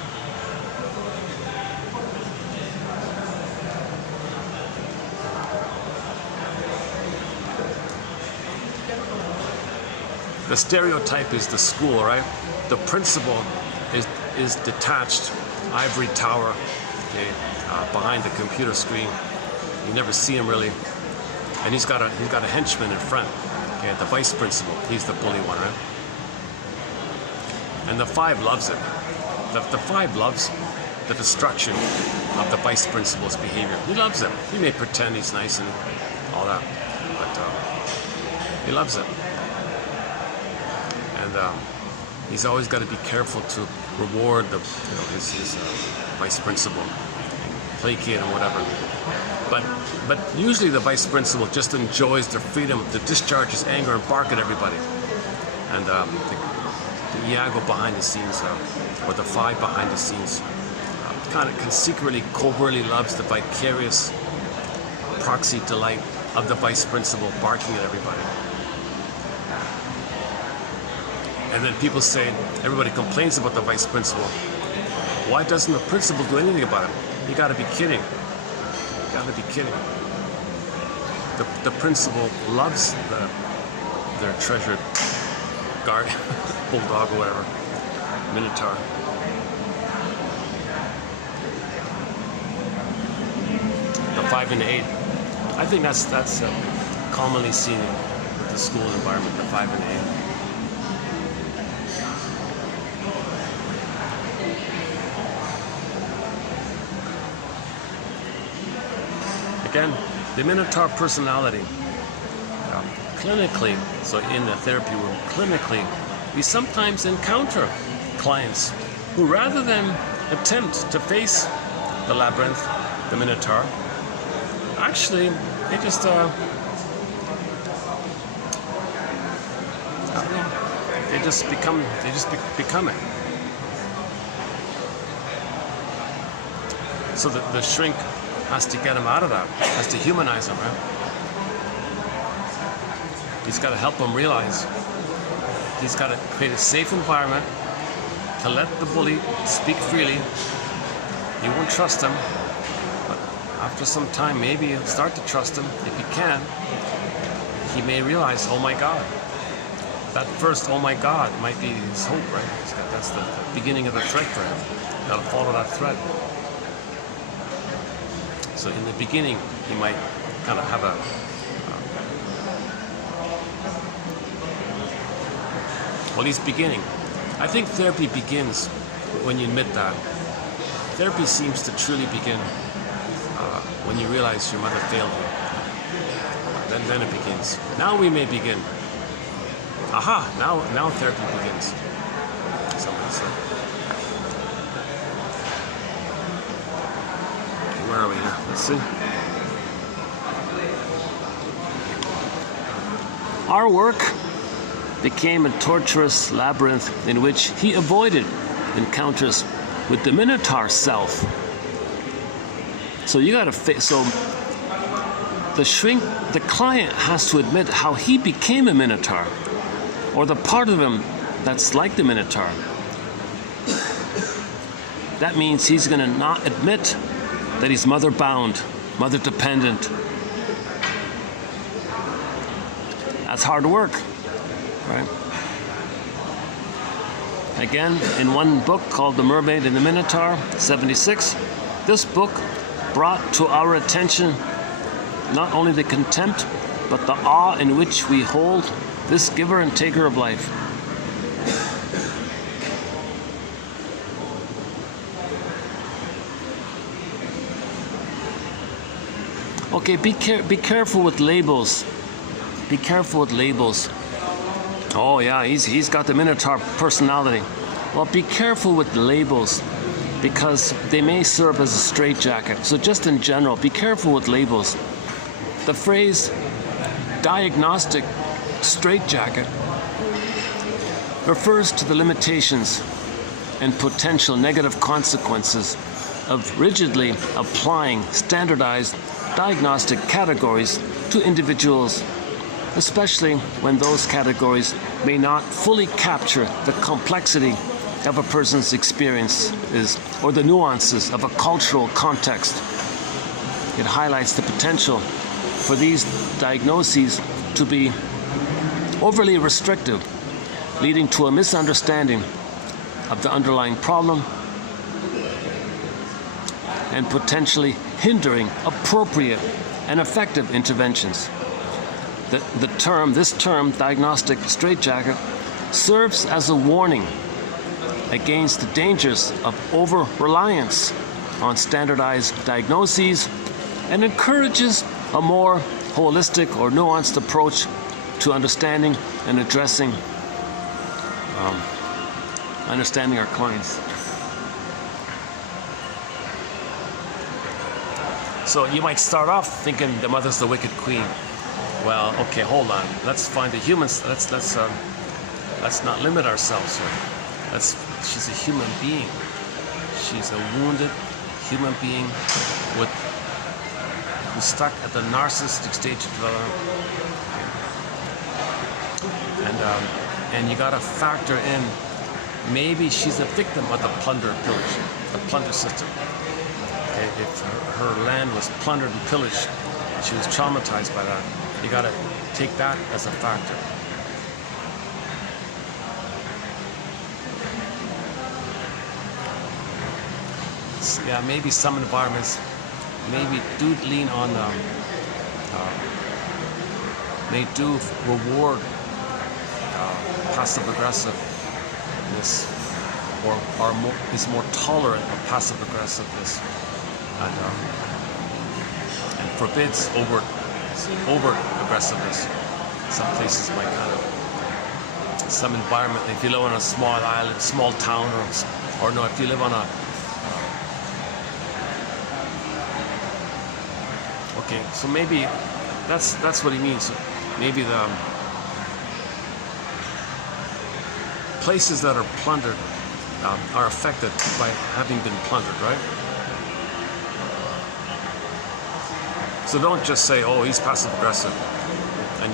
The stereotype is the school, right? The principal is detached, ivory tower, okay, behind the computer screen. You never see him really, and he's got a henchman in front. Okay, the vice principal, he's the bully one, right? And the 5 loves it. The 5 loves the destruction of the vice principal's behavior. He loves it. He may pretend he's nice and all that, but he loves it. And he's always got to be careful to reward his vice principal, placate and whatever. But usually the vice principal just enjoys their freedom to discharge his anger and bark at everybody. And the Iago behind the scenes, or the 5 behind the scenes, kind of secretly, covertly loves the vicarious proxy delight of the vice principal barking at everybody. And then people say, everybody complains about the vice principal. Why doesn't the principal do anything about it? You gotta be kidding. You gotta be kidding. The principal loves their treasured guard, bulldog or whatever. Minotaur. The 5 and the 8. I think that's commonly seen with the school environment, the 5 and the 8. Again, the Minotaur personality. Clinically, so in the therapy room, clinically, we sometimes encounter clients who, rather than attempt to face the labyrinth, the Minotaur, actually they just I don't know, they just become it. So the shrink has to get him out of that, has to humanize him, right? He's got to help him realize he's got to create a safe environment to let the bully speak freely. You won't trust him, but after some time, maybe you'll start to trust him. If you can, he may realize, oh my God. That first, oh my God, might be his hope, right? That's the beginning of the thread for him. You've got to follow that thread. So in the beginning, he might kind of have a well, he's beginning. I think therapy begins when you admit that. Therapy seems to truly begin when you realize your mother failed you. Then it begins. Now we may begin. Aha! Now therapy begins. Somebody said. Where are we here? Let's see. Our work became a torturous labyrinth in which he avoided encounters with the Minotaur self. So you gotta so the client has to admit how he became a Minotaur, or the part of him that's like the Minotaur. That means he's gonna not admit that he's mother-bound, mother-dependent. That's hard work. Right. Again, in one book called The Mermaid and the Minotaur, 76, this book brought to our attention not only the contempt, but the awe in which we hold this giver and taker of life. Okay, be careful with labels. Be careful with labels. Oh yeah, he's got the Minotaur personality. Well, be careful with labels because they may serve as a straitjacket. So just in general, be careful with labels. The phrase diagnostic straitjacket refers to the limitations and potential negative consequences of rigidly applying standardized diagnostic categories to individuals, especially when those categories may not fully capture the complexity of a person's experiences or the nuances of a cultural context. It highlights the potential for these diagnoses to be overly restrictive, leading to a misunderstanding of the underlying problem and potentially hindering appropriate and effective interventions. This term, diagnostic straitjacket, serves as a warning against the dangers of over-reliance on standardized diagnoses and encourages a more holistic or nuanced approach to understanding and addressing our clients. So you might start off thinking the mother's the wicked queen. Well, okay, hold on. Let's find the humans. Let's not limit ourselves here. She's a human being. She's a wounded human being who's stuck at the narcissistic stage of development. And you gotta factor in, maybe she's a victim of the plunder pillage, the plunder system. Okay, if her land was plundered and pillaged, she was traumatized by that. You gotta take that as a factor. yeah, maybe some environments maybe do lean on, they do reward passive aggressiveness, or is more tolerant of passive aggressiveness, and forbids overt aggressiveness. Some places might kind of, some environment, if you live on a small island, small town, or no, if you live on a, okay, so maybe that's what he means. So maybe the places that are plundered are affected by having been plundered, right? So don't just say, oh, he's passive aggressive, and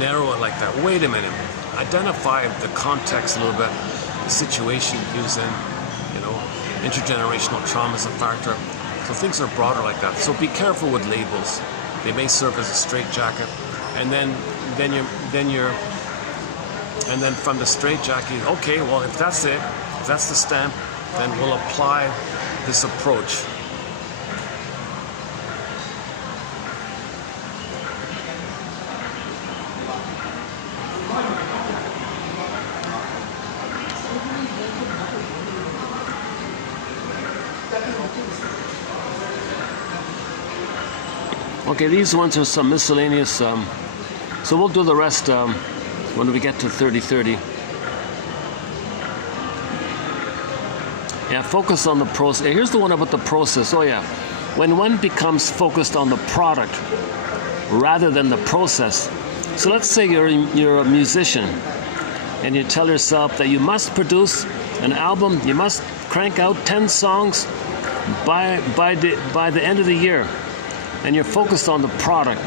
narrow it like that. Wait a minute. Identify the context a little bit, the situation he was in, you know, intergenerational trauma is a factor. So things are broader like that. So be careful with labels. They may serve as a straitjacket, and then from the straitjacket, okay, well, if that's it, if that's the stamp, then we'll apply this approach. Okay, these ones are some miscellaneous, so we'll do the rest when we get to 30-30. Yeah, focus on the process. Here's the one about the process. Oh yeah, when one becomes focused on the product rather than the process. So let's say you're a musician, and you tell yourself that you must produce an album, you must crank out 10 songs by the end of the year. And you're focused on the product,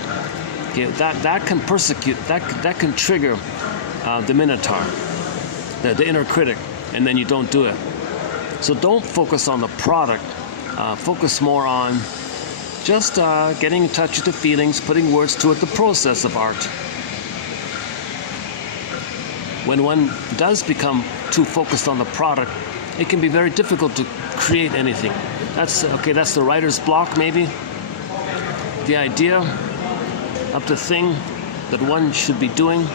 okay, that can persecute, that can trigger the minotaur, the inner critic, and then you don't do it. So don't focus on the product, focus more on just getting in touch with the feelings, putting words to it, the process of art. When one does become too focused on the product, it can be very difficult to create anything. That's the writer's block maybe. The idea of the thing that one should be doing,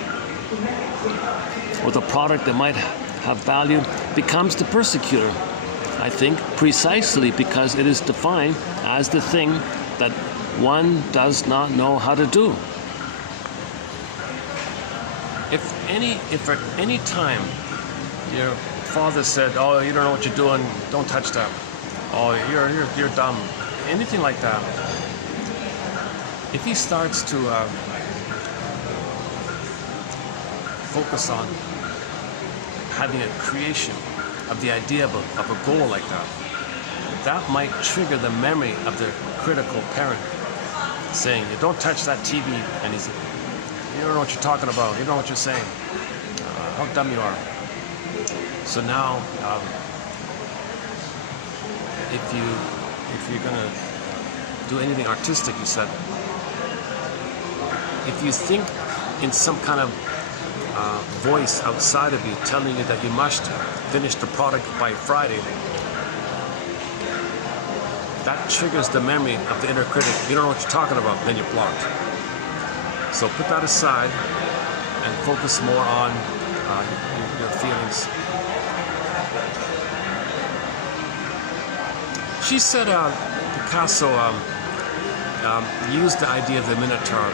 or the product that might have value, becomes the persecutor, I think, precisely because it is defined as the thing that one does not know how to do. If at any time your father said, oh, you don't know what you're doing, don't touch that, oh, you're dumb, anything like that, if he starts to focus on having a creation of the idea of a goal like that, that might trigger the memory of the critical parent saying, you don't touch that TV, and he's, you don't know what you're talking about, you don't know what you're saying, how dumb you are. So now, if you're gonna do anything artistic, you said, if you think in some kind of voice outside of you telling you that you must finish the product by Friday, that triggers the memory of the inner critic. You don't know what you're talking about, then you're blocked. So put that aside and focus more on your feelings. She said Picasso used the idea of the Minotaur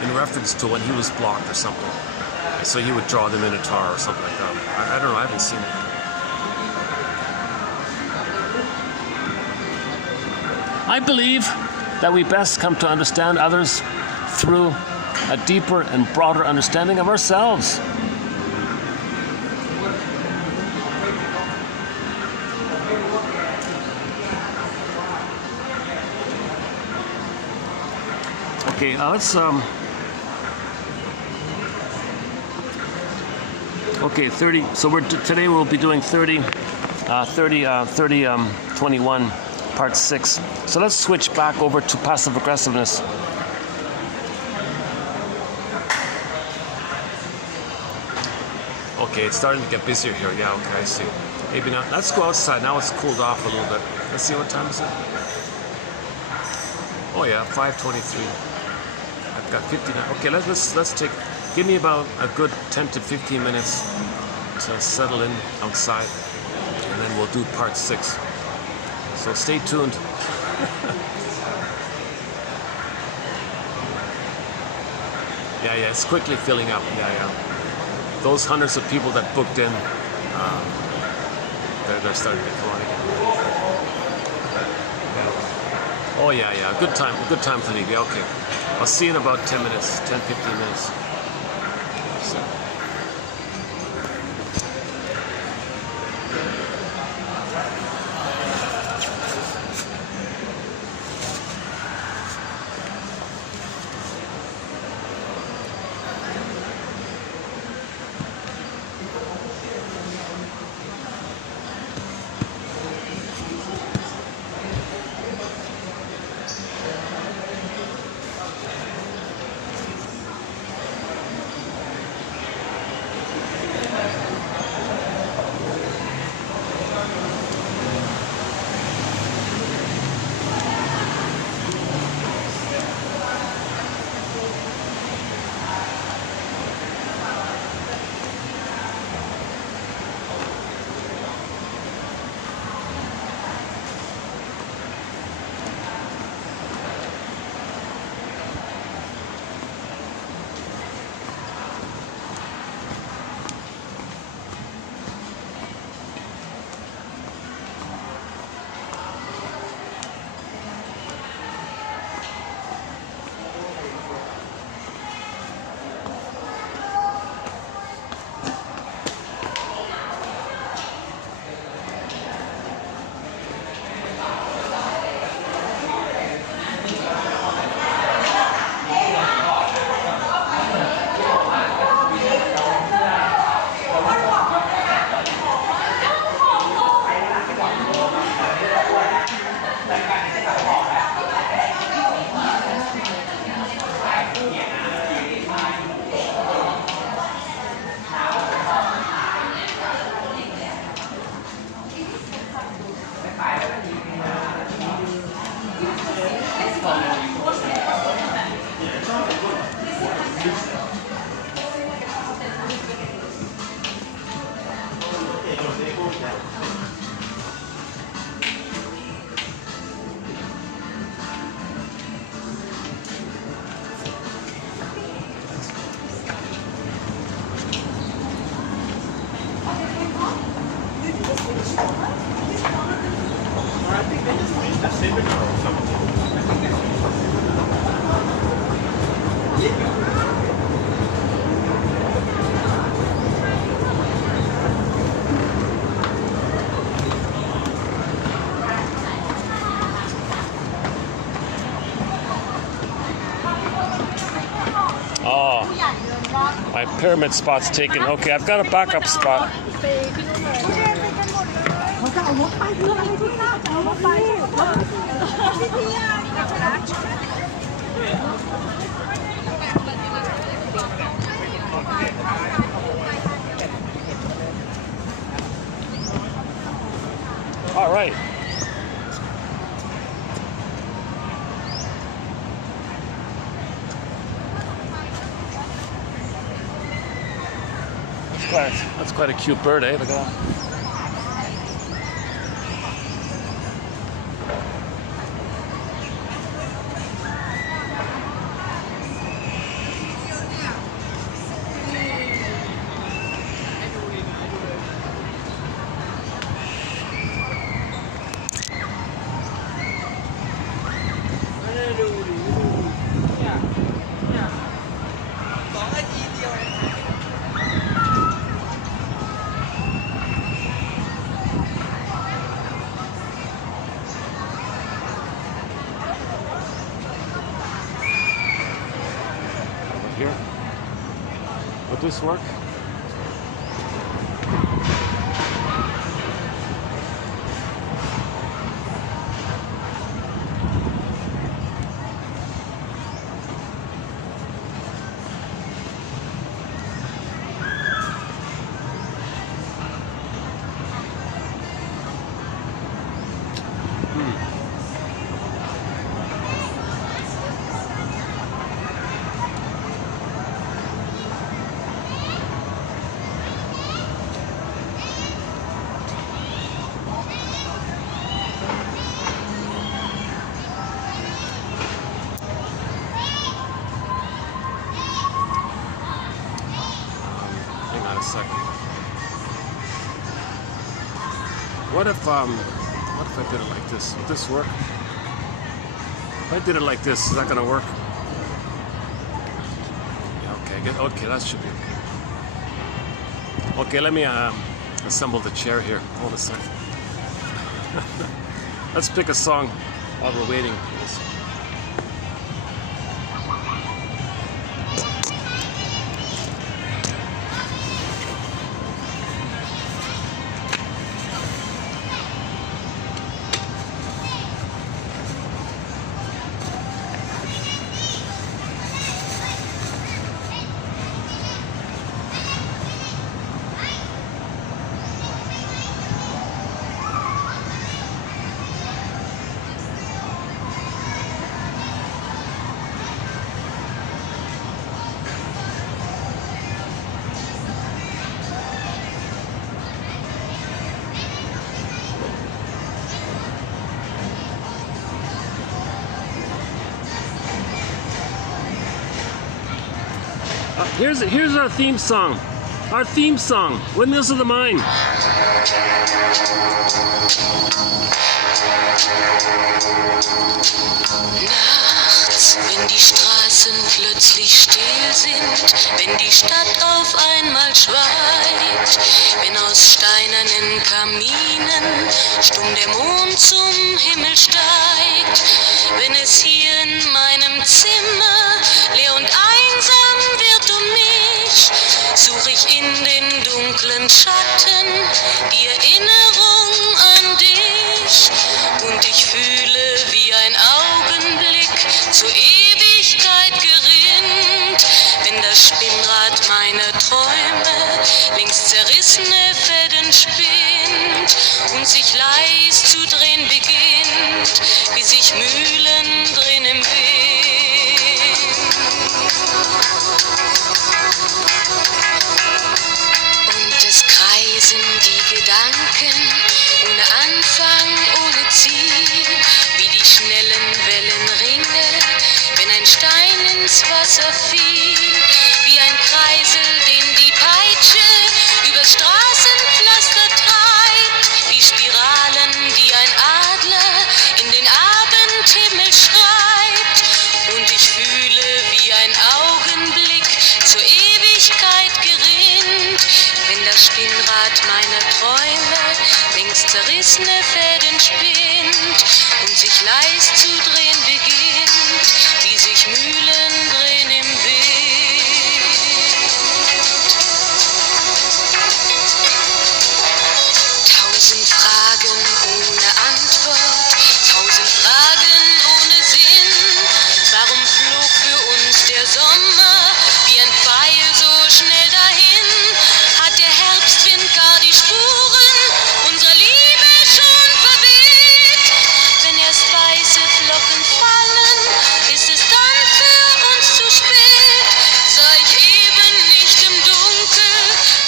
in reference to when he was blocked or something. And so he would draw the Minotaur or something like that. I don't know, I haven't seen it. I believe that we best come to understand others through a deeper and broader understanding of ourselves. Okay, let's okay, 30. So today we'll be doing 21, part 6. So let's switch back over to passive aggressiveness. Okay, it's starting to get busier here. Yeah, okay, I see. Maybe not. Let's go outside. Now it's cooled off a little bit. Let's see what time is it. Oh yeah, 5:23. I've got 59. Okay, let's take. Give me about a good 10 to 15 minutes to settle in outside, and then we'll do part 6. So stay tuned. Yeah, it's quickly filling up. Yeah. Those hundreds of people that booked in, they're starting to come on again. Oh yeah. Good time to leave. Yeah, okay. I'll see you in about 10 minutes, 10, 15 minutes. So. My pyramid spot's taken. Okay, I've got a backup spot. All right. That's quite a cute bird, eh? Look at that. Here. Would this work? sec. What if I did it like this? Would this work? If I did it like this, is that gonna work? Yeah, okay, good. Okay, that should be okay. Okay, let me assemble the chair here. Hold a sec. Let's pick a song while we're waiting. Here's our theme song. Our theme song, Windmills of the Mind. Nachts, wenn die Straßen plötzlich still sind, wenn die Stadt auf einmal schweigt, wenn aus steinernen Kaminen stumm der Mond zum Himmel steigt, wenn es hier in meinem Zimmer leer und einsam wird um mich, suche ich in den dunklen Schatten die Erinnerung an dich und ich fühle, wie ein Augenblick zur Ewigkeit gerinnt, wenn das Spinnrad meiner Träume längst zerrissene Fäden spinnt und sich leis zu drehen beginnt, wie sich Mühlen drehen im Wind. Und es kreisen die Gedanken ohne Anfang, ohne Ziel, wie die schnellen Wellenringe, wenn ein Stein ins Wasser fiel, wie ein Kreisel, den die Peitsche übers Straßenpflaster treibt, wie Spiralen, die ein Adler in den Abendhimmel schreibt. Und ich fühle, wie ein Augenblick zur Ewigkeit gerinnt, wenn das Spinnrad meiner Träume längst zerrissene Fäden spinnt und sich leis zu drehen beginnt, wie sich Mühlen drehen im Wind. 1000 Fragen ohne Antwort, 1000 Fragen ohne Sinn. Warum flog für uns der Sommer wie ein Pfeil so schnell dahin? Hat der Herbstwind gar die Spuren unserer Liebe schon verweht? Wenn erst weiße Flocken fallen, ist es dann für uns zu spät. Sah ich eben nicht im Dunkel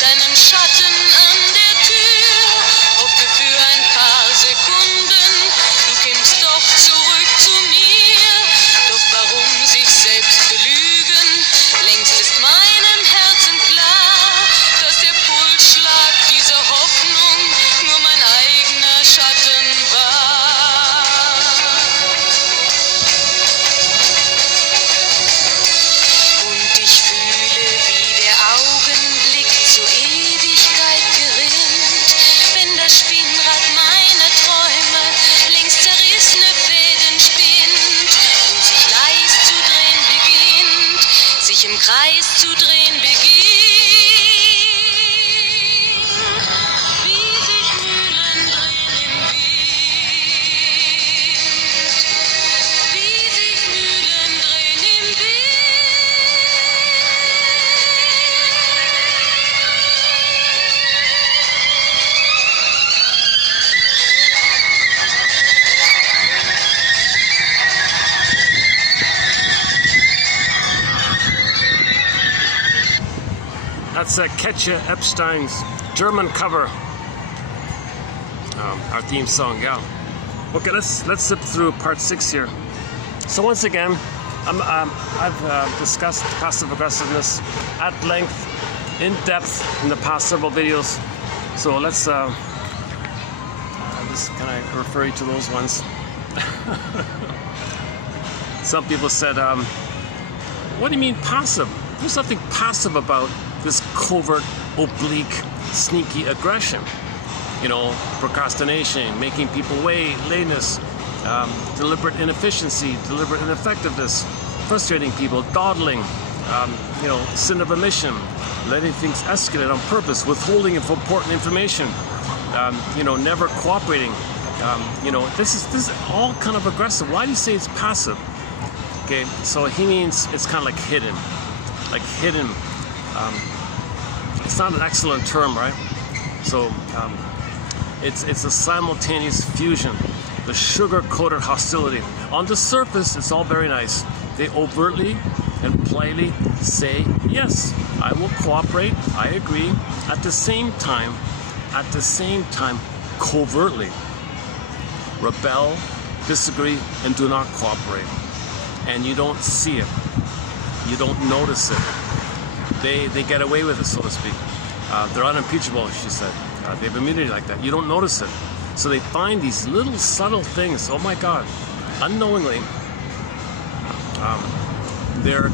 deinen Schatten an der Tür, hoffte für ein paar Sekunden, du kämst doch zurück zu mir. Doch warum sich selbst belügen? Längst ist meinem Herzen klar, dass der Pulsschlag dieser Hoffnung nur mein eigener Schatten war. Und ich fühle, wie der Augenblick zur Ewigkeit gerinnt, wenn das Spinnrad meiner Träume längst zerrissene Fäden spinnt und sich leis zu drehen beginnt, sich im Kreis zu drehen beginnt, wie sich Mühlen drehen im Wind, wie sich Mühlen drehen im Wind. That's Ketche Epstein's German cover. Our theme song, yeah. Okay, let's zip through part 6 here. So once again, I've discussed passive aggressiveness at length in depth in the past several videos. So let's just kind of refer you to those ones. Some people said, what do you mean passive? There's nothing passive about this covert, oblique, sneaky aggression. You know, procrastination, making people wait, lateness, deliberate inefficiency, deliberate ineffectiveness, frustrating people, dawdling, you know, sin of omission, letting things escalate on purpose, withholding of important information, you know, never cooperating. You know, this is all kind of aggressive. Why do you say it's passive? Okay, so he means it's kind of like hidden. Like hidden. It's not an excellent term, right? So it's a simultaneous fusion. The sugar-coated hostility. On the surface, it's all very nice. They overtly and politely say, yes, I will cooperate, I agree. At the same time, covertly rebel, disagree, and do not cooperate. And you don't see it. You don't notice it. They get away with it, so to speak. They're unimpeachable, she said. They have immunity like that. You don't notice it. So they find these little subtle things. Oh my God. Unknowingly, they're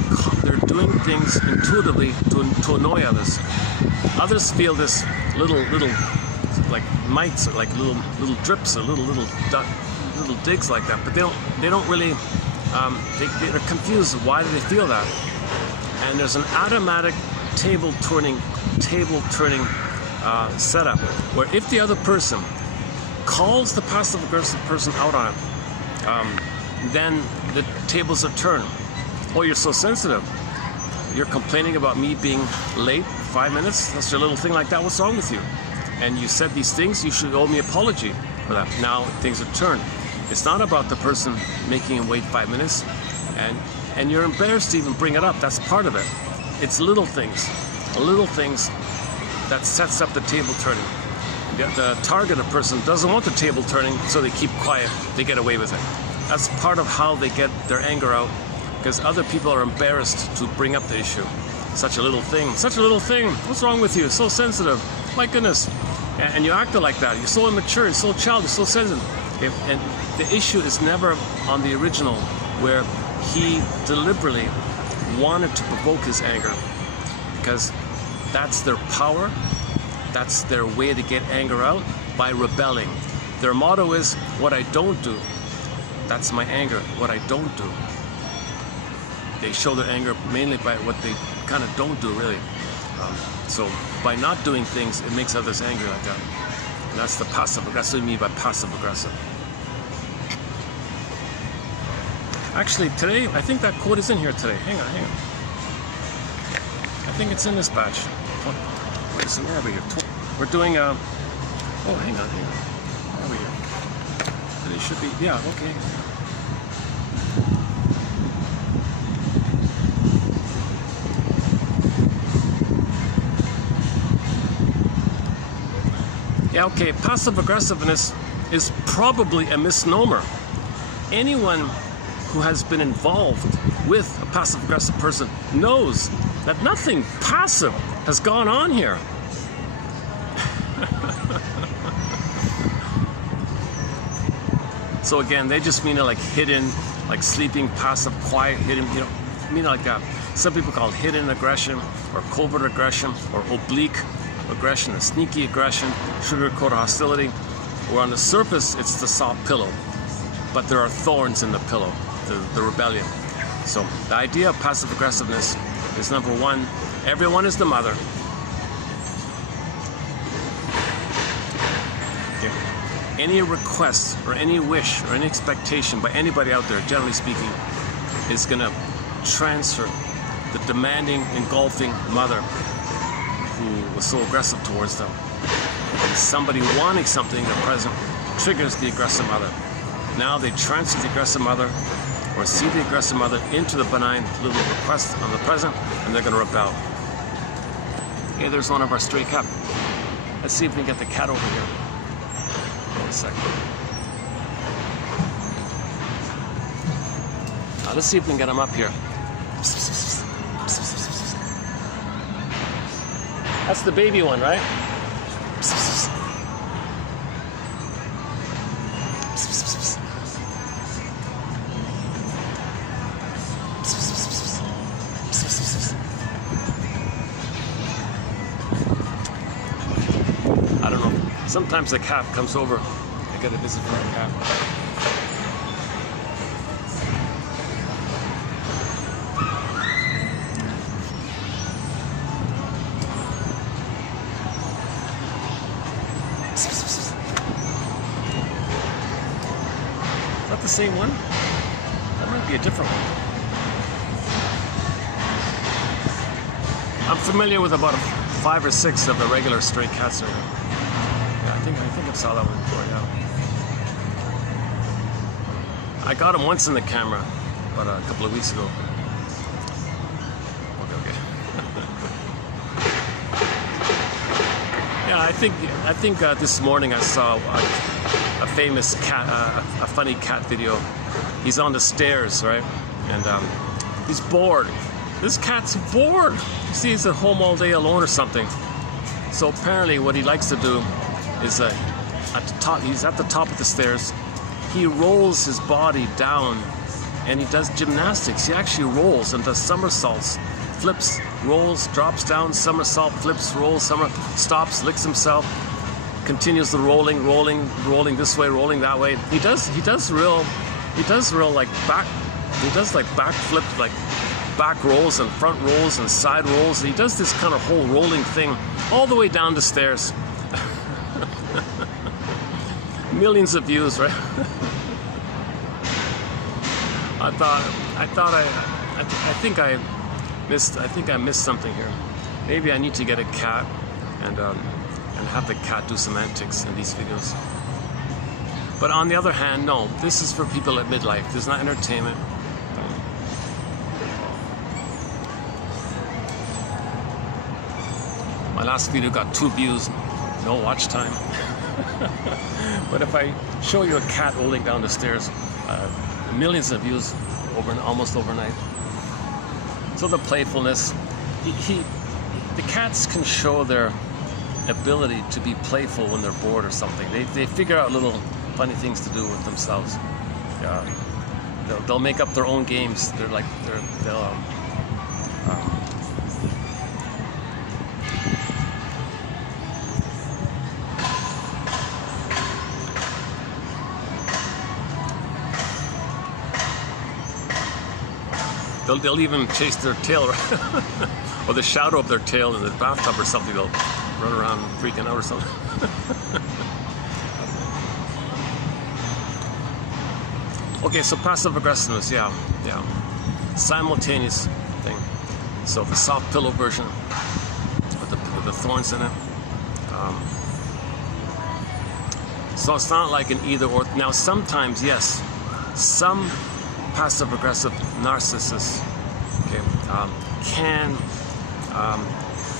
doing things intuitively to annoy others. Others feel this little like mites, or like little drips, or little digs like that. But they don't really. They're confused. Why do they feel that? And there's an automatic table turning setup where if the other person calls the passive aggressive person out on it, then the tables are turned. Oh, you're so sensitive. You're complaining about me being late 5 minutes? That's your little thing like that? What's wrong with you? And you said these things, you should owe me an apology for that. Now things are turned. It's not about the person making him wait 5 minutes, and you're embarrassed to even bring it up. That's part of it. It's little things that sets up the table turning. The targeted person doesn't want the table turning, so they keep quiet. They get away with it. That's part of how they get their anger out, because other people are embarrassed to bring up the issue. Such a little thing. What's wrong with you? So sensitive. My goodness. And you acted like that. You're so immature. You're so childish. So sensitive. And the issue is never on the original, where he deliberately wanted to provoke his anger, because that's their power. That's their way to get anger out, by rebelling. Their motto is, what I don't do. That's my anger, what I don't do. They show their anger mainly by what they kind of don't do, really. So by not doing things, it makes others angry like that. And that's the passive. That's what I mean by passive aggressive. Actually, today, I think that quote is in here today. Hang on. I think it's in this batch. Where is it? There we go. We're doing oh, hang on. There we go. It should be, yeah, okay. Yeah, okay, passive aggressiveness is probably a misnomer. Anyone who has been involved with a passive aggressive person knows that nothing passive has gone on here. So again, they just mean it like hidden, like sleeping, passive, quiet, hidden, you know, mean it like that. Some people call it hidden aggression, or covert aggression, or oblique aggression, a sneaky aggression, sugar-coated hostility, where on the surface it's the soft pillow, but there are thorns in the pillow, the rebellion. So the idea of passive aggressiveness is, number one, everyone is the mother. Okay. Any request or any wish or any expectation by anybody out there, generally speaking, is going to transfer the demanding, engulfing mother who was so aggressive towards them. And somebody wanting something in the present triggers the aggressive mother. Now they transfer the aggressive mother, or see the aggressive mother, into the benign little request on the present, and they're going to rebel. Hey, there's one of our stray cat. Let's see if we can get the cat over here. Wait a second. Let's see if we can get him up here. That's the baby one, right? I don't know. Sometimes the cat comes over. I get a visit from the cat. Is that the same one? That might be a different one. I'm familiar with about 5 or 6 of the regular stray cats right now. Yeah, I think I saw that one before, yeah. I got him once in the camera, about a couple of weeks ago. Okay. Yeah, I think this morning I saw a famous cat, a funny cat video. He's on the stairs, right? And he's bored. This cat's bored. You see, he's at home all day alone or something. So apparently what he likes to do is at the top, he's at the top of the stairs. He rolls his body down and he does gymnastics. He actually rolls and does somersaults, flips, rolls, drops down, somersault, flips, rolls, stops, licks himself, continues the rolling this way, rolling that way. He does real like back flips, like back rolls and front rolls and side rolls. He does this kind of whole rolling thing all the way down the stairs. Millions of views, right? I think I missed something here. Maybe I need to get a cat and have the cat do some antics in these videos. But on the other hand, no, this is for people at midlife. This is not entertainment. My last video got 2 views, no watch time. But if I show you a cat rolling down the stairs, millions of views almost overnight. So the playfulness, the cats can show their ability to be playful when they're bored or something. They figure out little funny things to do with themselves. They'll make up their own games. They'll even chase their tail or the shadow of their tail in the bathtub or something. They'll run around freaking out or something. Okay, so passive aggressiveness, yeah. Simultaneous thing. So the soft pillow version with the thorns in it. So it's not like an either or. Now sometimes, yes, some passive aggressive narcissists can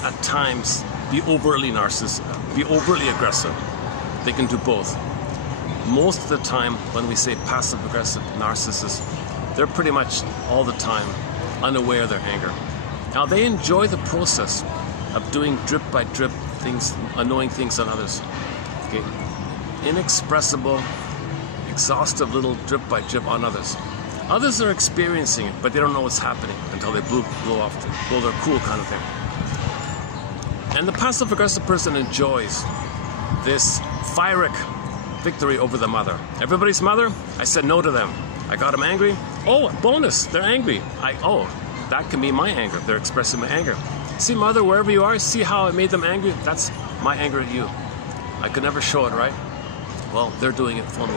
at times be overtly aggressive. They can do both. Most of the time when we say passive aggressive narcissists, they're pretty much all the time unaware of their anger. Now they enjoy the process of doing drip by drip things, annoying things on others. Okay, inexpressible, exhaustive little drip by drip on others. Others are experiencing it, but they don't know what's happening until they blow their cool kind of thing. And the passive-aggressive person enjoys this pyrrhic victory over the mother. Everybody's mother, I said no to them. I got them angry. Oh, bonus, they're angry. That can be my anger. They're expressing my anger. See, mother, wherever you are, see how I made them angry? That's my anger at you. I could never show it, right? Well, they're doing it for me.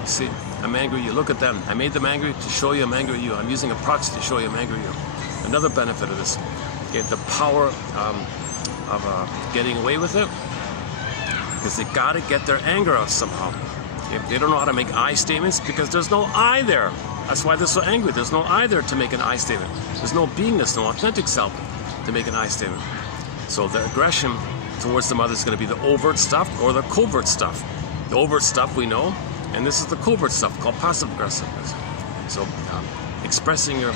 You see, I'm angry at you. Look at them. I made them angry to show you I'm angry at you. I'm using a proxy to show you I'm angry at you. Another benefit of this, okay, the power of getting away with it, because they got to get their anger out somehow. Okay? They don't know how to make I statements because there's no I there. That's why they're so angry. There's no I there to make an I statement. There's no beingness, no authentic self to make an I statement. So the aggression towards the mother is going to be the overt stuff or the covert stuff. The overt stuff we know, and this is the covert stuff called passive aggressiveness. So expressing your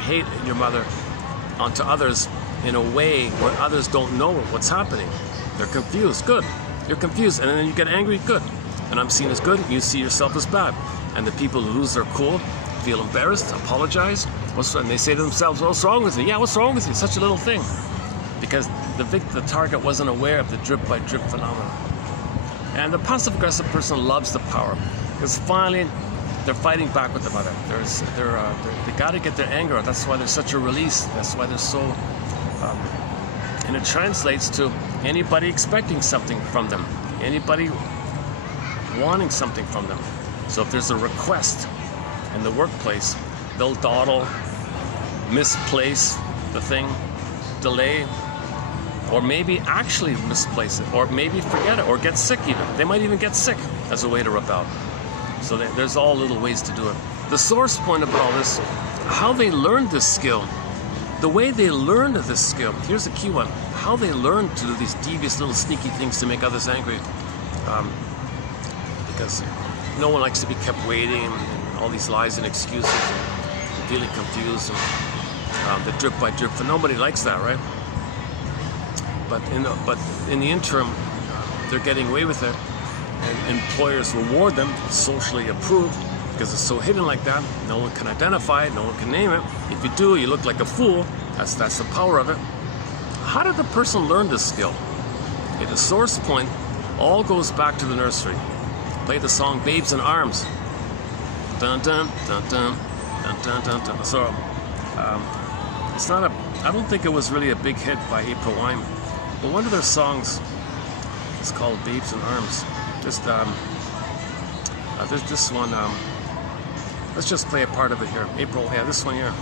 hate in your mother onto others in a way where others don't know what's happening. They're confused. Good. You're confused, and then you get angry. Good. And I'm seen as good. You see yourself as bad. And the people who lose their cool feel embarrassed, apologize, and they say to themselves, "What's wrong with you?" Yeah, what's wrong with you? It's such a little thing. Because the target wasn't aware of the drip-by-drip phenomenon. And the passive-aggressive person loves the power, because finally they're fighting back with the mother. They got to get their anger out. That's why there's such a release. That's why they're so. And it translates to anybody expecting something from them, anybody wanting something from them. So if there's a request in the workplace, they'll dawdle, misplace the thing, delay, or maybe actually misplace it, or maybe forget it, or get sick even. They might even get sick as a way to rebel. So there's all little ways to do it. The source point about all this, how they learned this skill, the way they learned this skill, here's the key one, how they learned to do these devious little sneaky things to make others angry. Because no one likes to be kept waiting, and all these lies and excuses, and feeling confused, and the drip by drip, and nobody likes that, right? But in the interim, they're getting away with it, and employers reward them, socially approved, because it's so hidden like that. No one can identify it, no one can name it. If you do, you look like a fool. That's the power of it. How did the person learn this skill? Okay, the source point all goes back to the nursery. Play the song "Babes in Arms." Dun dun dun dun dun dun dun dun. So it's not a. I don't think it was really a big hit by April Wine, but one of their songs is called "Babes in Arms." Just there's this one. Let's just play a part of it here. April, yeah, this one here.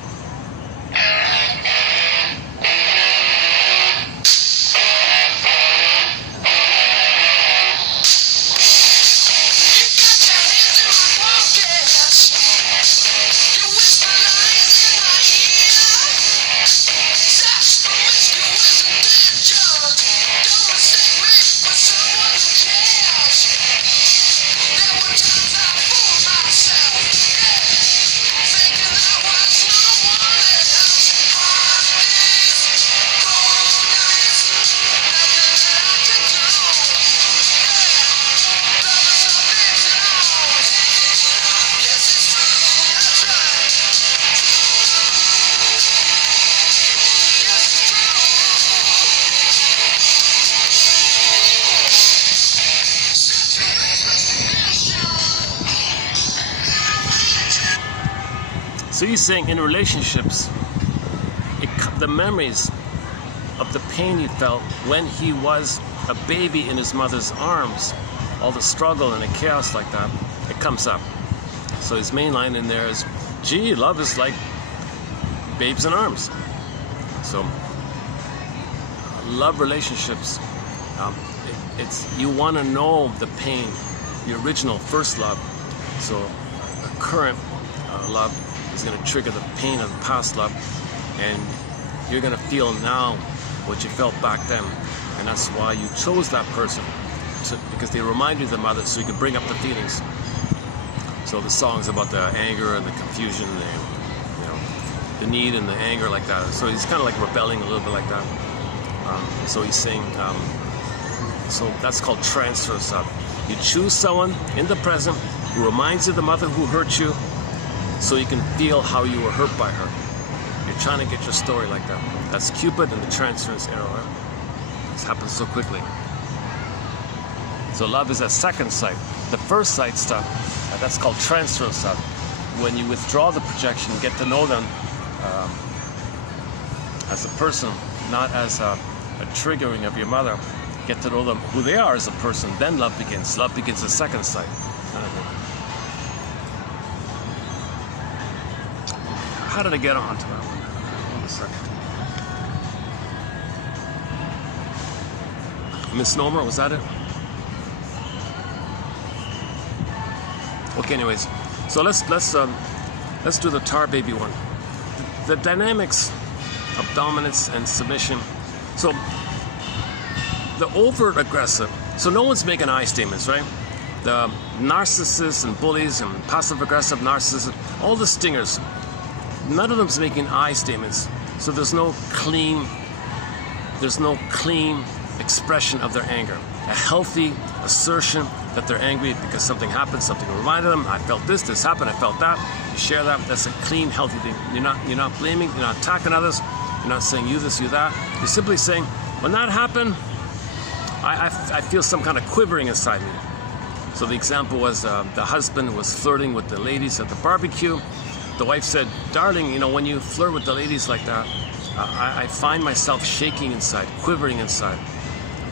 So he's saying in relationships, the memories of the pain he felt when he was a baby in his mother's arms, all the struggle and the chaos like that, it comes up. So his main line in there is, "Gee, love is like babes in arms." So love relationships, it's you want to know the pain, the original first love. So a current love is going to trigger the pain of the past love, and you're going to feel now what you felt back then, and that's why you chose that person, because they remind you of the mother, so you can bring up the feelings. So the song's about the anger and the confusion, the need and the anger like that. So he's kind of like rebelling a little bit like that. So he's saying, so that's called transfer sub. You choose someone in the present who reminds you of the mother who hurt you, so you can feel how you were hurt by her. You're trying to get your story like that. That's Cupid and the transference arrow. Right? This happens so quickly. So love is a second sight. The first sight stuff, that's called transfer stuff. When you withdraw the projection, get to know them as a person, not as a triggering of your mother. Get to know them who they are as a person. Then love begins. Love begins the second sight. How did I get on to that one? Hold a second. Misnomer, was that it? Okay, anyways, so let's do the tar baby one. The dynamics of dominance and submission. So the overt aggressive. So no one's making I statements, right? The narcissists and bullies and passive aggressive narcissists, all the stingers. None of them's making I statements, so there's no clean there's no clean expression of their anger. A healthy assertion that they're angry because something happened, something reminded them, I felt this happened, I felt that. You share that, that's a clean, healthy thing. You're not blaming, you're not attacking others, you're not saying you this, you that. You're simply saying, when that happened, I feel some kind of quivering inside me. So the example was the husband was flirting with the ladies at the barbecue. The wife said, darling, when you flirt with the ladies like that, I find myself shaking inside, quivering inside.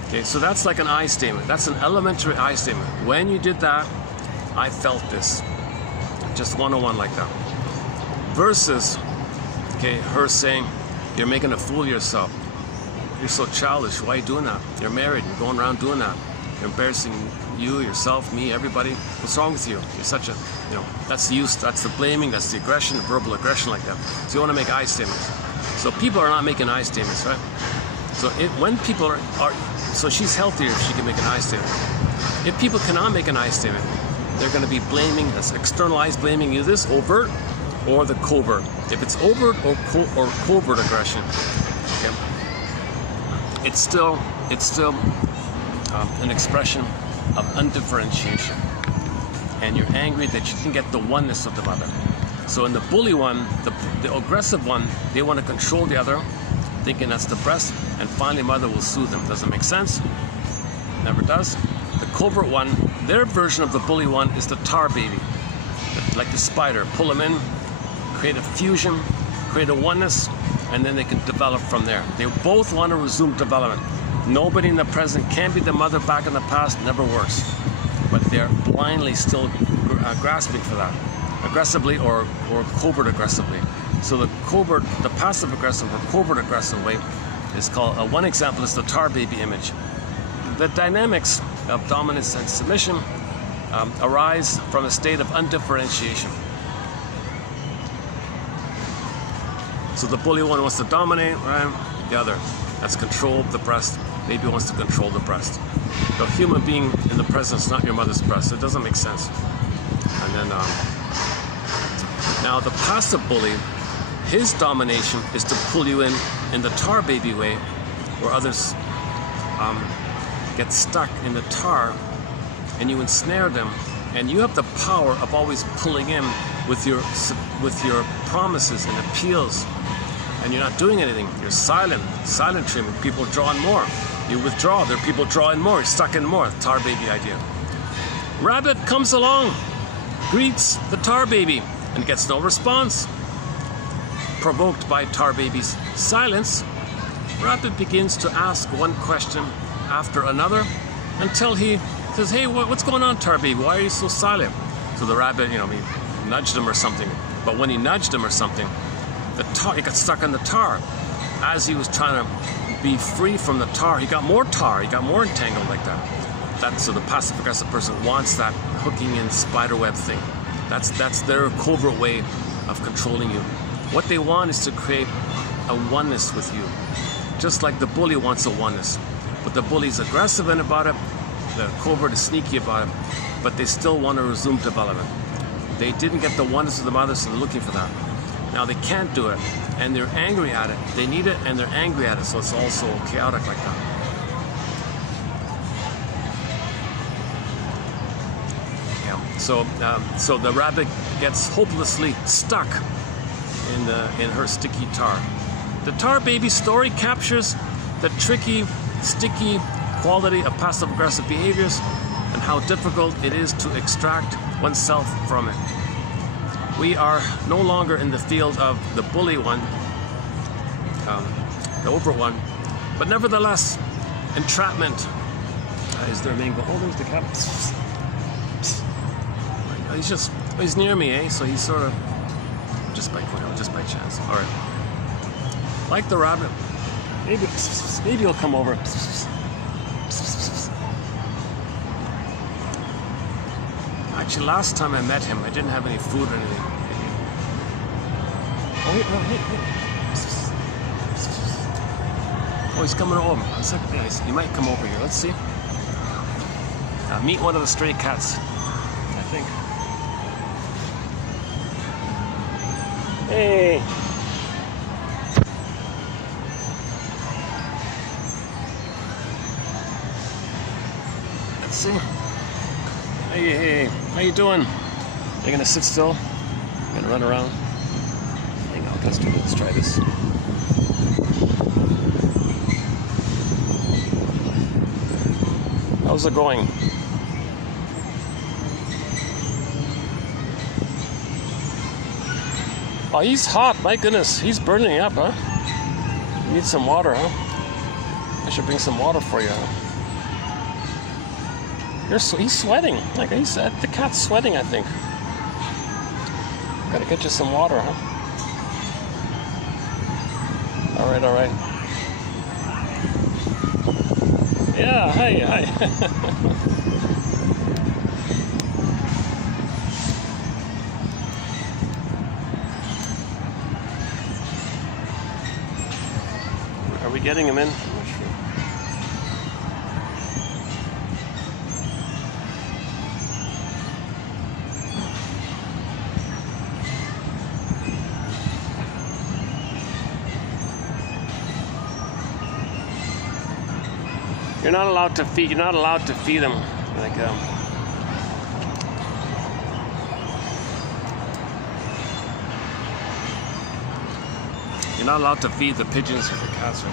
Okay, so that's like an I statement. That's an elementary I statement. When you did that, I felt this. Just one-on-one like that. Versus, okay, her saying, you're making a fool of yourself. You're so childish. Why are you doing that? You're married. You're going around doing that. You're embarrassing you, yourself, me, everybody. What's wrong with you? You're such a, that's the use, that's the blaming, that's the aggression, the verbal aggression like that. So you want to make I statements. So people are not making I statements, right? So when people are, so she's healthier if she can make an I statement. If people cannot make an I statement, they're going to be blaming, that's externalized blaming, either this overt or the covert. If it's overt or covert aggression, okay, it's still an expression of undifferentiation, and you're angry that you can get the oneness of the mother. So in the bully one, the aggressive one, they want to control the other, thinking that's the breast, and finally mother will soothe them. Doesn't make sense. Never does. The covert one, their version of the bully one is the tar baby, like the spider. Pull them in, create a fusion, create a oneness, and then they can develop from there. They both want to resume development. Nobody in the present can be the mother back in the past, never works. But they're blindly still grasping for that, aggressively or covert aggressively. So the covert, the passive aggressive or covert aggressive way is called, one example is the tar baby image. The dynamics of dominance and submission arise from a state of undifferentiation. So the bully one wants to dominate, right? The other, that's control the breast. Maybe wants to control the breast. The human being in the present is not your mother's breast. It doesn't make sense. And then now the passive bully, his domination is to pull you in the tar baby way, where others get stuck in the tar, and you ensnare them, and you have the power of always pulling in with your promises and appeals, and you're not doing anything. You're silent treatment. People draw in more. You withdraw. There are people drawing more. You're stuck in more. Tar baby idea. Rabbit comes along, greets the tar baby, and gets no response. Provoked by tar baby's silence, Rabbit begins to ask one question after another until he says, hey, what's going on, tar baby? Why are you so silent? So the rabbit, he nudged him or something. But when he nudged him or something, he got stuck in the tar. As he was trying to be free from the tar, he got more entangled like that. So the passive-aggressive person wants that hooking in spiderweb thing. That's their covert way of controlling you. What they want is to create a oneness with you, just like the bully wants a oneness. But the bully's aggressive about it, the covert is sneaky about it, but they still want to resume development. They didn't get the oneness of the mother, so they're looking for that. Now they can't do it, and they're angry at it. They need it, and they're angry at it, so it's also chaotic like that. Yeah. So the rabbit gets hopelessly stuck in her sticky tar. The tar baby story captures the tricky, sticky quality of passive-aggressive behaviors and how difficult it is to extract oneself from it. We are no longer in the field of the bully one, the overt one, but nevertheless, entrapment is their main goal. Oh, there's the cat. He's near me, eh? So he's sort of just by chance. All right. Like the rabbit, maybe he'll come over. Actually, last time I met him, I didn't have any food or anything. Oh, he's coming over. He might come over here. Let's see. Meet one of the stray cats, I think. Hey. Let's see. Hey, how you doing? You're gonna sit still? You're gonna run around? Hang on, let's do this. Let's try this. How's it going? Oh, he's hot. My goodness, he's burning up, huh? You need some water, huh? I should bring some water for you, huh? He's sweating. Like he said, the cat's sweating, I think. Gotta get you some water, huh? All right. Yeah, hi. Are we getting him in? I'm not sure. You're not allowed to feed. You're not allowed to feed them. Like you're not allowed to feed the pigeons or the cats.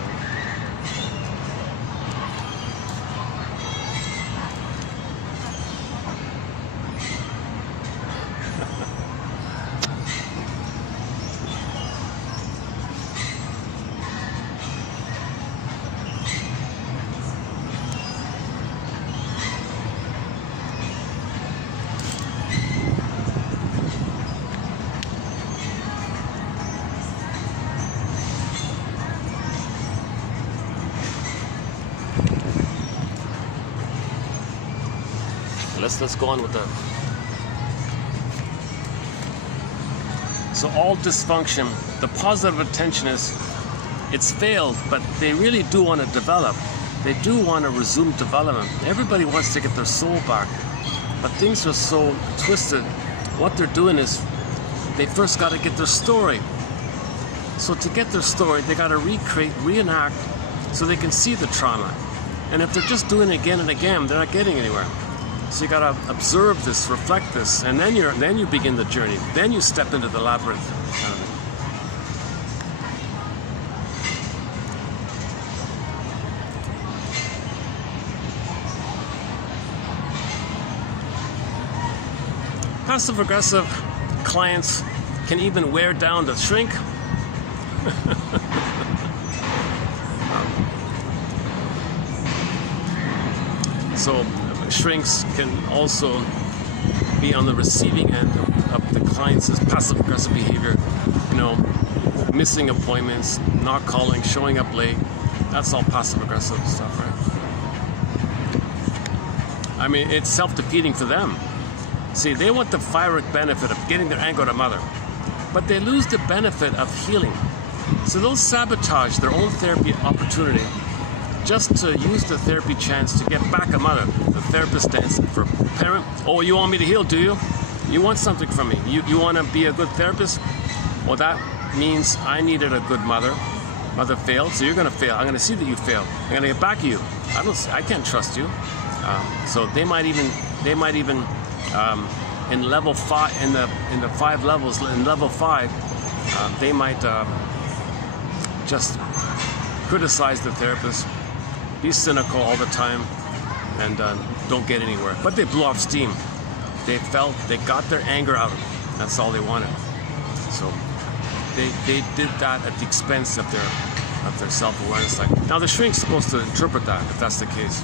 Let's go on with that. So all dysfunction, the positive attention is, it's failed, but they really do want to develop. They do want to resume development. Everybody wants to get their soul back, but things are so twisted. What they're doing is, they first got to get their story. So to get their story, they got to reenact, so they can see the trauma. And if they're just doing it again and again, they're not getting anywhere. So you gotta observe this, reflect this, and then you begin the journey. Then you step into the labyrinth. Passive-aggressive clients can even wear down the shrink. So shrinks can also be on the receiving end of the client's passive-aggressive behavior. You know, missing appointments, not calling, showing up late. That's all passive-aggressive stuff, right? I mean, it's self-defeating for them. See, they want the firework benefit of getting their anger out of mother, but they lose the benefit of healing. So they'll sabotage their own therapy opportunity just to use the therapy chance to get back a mother. The therapist stands for parent. Oh, you want me to heal, do you? You want something from me. You want to be a good therapist? Well, that means I needed a good mother. Mother failed, so you're going to fail. I'm going to see that you failed. I'm going to get back at you. I can't trust you. So they might even in level 5, in the 5 levels, in level 5, they might just criticize the therapist, be cynical all the time, and don't get anywhere. But they blew off steam. They got their anger out of it. That's all they wanted. So they did that at the expense of their self-awareness. Now the shrink's supposed to interpret that if that's the case.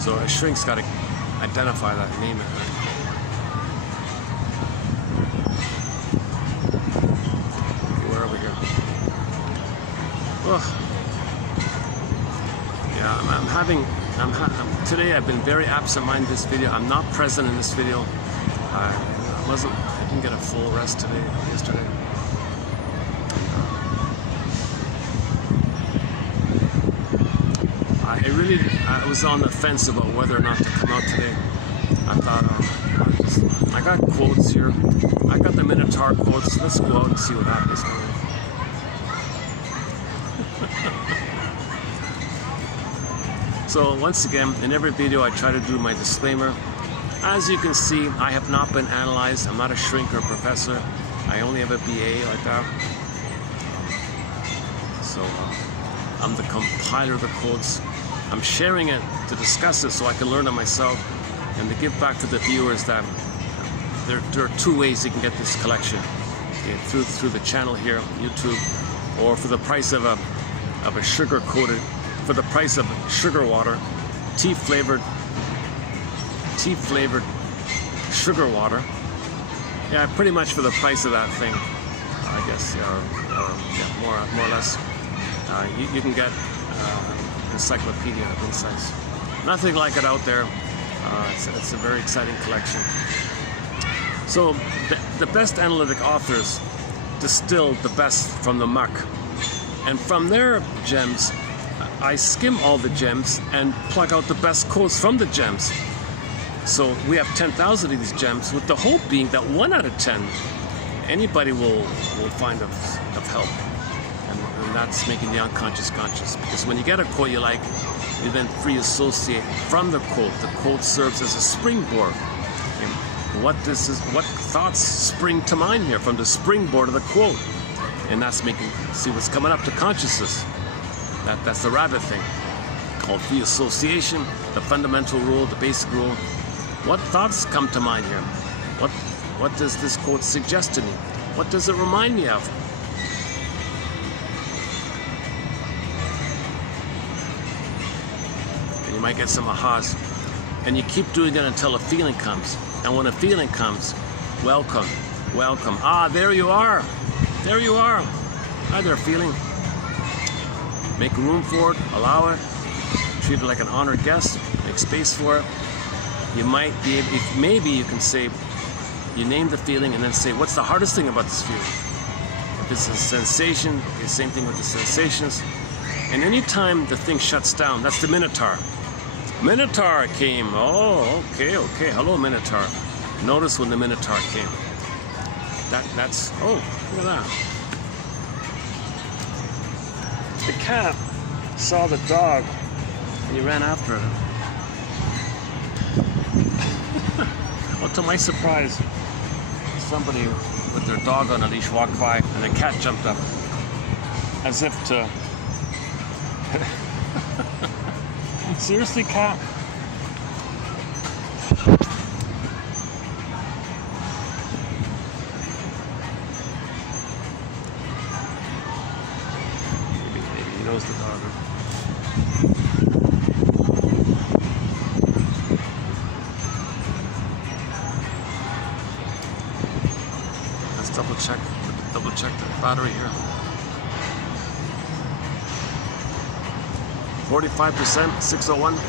So a shrink's got to identify that, name it. Right? Where are we here? Oh. Yeah, today I've been very absent-minded in this video. I'm not present in this video. I didn't get a full rest yesterday. I was on the fence about whether or not to come out today. I thought, I got quotes here. I got the Minotaur quotes. Let's go out and see what happens. So once again, in every video I try to do my disclaimer. As you can see, I have not been analyzed. I'm not a shrink or professor. I only have a BA like that. So I'm the compiler of the quotes. I'm sharing it to discuss it so I can learn it myself and to give back to the viewers that there are two ways you can get this collection. Okay, through the channel here, YouTube, or for the price of a sugar-coated, for the price of sugar water, tea-flavored sugar water. Yeah, pretty much for the price of that thing, I guess, yeah, more or less. You can get encyclopedia of insights. Nothing like it out there. It's a very exciting collection. So the best analytic authors distill the best from the muck, and from their gems, I skim all the gems and plug out the best quotes from the gems. So we have 10,000 of these gems, with the hope being that 1 out of 10 anybody will find of help. And that's making the unconscious conscious. Because when you get a quote you like, you then free associate from the quote. The quote serves as a springboard. And what thoughts spring to mind here from the springboard of the quote? And that's making, see what's coming up to consciousness. That's the rabbit thing, called free association, the fundamental rule, the basic rule. What thoughts come to mind here? What does this quote suggest to me? What does it remind me of? And you might get some ahas. And you keep doing it until a feeling comes. And when a feeling comes, welcome, welcome. Ah, there you are. There you are. Hi there, feeling. Make room for it, allow it, treat it like an honored guest, make space for it. You might be able, maybe you can say, you name the feeling and then say, what's the hardest thing about this feeling? If it's a sensation, the same thing with the sensations. And anytime the thing shuts down, that's the Minotaur. Minotaur came. Oh, okay. Hello, Minotaur. Notice when the Minotaur came. That's, oh, look at that. The cat saw the dog and he ran after it. Well, to my surprise, somebody with their dog on a leash walked by and the cat jumped up as if to... Seriously, cat? Maybe he knows the dog. Let's double check the battery here. 45%, 601. Yeah.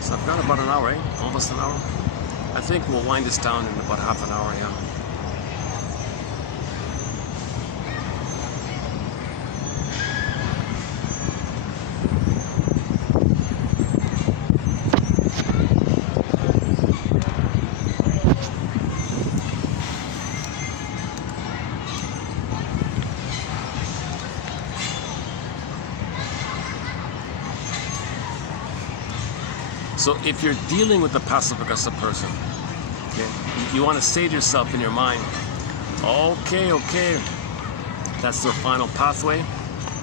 So I've got about an hour, eh? Almost an hour. I think we'll wind this down in about half an hour, yeah. So if you're dealing with a passive-aggressive person, okay, you want to say to yourself in your mind, okay, that's their final pathway.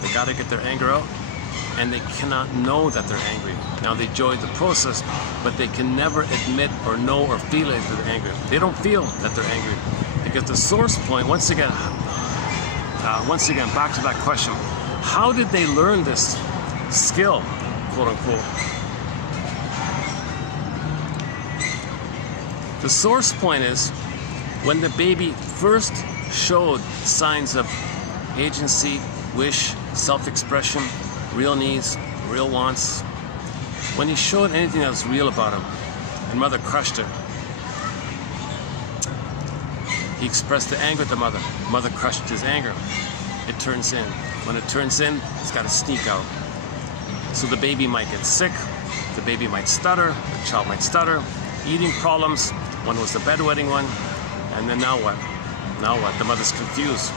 They got to get their anger out, and they cannot know that they're angry. Now they enjoy the process, but they can never admit or know or feel it that they're angry. They don't feel that they're angry because the source point. Once again, back to that question: how did they learn this skill, quote unquote? The source point is when the baby first showed signs of agency, wish, self-expression, real needs, real wants. When he showed anything that was real about him, and mother crushed it. He expressed the anger at the mother. Mother crushed his anger. It turns in. When it turns in, it's got to sneak out. So the baby might get sick, the baby might stutter, the child might stutter, eating problems. One was the bedwetting one, and then now what? Now what? The mother's confused.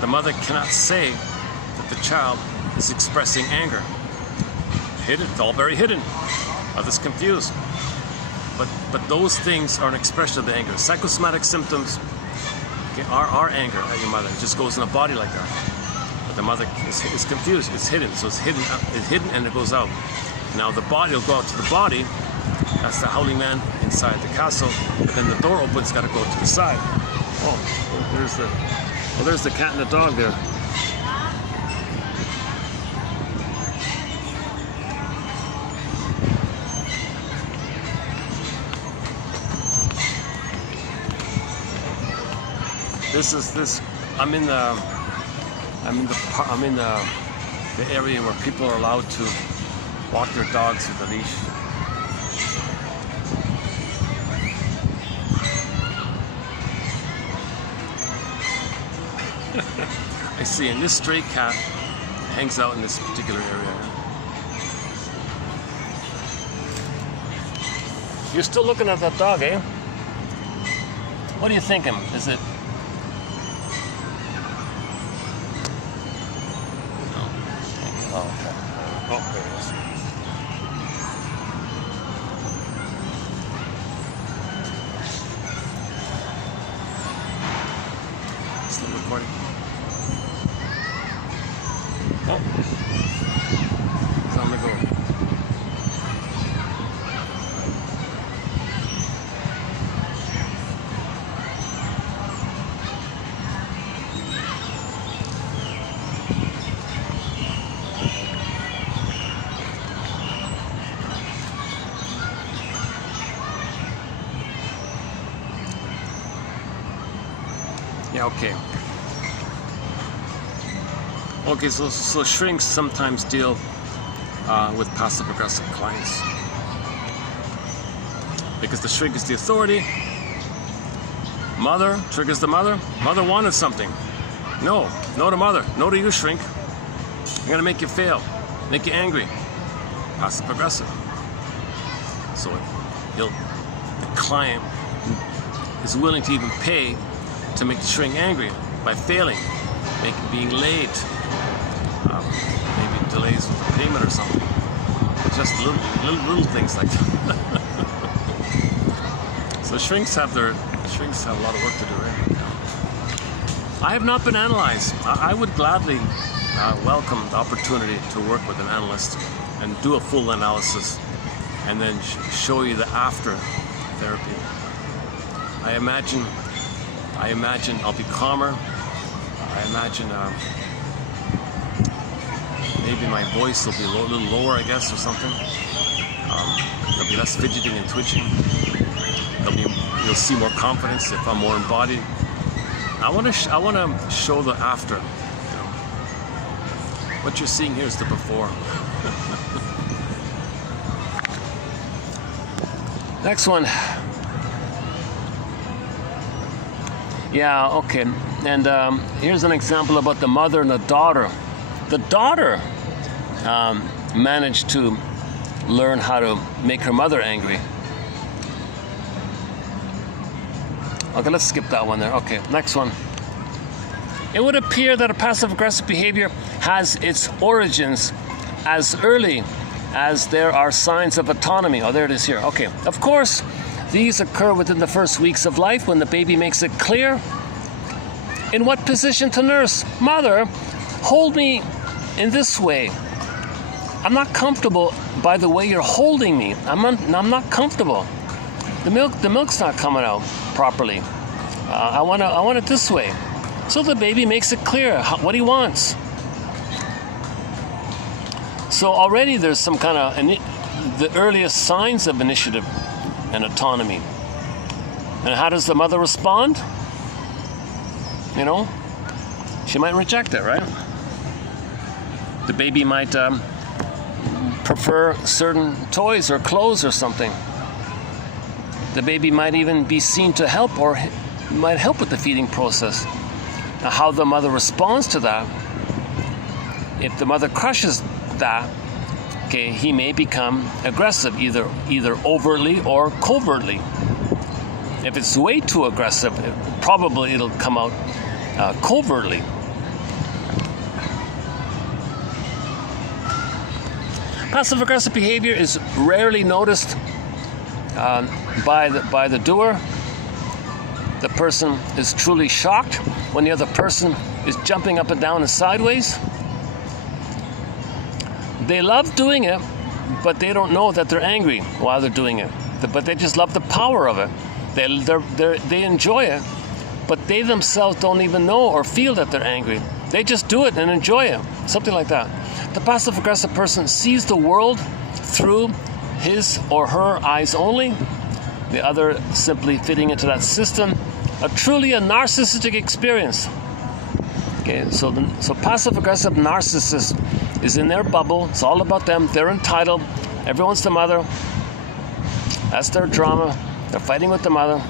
the mother cannot say that the child is expressing anger. Hidden, it's all very hidden. Others confused. But those things are an expression of the anger. Psychosomatic symptoms are anger at your mother. It just goes in a body like that. But the mother is confused. It's hidden. So it's hidden and it goes out. Now the body will go out to the body. That's the howling man inside the castle. But then the door opens, got to go to the side. Oh, there's the cat and the dog there. I'm in the area where people are allowed to walk their dogs with a leash. I see, and this stray cat hangs out in this particular area. You're still looking at that dog, eh? What are you thinking? Is it? Oh, okay. Oh, there it is. Still recording. Oh. Time to go. Yeah, okay. Okay, so shrinks sometimes deal with passive-aggressive clients. Because the shrink is the authority. Mother triggers the mother. Mother wanted something. No to mother. No to you, shrink. I'm gonna make you fail. Make you angry. Passive-aggressive. So the client is willing to even pay to make the shrink angry by failing, being late, maybe delays with the payment or something. Just little things like that. So shrinks have a lot of work to do, right? I have not been analyzed. I would gladly welcome the opportunity to work with an analyst and do a full analysis and then show you the after therapy. I imagine I'll be calmer. I imagine maybe my voice will be a little lower, I guess, or something. There'll be less fidgeting and twitching. You'll see more confidence if I'm more embodied. I want to show the after. You know. What you're seeing here is the before. Next one. Yeah, okay. And here's an example about the mother and the daughter. The daughter managed to learn how to make her mother angry. Okay, let's skip that one there. Okay, next one. It would appear that a passive-aggressive behavior has its origins as early as there are signs of autonomy. Oh, there it is here. Okay. Of course, these occur within the first weeks of life when the baby makes it clear in what position to nurse. Mother, hold me in this way. I'm not comfortable by the way you're holding me. I'm not comfortable. The milk's not coming out properly. I want it this way. So the baby makes it clear what he wants. So already there's some kind of the earliest signs of initiative and autonomy. And how does the mother respond? You know, she might reject it, right? The baby might prefer certain toys or clothes or something. The baby might even be seen to help or might help with the feeding process. Now, how the mother responds to that, if the mother crushes that, okay, he may become aggressive, either overtly or covertly. If it's way too aggressive, probably it'll come out covertly. Passive-aggressive behavior is rarely noticed by the doer. The person is truly shocked when the other person is jumping up and down and sideways. They love doing it, but they don't know that they're angry while they're doing it. But they just love the power of it. They enjoy it, but they themselves don't even know or feel that they're angry. They just do it and enjoy it, something like that. The passive-aggressive person sees the world through his or her eyes only, the other simply fitting into that system. Truly a narcissistic experience. Okay, so passive-aggressive narcissist is in their bubble. It's all about them. They're entitled. Everyone's the mother. That's their drama. They're fighting with the mother.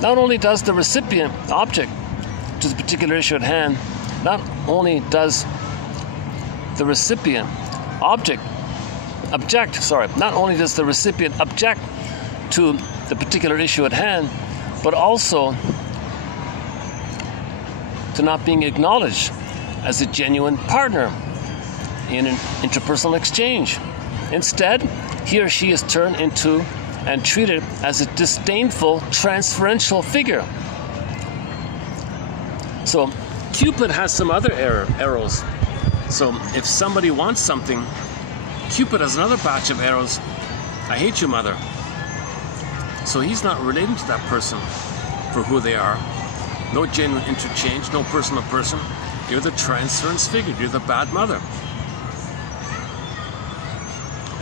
Not only does the recipient object to the particular issue at hand, not only does the recipient object to the particular issue at hand, but also to not being acknowledged as a genuine partner in an interpersonal exchange. Instead, he or she is turned into and treated as a disdainful, transferential figure. So Cupid has some other arrows. So if somebody wants something, Cupid has another batch of arrows. I hate you, mother. So he's not relating to that person for who they are. No genuine interchange, no person to person. You're the transference figure. You're the bad mother.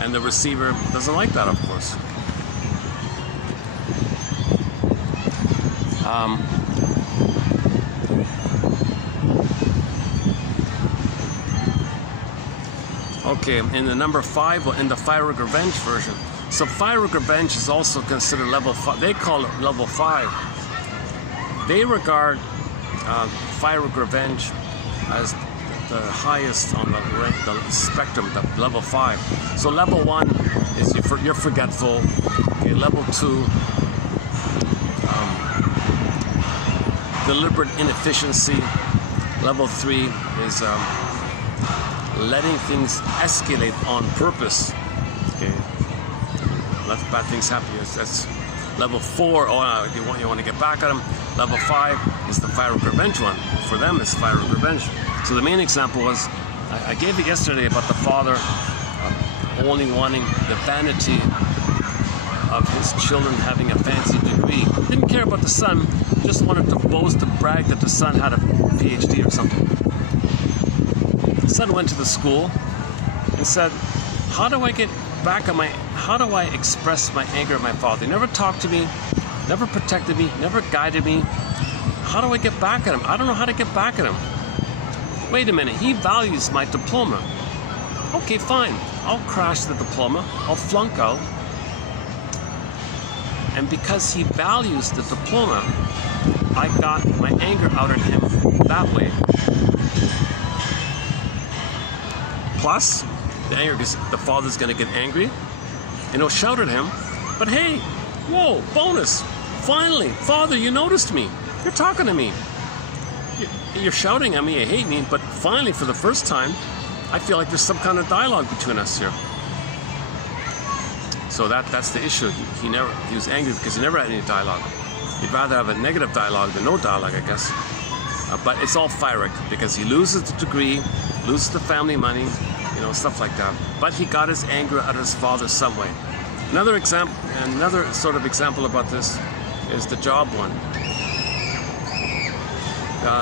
And the receiver doesn't like that, of course. Okay, in the number 5, in the Fiery Revenge version. So Fiery Revenge is also considered level 5. They call it level 5. They regard Fiery Revenge as the highest on the spectrum, the level 5. So level 1 is you're forgetful. Okay, level 2, deliberate inefficiency. Level 3 is letting things escalate on purpose. Okay, let bad things happen. That's level 4. Oh, you want to get back at them. Level 5 is the Fiery Revenge one. For them, it's Fiery Revenge. So the main example was I gave it yesterday about the father only wanting the vanity of his children having a fancy degree. Didn't care about the son. Just wanted to boast and brag that the son had a PhD or something. The son went to the school and said, how do I express my anger at my father? He never talked to me, never protected me, never guided me. How do I get back at him? I don't know how to get back at him. Wait a minute, he values my diploma. Okay, fine, I'll crash the diploma, I'll flunk out. And because he values the diploma, I got my anger out at him that way. Plus, the anger is the father's going to get angry and he'll shout at him. But hey, whoa, bonus! Finally, father, you noticed me. You're talking to me. You're shouting at me, you hate me, but finally, for the first time, I feel like there's some kind of dialogue between us here. So that's the issue. He was angry because he never had any dialogue. He'd rather have a negative dialogue than no dialogue, I guess. But it's all fiery because he loses the degree, loses the family money, stuff like that. But he got his anger out of his father some way. Another sort of example about this is the job one.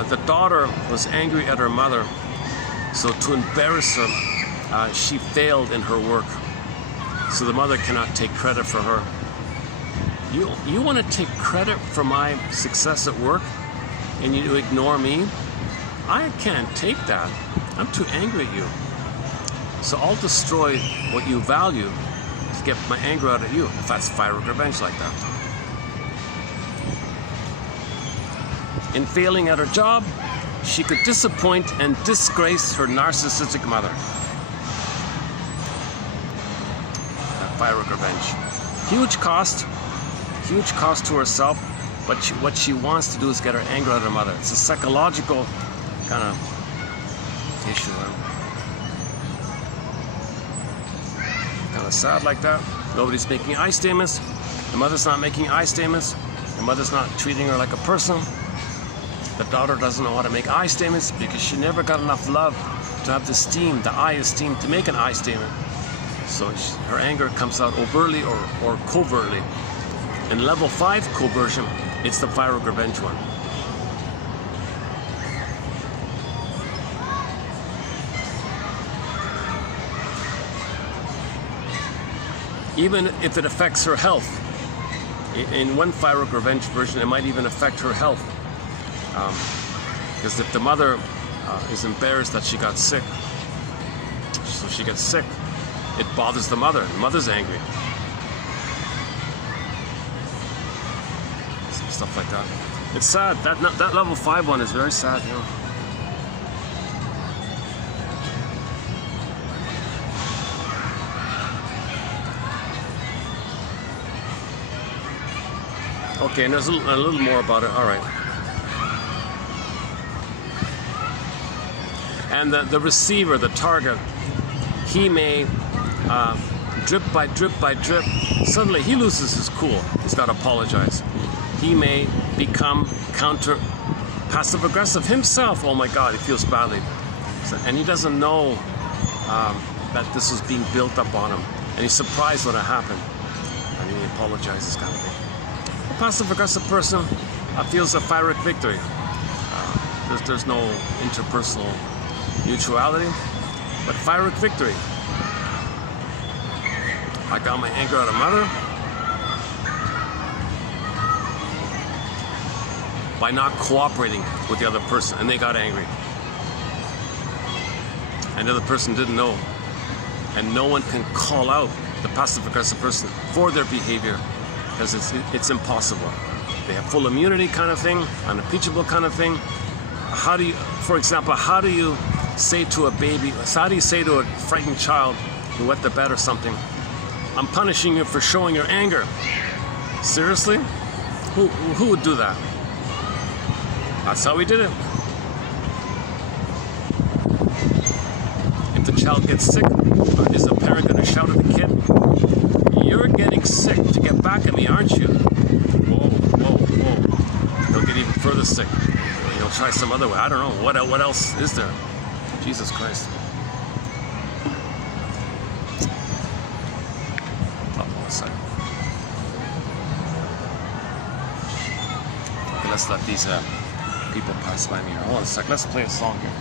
The daughter was angry at her mother, so to embarrass her, she failed in her work. So the mother cannot take credit for her. You want to take credit for my success at work, and you ignore me? I can't take that. I'm too angry at you. So I'll destroy what you value to get my anger out at you, if that's fiery revenge like that. In failing at her job, she could disappoint and disgrace her narcissistic mother. Fiery revenge. Huge cost to herself, but what she wants to do is get her anger out of her mother. It's a psychological kind of issue. sad like that. Nobody's making I statements. The mother's not making I statements. The mother's not treating her like a person. The daughter doesn't know how to make I statements because she never got enough love to have the esteem, the I esteem, to make an I statement. So her anger comes out overtly or covertly. In level 5 coversion, it's the pyrrhic revenge one. Even if it affects her health, in one pyrrhic revenge version, it might even affect her health. Because if the mother is embarrassed that she got sick, so she gets sick, it bothers the mother. The mother's angry. Stuff like that. It's sad. That level 5 one is very sad, you know. Okay, and there's a little more about it. All right. And the receiver, the target, he may drip by drip by drip. Suddenly he loses his cool. He's got to apologize. He may become passive aggressive himself. Oh my God, he feels badly, and he doesn't know that this is being built up on him, and he's surprised when it happened, and he apologizes, kind of thing. A passive-aggressive person feels a pyrrhic victory. There's no interpersonal mutuality, but pyrrhic victory. I got my anger out of mother by not cooperating with the other person, and they got angry. And the other person didn't know, and no one can call out the passive-aggressive person for their behavior, because it's impossible. They have full immunity kind of thing, unimpeachable kind of thing. How do you, for example, how do you say to a baby, how do you say to a frightened child who wet the bed or something, I'm punishing you for showing your anger? Seriously? Who would do that? That's how we did it. If the child gets sick, is the parent going to shout at the kid, you're getting sick to get back at me, aren't you? Whoa, whoa, whoa. He'll get even further sick. He'll try some other way. I don't know. What else is there? Jesus Christ. Okay, let's let these people pass by me here. Hold on a sec. Let's play a song here.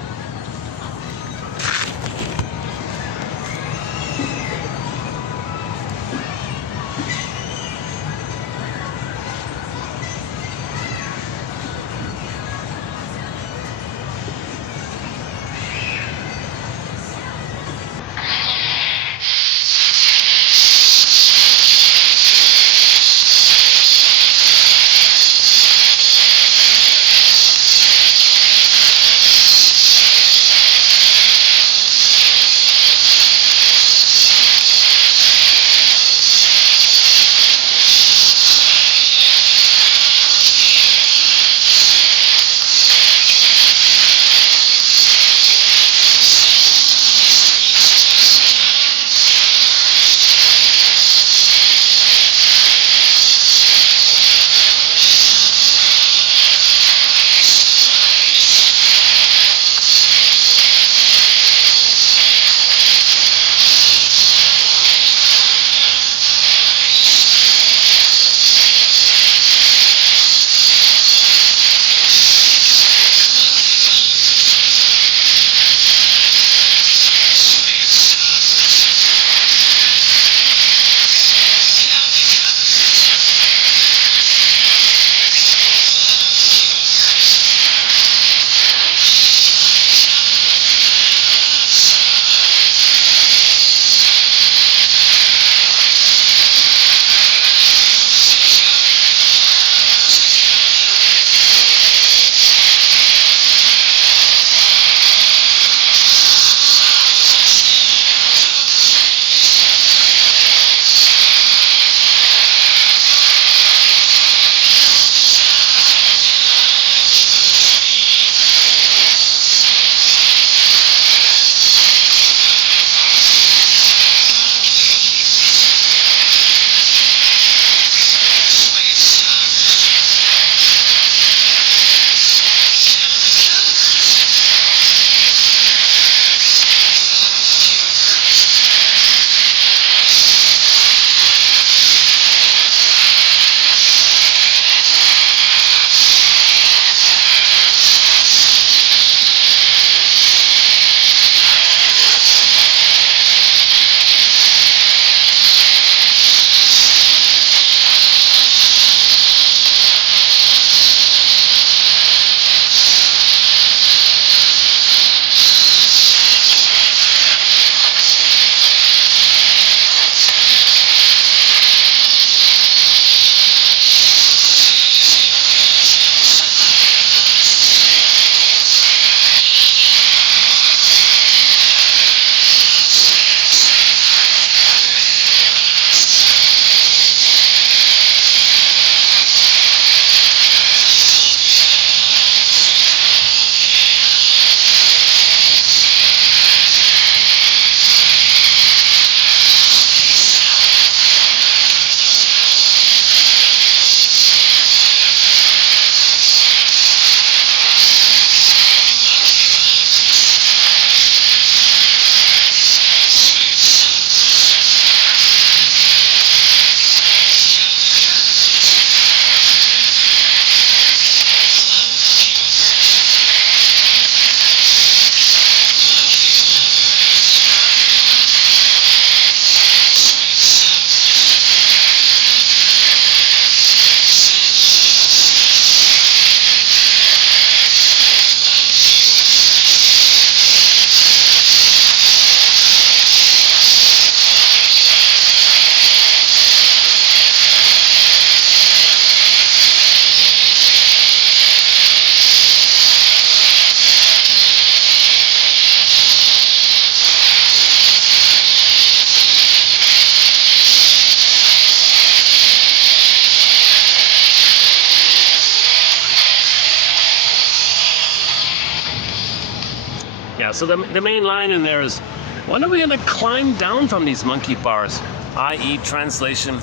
So the main line in there is, when are we going to climb down from these monkey bars? I.e. translation,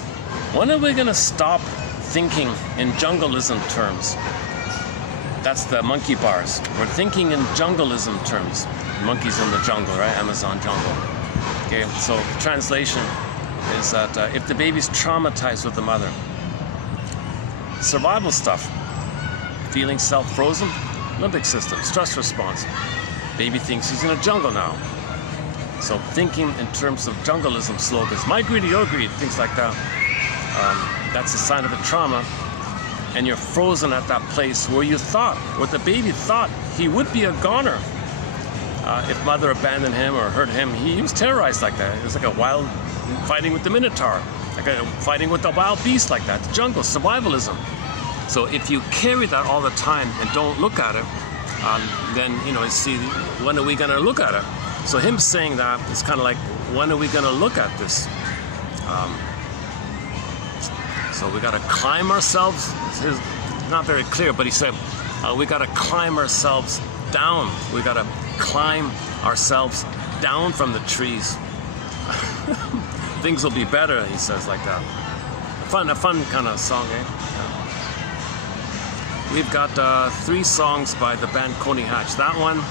when are we going to stop thinking in jungleism terms? That's the monkey bars. We're thinking in jungleism terms. Monkeys in the jungle, right? Amazon jungle. Okay, so translation is that if the baby's traumatized with the mother, survival stuff, feeling self-frozen, limbic system, stress response. Baby thinks he's in a jungle now. So thinking in terms of jungleism slogans, my greedy, your greed, things like that. That's a sign of a trauma. And you're frozen at that place where you thought, where the baby thought he would be a goner. If mother abandoned him or hurt him, he was terrorized like that. It was like a wild fighting with the minotaur, like a fighting with the wild beast like that. The jungle, survivalism. So if you carry that all the time and don't look at it, then, you know, see, when are we going to look at it? So him saying that is kind of like, when are we going to look at this? So we got to climb ourselves. It's not very clear, but he said, we got to climb ourselves down. We got to climb ourselves down from the trees. Things will be better, he says like that. A fun kind of song, eh? We've got 3 songs by the band Coney Hatch. That one,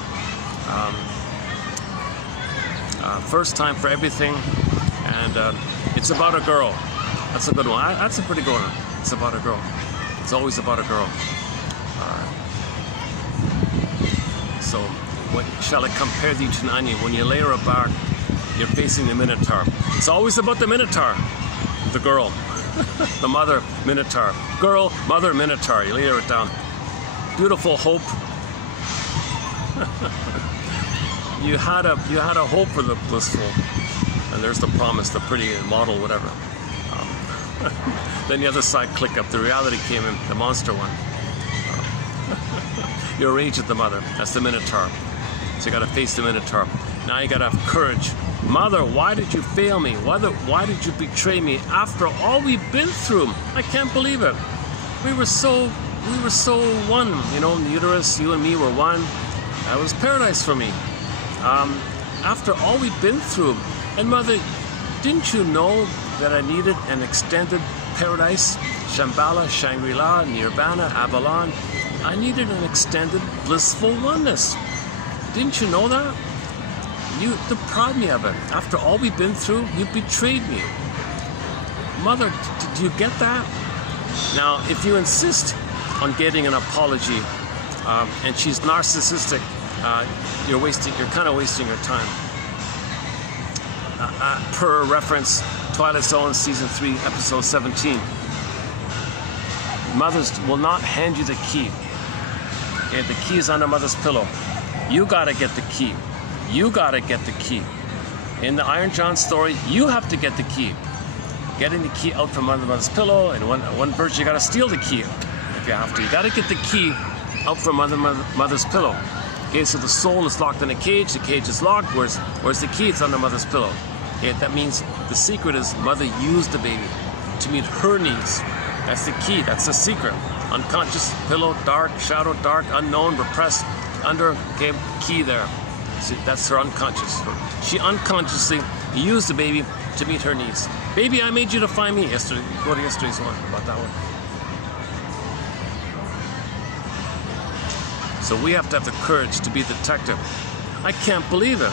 First Time for Everything, and It's About a Girl. That's a good one. That's a pretty good one. It's about a girl. It's always about a girl. So, what shall I compare thee to an onion? When you layer it back, you're facing the minotaur. It's always about the minotaur, the girl, the mother minotaur, girl, mother minotaur. You layer it down. Beautiful hope. you had a hope for the blissful, and there's the promise, the pretty model, whatever. Then the other side click up. The reality came in, the monster one. Your rage at the mother. That's the minotaur. So you got to face the minotaur. Now you got to have courage. Mother, why did you fail me? Why did you betray me after all we've been through? I can't believe it. We were so one. You know, in the uterus, you and me were one. That was paradise for me. After all we've been through. And mother, didn't you know that I needed an extended paradise? Shambhala, Shangri-La, Nirvana, Avalon. I needed an extended blissful oneness. Didn't you know that? You deprived me of it. After all we've been through, you betrayed me. Mother, do you get that? Now, if you insist on getting an apology, and she's narcissistic, you're kind of wasting your time. Per reference, Twilight Zone season 3, episode 17. Mothers will not hand you the key. Okay, the key is under mother's pillow. You gotta get the key. You gotta get the key. In the Iron John story, you have to get the key. Getting the key out from under mother's pillow, and one version you gotta steal the key if you have to. You gotta get the key out from under mother's pillow. Okay, so the soul is locked in a cage. The cage is locked. Where's the key? It's under mother's pillow. Okay, that means the secret is mother used the baby to meet her needs. That's the key. That's the secret. Unconscious, pillow, dark, shadow, dark, unknown, repressed, under, okay, key there. See, that's her unconscious. She unconsciously used the baby to meet her needs. Baby, I made you to find me. Yesterday, go to yesterday's one about that one. So we have to have the courage to be the detective. I can't believe it.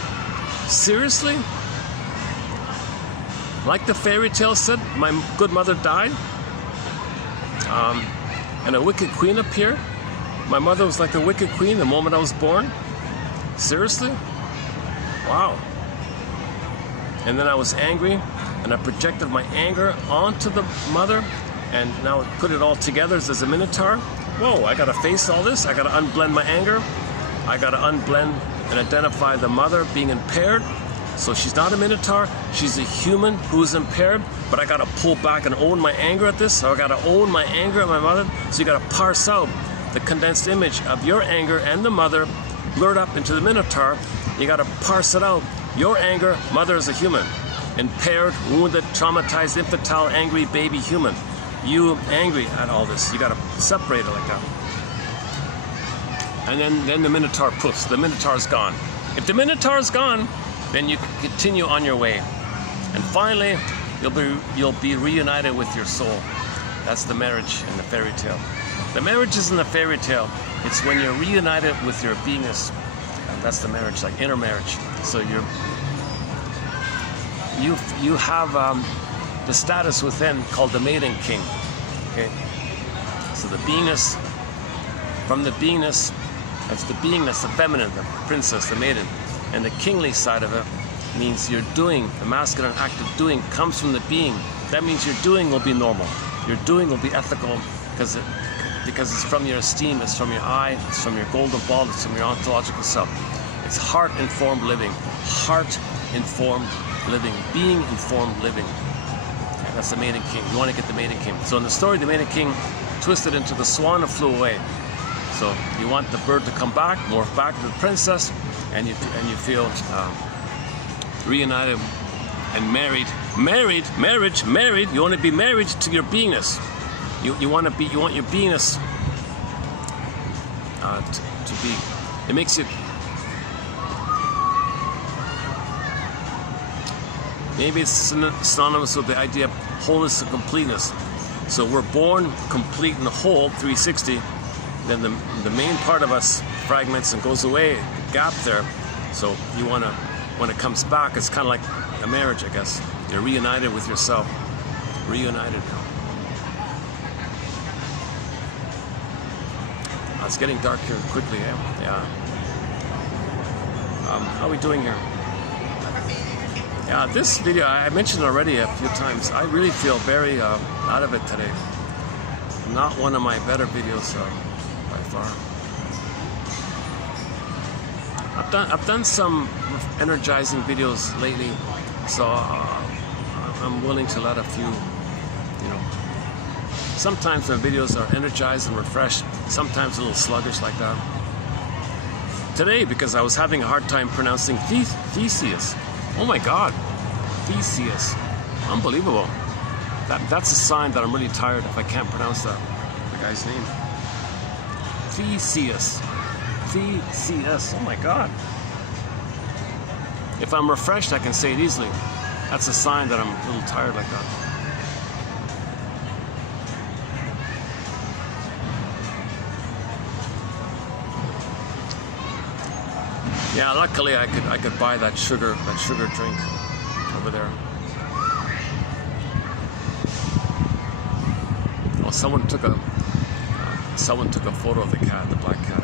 Seriously? Like the fairy tale said, my good mother died, and a wicked queen appeared. My mother was like a wicked queen the moment I was born. Seriously? Wow. And then I was angry, and I projected my anger onto the mother, and now put it all together as a minotaur. Whoa, I gotta face all this. I gotta unblend my anger. I gotta unblend and identify the mother being impaired. So she's not a minotaur, she's a human who's impaired, but I gotta pull back and own my anger at this. So I gotta own my anger at my mother. So you gotta parse out the condensed image of your anger and the mother, blurred up into the minotaur. You gotta parse it out. Your anger, mother is a human. Impaired, wounded, traumatized, infantile, angry, baby, human. You angry at all this. You gotta separate it like that. And then the minotaur poofs. The minotaur's gone. If the Minotaur is gone, then you can continue on your way. And finally, you'll be reunited with your soul. That's the marriage in the fairy tale. The marriage is in the fairy tale. It's when you're reunited with your beingness. That's the marriage, like intermarriage. So you have the status within called the maiden king. Okay. So the beingness, from the beingness, that's the beingness, the feminine, the princess, the maiden. And the kingly side of it means you're doing, the masculine act of doing comes from the being. That means your doing will be normal. Your doing will be ethical because it's from your esteem, it's from your I, it's from your golden ball, it's from your ontological self. It's heart-informed living. Heart-informed living. Being-informed living. And that's the maiden king. You want to get the maiden king. So in the story, the maiden king twisted into the swan and flew away. So you want the bird to come back, morph back to the princess, and you feel reunited and married. Married. You want to be married to your beingness. You want your beingness to be. It makes you. Maybe it's synonymous with the idea of wholeness and completeness. So we're born complete and whole, 360. Then the main part of us fragments and goes away, gap there. So you want to, when it comes back, it's kind of like a marriage, I guess. You're reunited with yourself. Reunited. It's getting dark here quickly, eh? Yeah. How are we doing here? Yeah, this video, I mentioned already a few times, I really feel very out of it today. Not one of my better videos by far. I've done some energizing videos lately, so I'm willing to let a few, sometimes my videos are energized and refreshed, sometimes a little sluggish like that. Today, because I was having a hard time pronouncing Theseus. Oh my God, Theseus, unbelievable. That's a sign that I'm really tired if I can't pronounce the guy's name. Theseus, oh my God. If I'm refreshed, I can say it easily. That's a sign that I'm a little tired like that. Yeah, luckily I could buy that sugar drink over there. Well, someone took a photo of the cat, the black cat.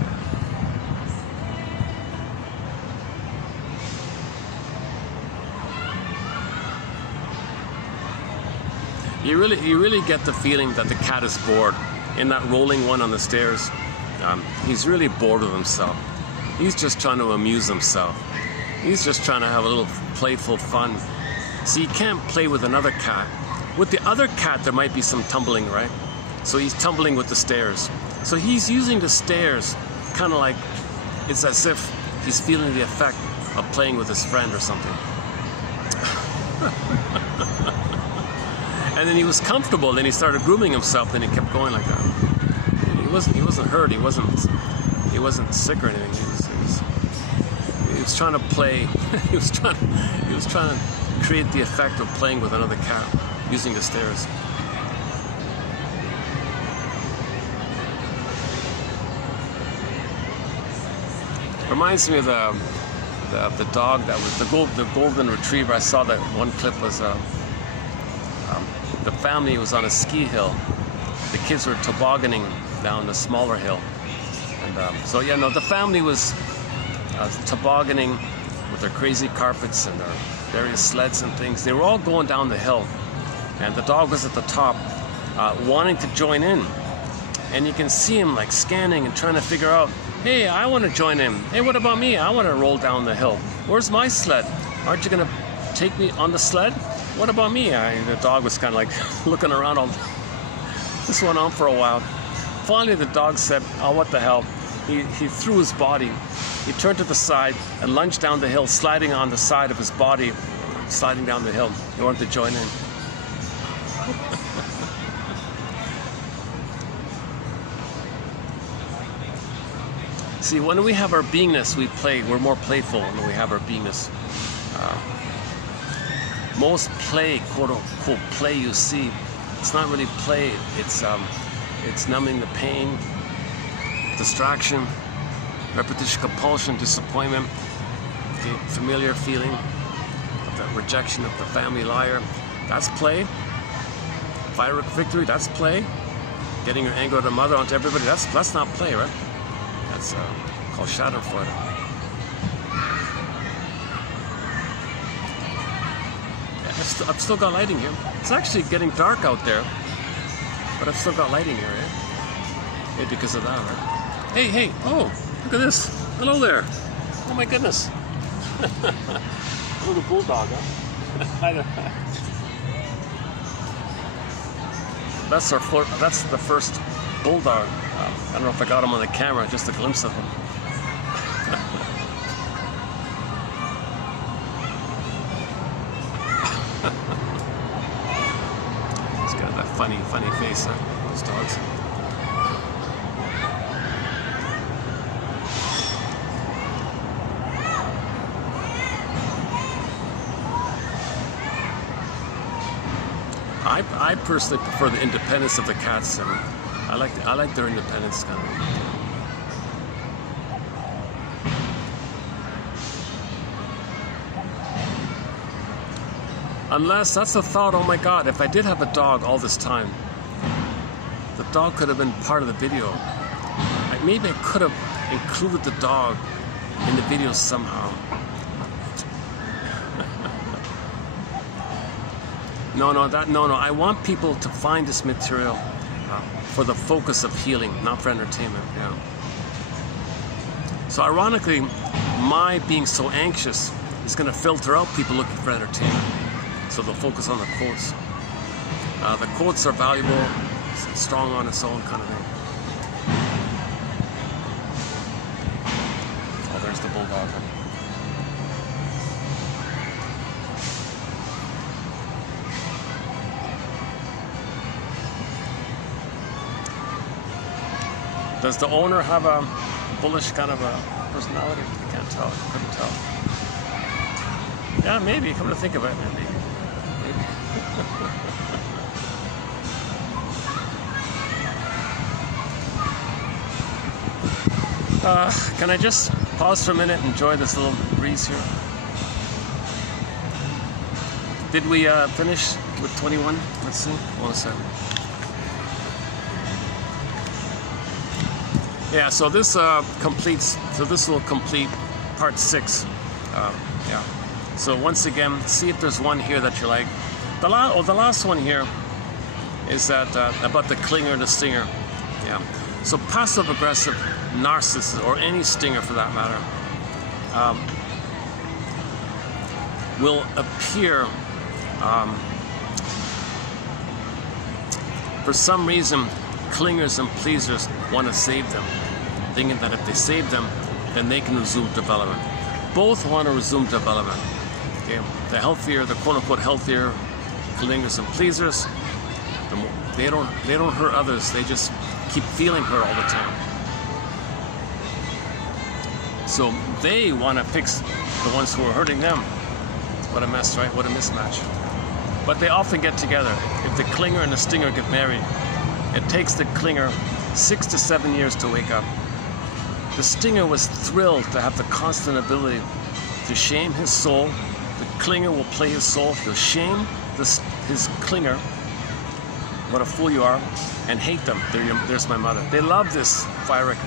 You really get the feeling that the cat is bored. In that rolling one on the stairs, he's really bored with himself. He's just trying to amuse himself. He's just trying to have a little playful fun. So you can't play with another cat. With the other cat, there might be some tumbling, right? So he's tumbling with the stairs. So he's using the stairs kind of like it's as if he's feeling the effect of playing with his friend or something. And then he was comfortable, then he started grooming himself, then he kept going like that. He wasn't hurt, he wasn't sick or anything. He was trying to play. he was trying to create the effect of playing with another cat using the stairs. Reminds me of the dog that was the golden retriever. I saw that one clip was the family was on a ski hill. The kids were tobogganing down the smaller hill. And the family was tobogganing with their crazy carpets and their various sleds and things. They were all going down the hill, and the dog was at the top, wanting to join in. And you can see him like scanning and trying to figure out, hey, I want to join in. Hey, what about me? I want to roll down the hill. Where's my sled? Aren't you going to take me on the sled? What about me? The dog was kind of like looking around. This went on for a while. Finally, the dog said, oh, what the hell? He threw his body. He turned to the side and lunged down the hill, sliding on the side of his body, sliding down the hill. He wanted to join in. See, when we have our beingness, we're more playful when we have our beingness. Most play, quote unquote play you see, it's not really play, it's numbing the pain, distraction, repetition, compulsion, disappointment, okay, familiar feeling of the rejection of the family liar. That's play. Firework victory, that's play. Getting your anger out of mother onto everybody, that's not play, right? That's called Schadenfreude. Yeah, I've still got lighting here. It's actually getting dark out there, but I've still got lighting here, right? Maybe because of that, right? Hey, oh, look at this. Hello there. Oh my goodness. Little bulldog, huh? That's the first bulldog. I don't know if I got him on the camera, just a glimpse of him. He's got that funny face, huh? Those dogs. I personally prefer the independence of the cats, and I like their independence kind of. Unless that's the thought, oh my God, if I did have a dog all this time, the dog could have been part of the video. Maybe I could have included the dog in the video somehow. No. I want people to find this material for the focus of healing, not for entertainment. Yeah. So ironically, my being so anxious is going to filter out people looking for entertainment. So they'll focus on the quotes. The quotes are valuable, it's strong on its own kind of thing. Oh, there's the bulldog. Does the owner have a bullish kind of a personality? I can't tell. Couldn't tell. Yeah, maybe. Come to think of it, maybe. Can I just pause for a minute and enjoy this little breeze here? Did we finish with 21? Let's see. 107. Yeah, so this completes. So this will complete part 6. Yeah. So once again, see if there's one here that you like. The last one here is that about the clinger and the stinger. Yeah. So passive-aggressive narcissists, or any stinger for that matter, will appear for some reason. Clingers and pleasers want to save them, thinking that if they save them, then they can resume development. Both want to resume development. Okay? The healthier, the quote-unquote healthier clingers and pleasers, they don't hurt others. They just keep feeling hurt all the time. So they want to fix the ones who are hurting them. What a mess, right? What a mismatch. But they often get together. If the clinger and the stinger get married, it takes the clinger 6 to 7 years to wake up. The stinger was thrilled to have the constant ability to shame his soul. The clinger will play his soul. He'll shame his clinger, what a fool you are, and hate them. There's my mother. They love this firework.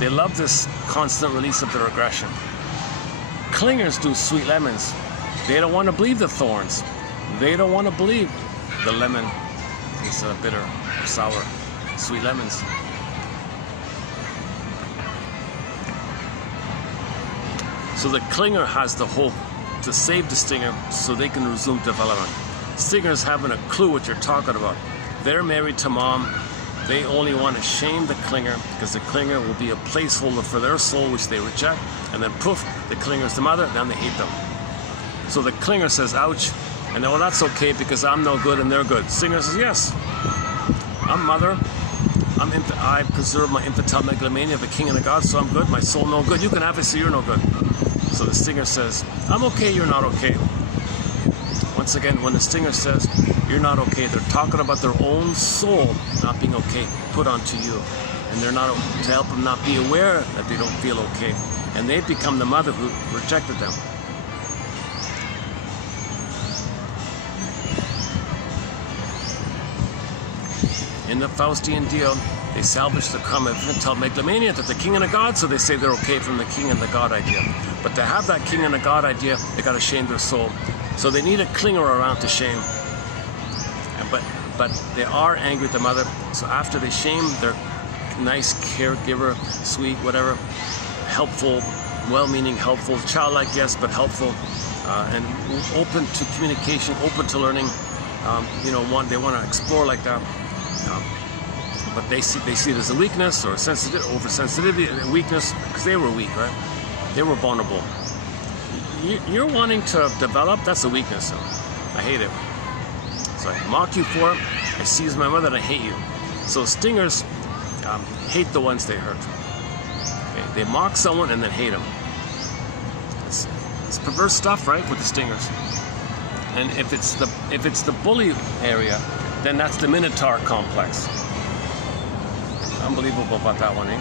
They love this constant release of their aggression. Clingers do sweet lemons. They don't want to believe the thorns. They don't want to believe the lemon is bitter. Sour, sweet lemons. So the clinger has the hope to save the stinger so they can resume development. Stingers haven't a clue what you're talking about. They're married to mom. They only want to shame the clinger because the clinger will be a placeholder for their soul, which they reject, and then poof, the clinger's the mother, then they hate them. So the clinger says, ouch, and then, well, that's okay because I'm no good and they're good. Stinger says, yes. I'm mother, I preserve my infantile megalomania of a king and a god, so I'm good. My soul no good. You can have it, so you're no good. So the stinger says, I'm okay, you're not okay. Once again, when the stinger says, you're not okay, they're talking about their own soul not being okay, put onto you. And they're not, to help them not be aware that they don't feel okay. And they become the mother who rejected them. In the Faustian deal, they salvage the common infantile megalomania that the king and the god, so they say they're okay from the king and the god idea. But to have that king and the god idea, they got to shame their soul. So they need a clinger around to shame. But they are angry at the mother. So after they shame, they're nice caregiver, sweet, whatever, helpful, well-meaning, helpful, childlike, yes, but helpful, and open to communication, open to learning. They want to explore like that. But they see it as a weakness or oversensitivity, weakness, because they were weak, right? They were vulnerable. You're wanting to develop, that's a weakness. So I hate it. So I mock you for it. I seize my mother and I hate you. So stingers hate the ones they hurt. Okay? They mock someone and then hate them. It's perverse stuff, right, with the stingers. And if it's the bully area, then that's the Minotaur complex. Unbelievable about that one, eh?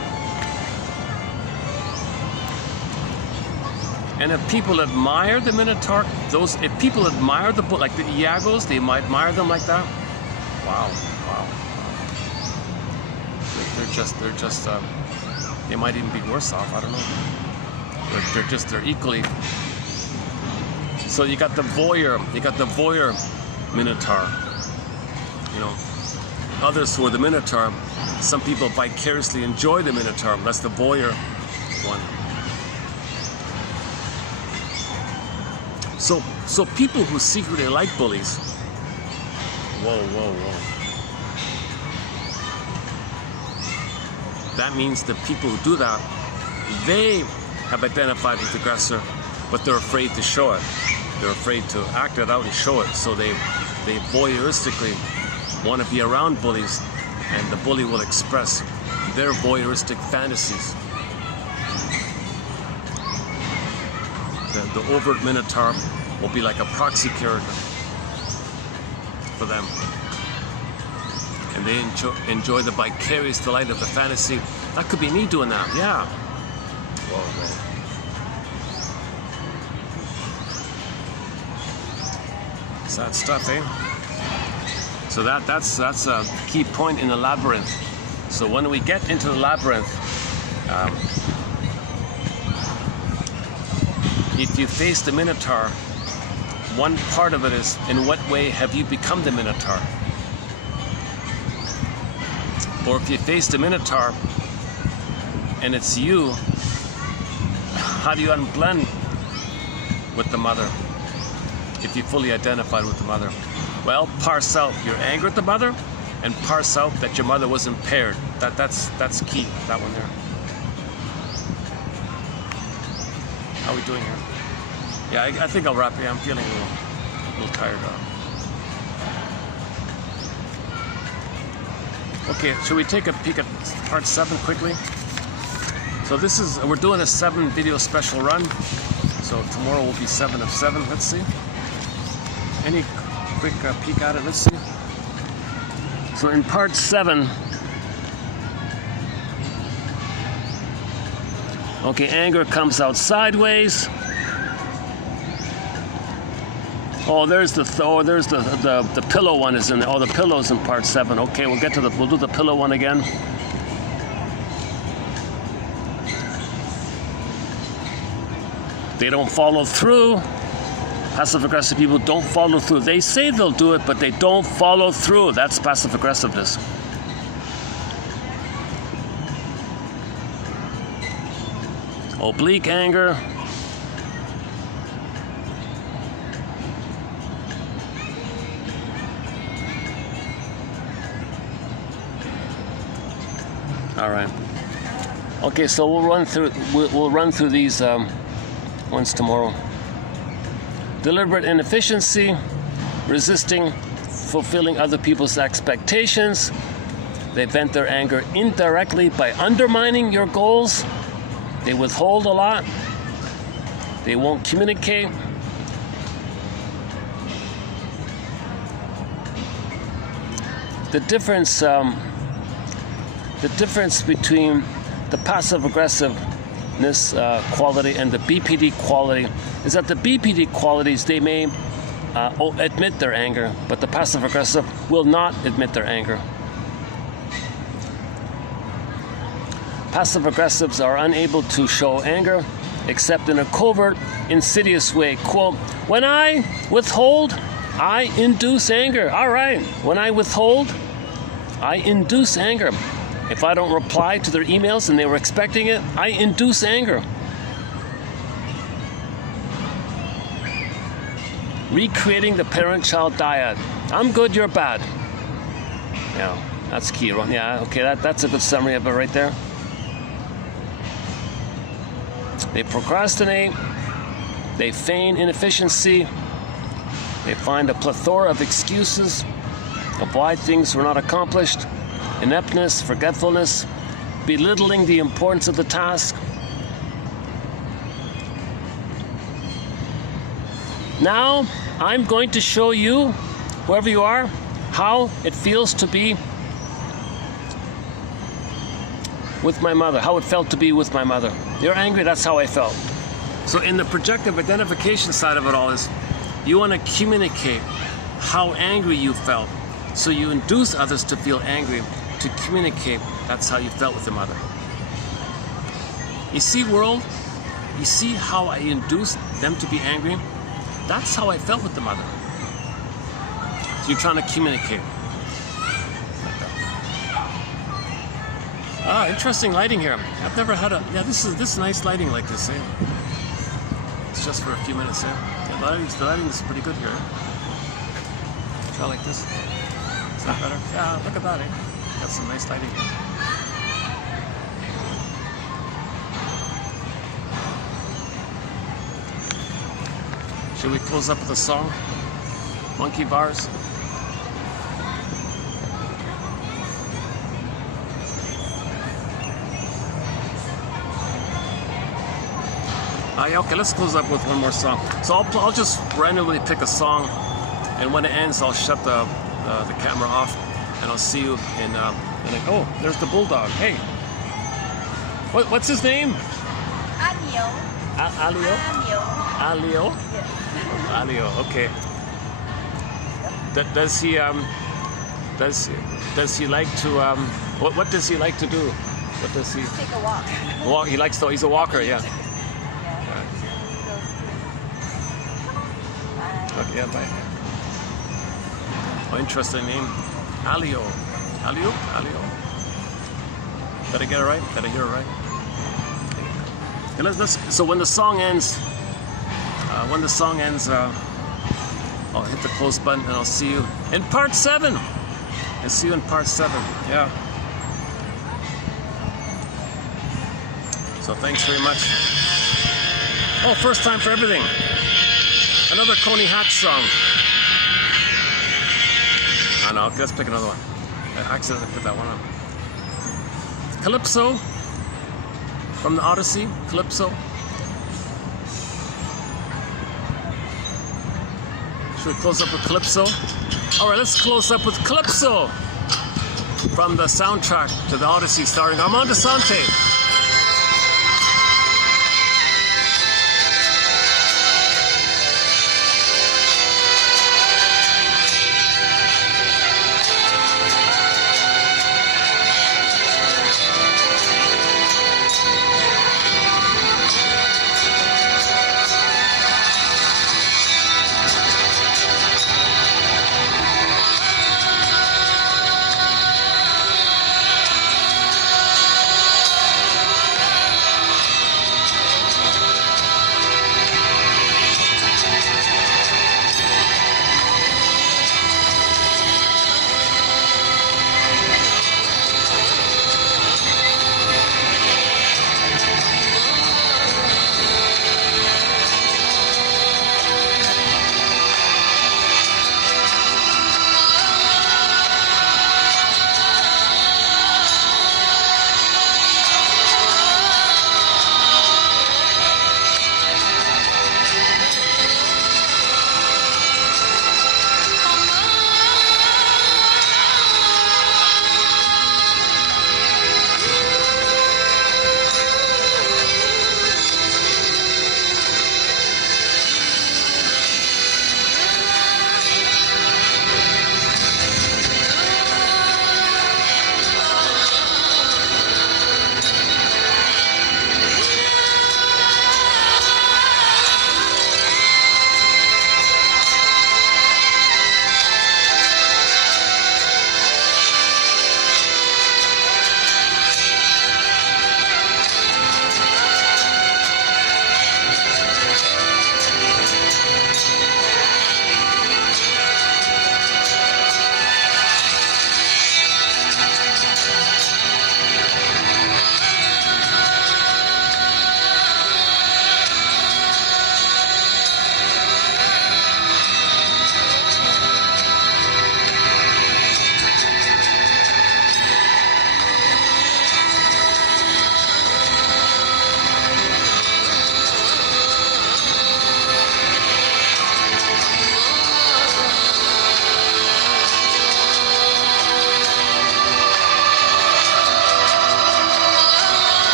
And if people admire the Minotaur, if people admire the like the Iagos, they might admire them like that. Wow. They're just they might even be worse off. I don't know. They're equally. So you got the voyeur Minotaur. Others who are the Minotaur. Some people vicariously enjoy the Minotaur. That's the voyeur one. So people who secretly like bullies. Whoa. That means the people who do that, they have identified with the aggressor, but they're afraid to show it. They're afraid to act it out and show it. So they voyeuristically want to be around bullies, and the bully will express their voyeuristic fantasies. The overt Minotaur will be like a proxy character for them. And they enjoy the vicarious delight of the fantasy. That could be me doing that, yeah. Whoa. Sad stuff, eh? So that's a key point in the labyrinth. So when we get into the labyrinth, if you face the Minotaur, one part of it is, in what way have you become the Minotaur? Or if you face the Minotaur and it's you, how do you unblend with the mother if you fully identified with the mother? Well, parse out your anger at the mother and parse out that your mother was impaired. That's key, that one there. How are we doing here? Yeah, I think I'll wrap it. I'm feeling a little tired out. Okay, should we take a peek at part 7 quickly? So we're doing a 7 video special run. So tomorrow will be 7 of 7. Let's see. Any quick peek at it? Let's see. So in part 7, okay, anger comes out sideways. Oh, there's the pillow one is in there. Oh, the pillow's in part 7. Okay, we'll do the pillow one again. They don't follow through. Passive-aggressive people don't follow through. They say they'll do it, but they don't follow through. That's passive-aggressiveness. Oblique anger. All right. Okay, so we'll run through these ones tomorrow. Deliberate inefficiency, resisting fulfilling other people's expectations, They vent their anger indirectly by undermining your goals. They withhold a lot. They won't communicate. The difference between the passive aggressiveness quality and the BPD quality is that the BPD qualities, they may admit their anger, but the passive aggressive will not admit their anger. Passive aggressives are unable to show anger except in a covert, insidious way. Quote, when I withhold, I induce anger. All right, when I withhold, I induce anger. If I don't reply to their emails and they were expecting it, I induce anger. Recreating the parent-child dyad. I'm good, you're bad. Yeah, that's key. Yeah, okay, that's a good summary of it right there. They procrastinate. They feign inefficiency. They find a plethora of excuses of why things were not accomplished. Ineptness, forgetfulness, belittling the importance of the task. Now, I'm going to show you, whoever you are, how it feels to be with my mother, how it felt to be with my mother. You're angry, that's how I felt. So in the projective identification side of it all is, you want to communicate how angry you felt. So you induce others to feel angry, to communicate that's how you felt with the mother. You see, world? You see how I induced them to be angry? That's how I felt with the mother. So you're trying to communicate. Ah, interesting lighting here. I've never had a, yeah, this is nice lighting like this, eh? It's just for a few minutes, eh? Yeah, the lighting is pretty good here. Try like this. Is that better? Yeah, look at that, eh? Got some nice lighting here. Should we close up with a song? Monkey Bars? Yeah, okay, let's close up with one more song. So I'll just randomly pick a song, and when it ends, I'll shut the camera off, and I'll see you in oh, there's the bulldog. Hey, what's his name? Alio. Alio? Alio? Yes. Alio, okay. Does he like to what does he like to do? What does he? Take a walk. Walk. He likes to. He's a walker. Yeah. Okay, yeah, bye. Oh, interesting name. Alio. Alio? Alio. Did I get it right? Did I hear it right? Okay, so when the song ends, I'll hit the close button and I'll see you in part 7. I'll see you in part 7. Yeah. So thanks very much. Oh, first time for everything. Another Coney Hatch song. I know, okay, let's pick another one. I accidentally put that one on. Calypso from the Odyssey. Calypso. Should we close up with Calypso? Alright, let's close up with Calypso from the soundtrack to the Odyssey starring Armand Asante.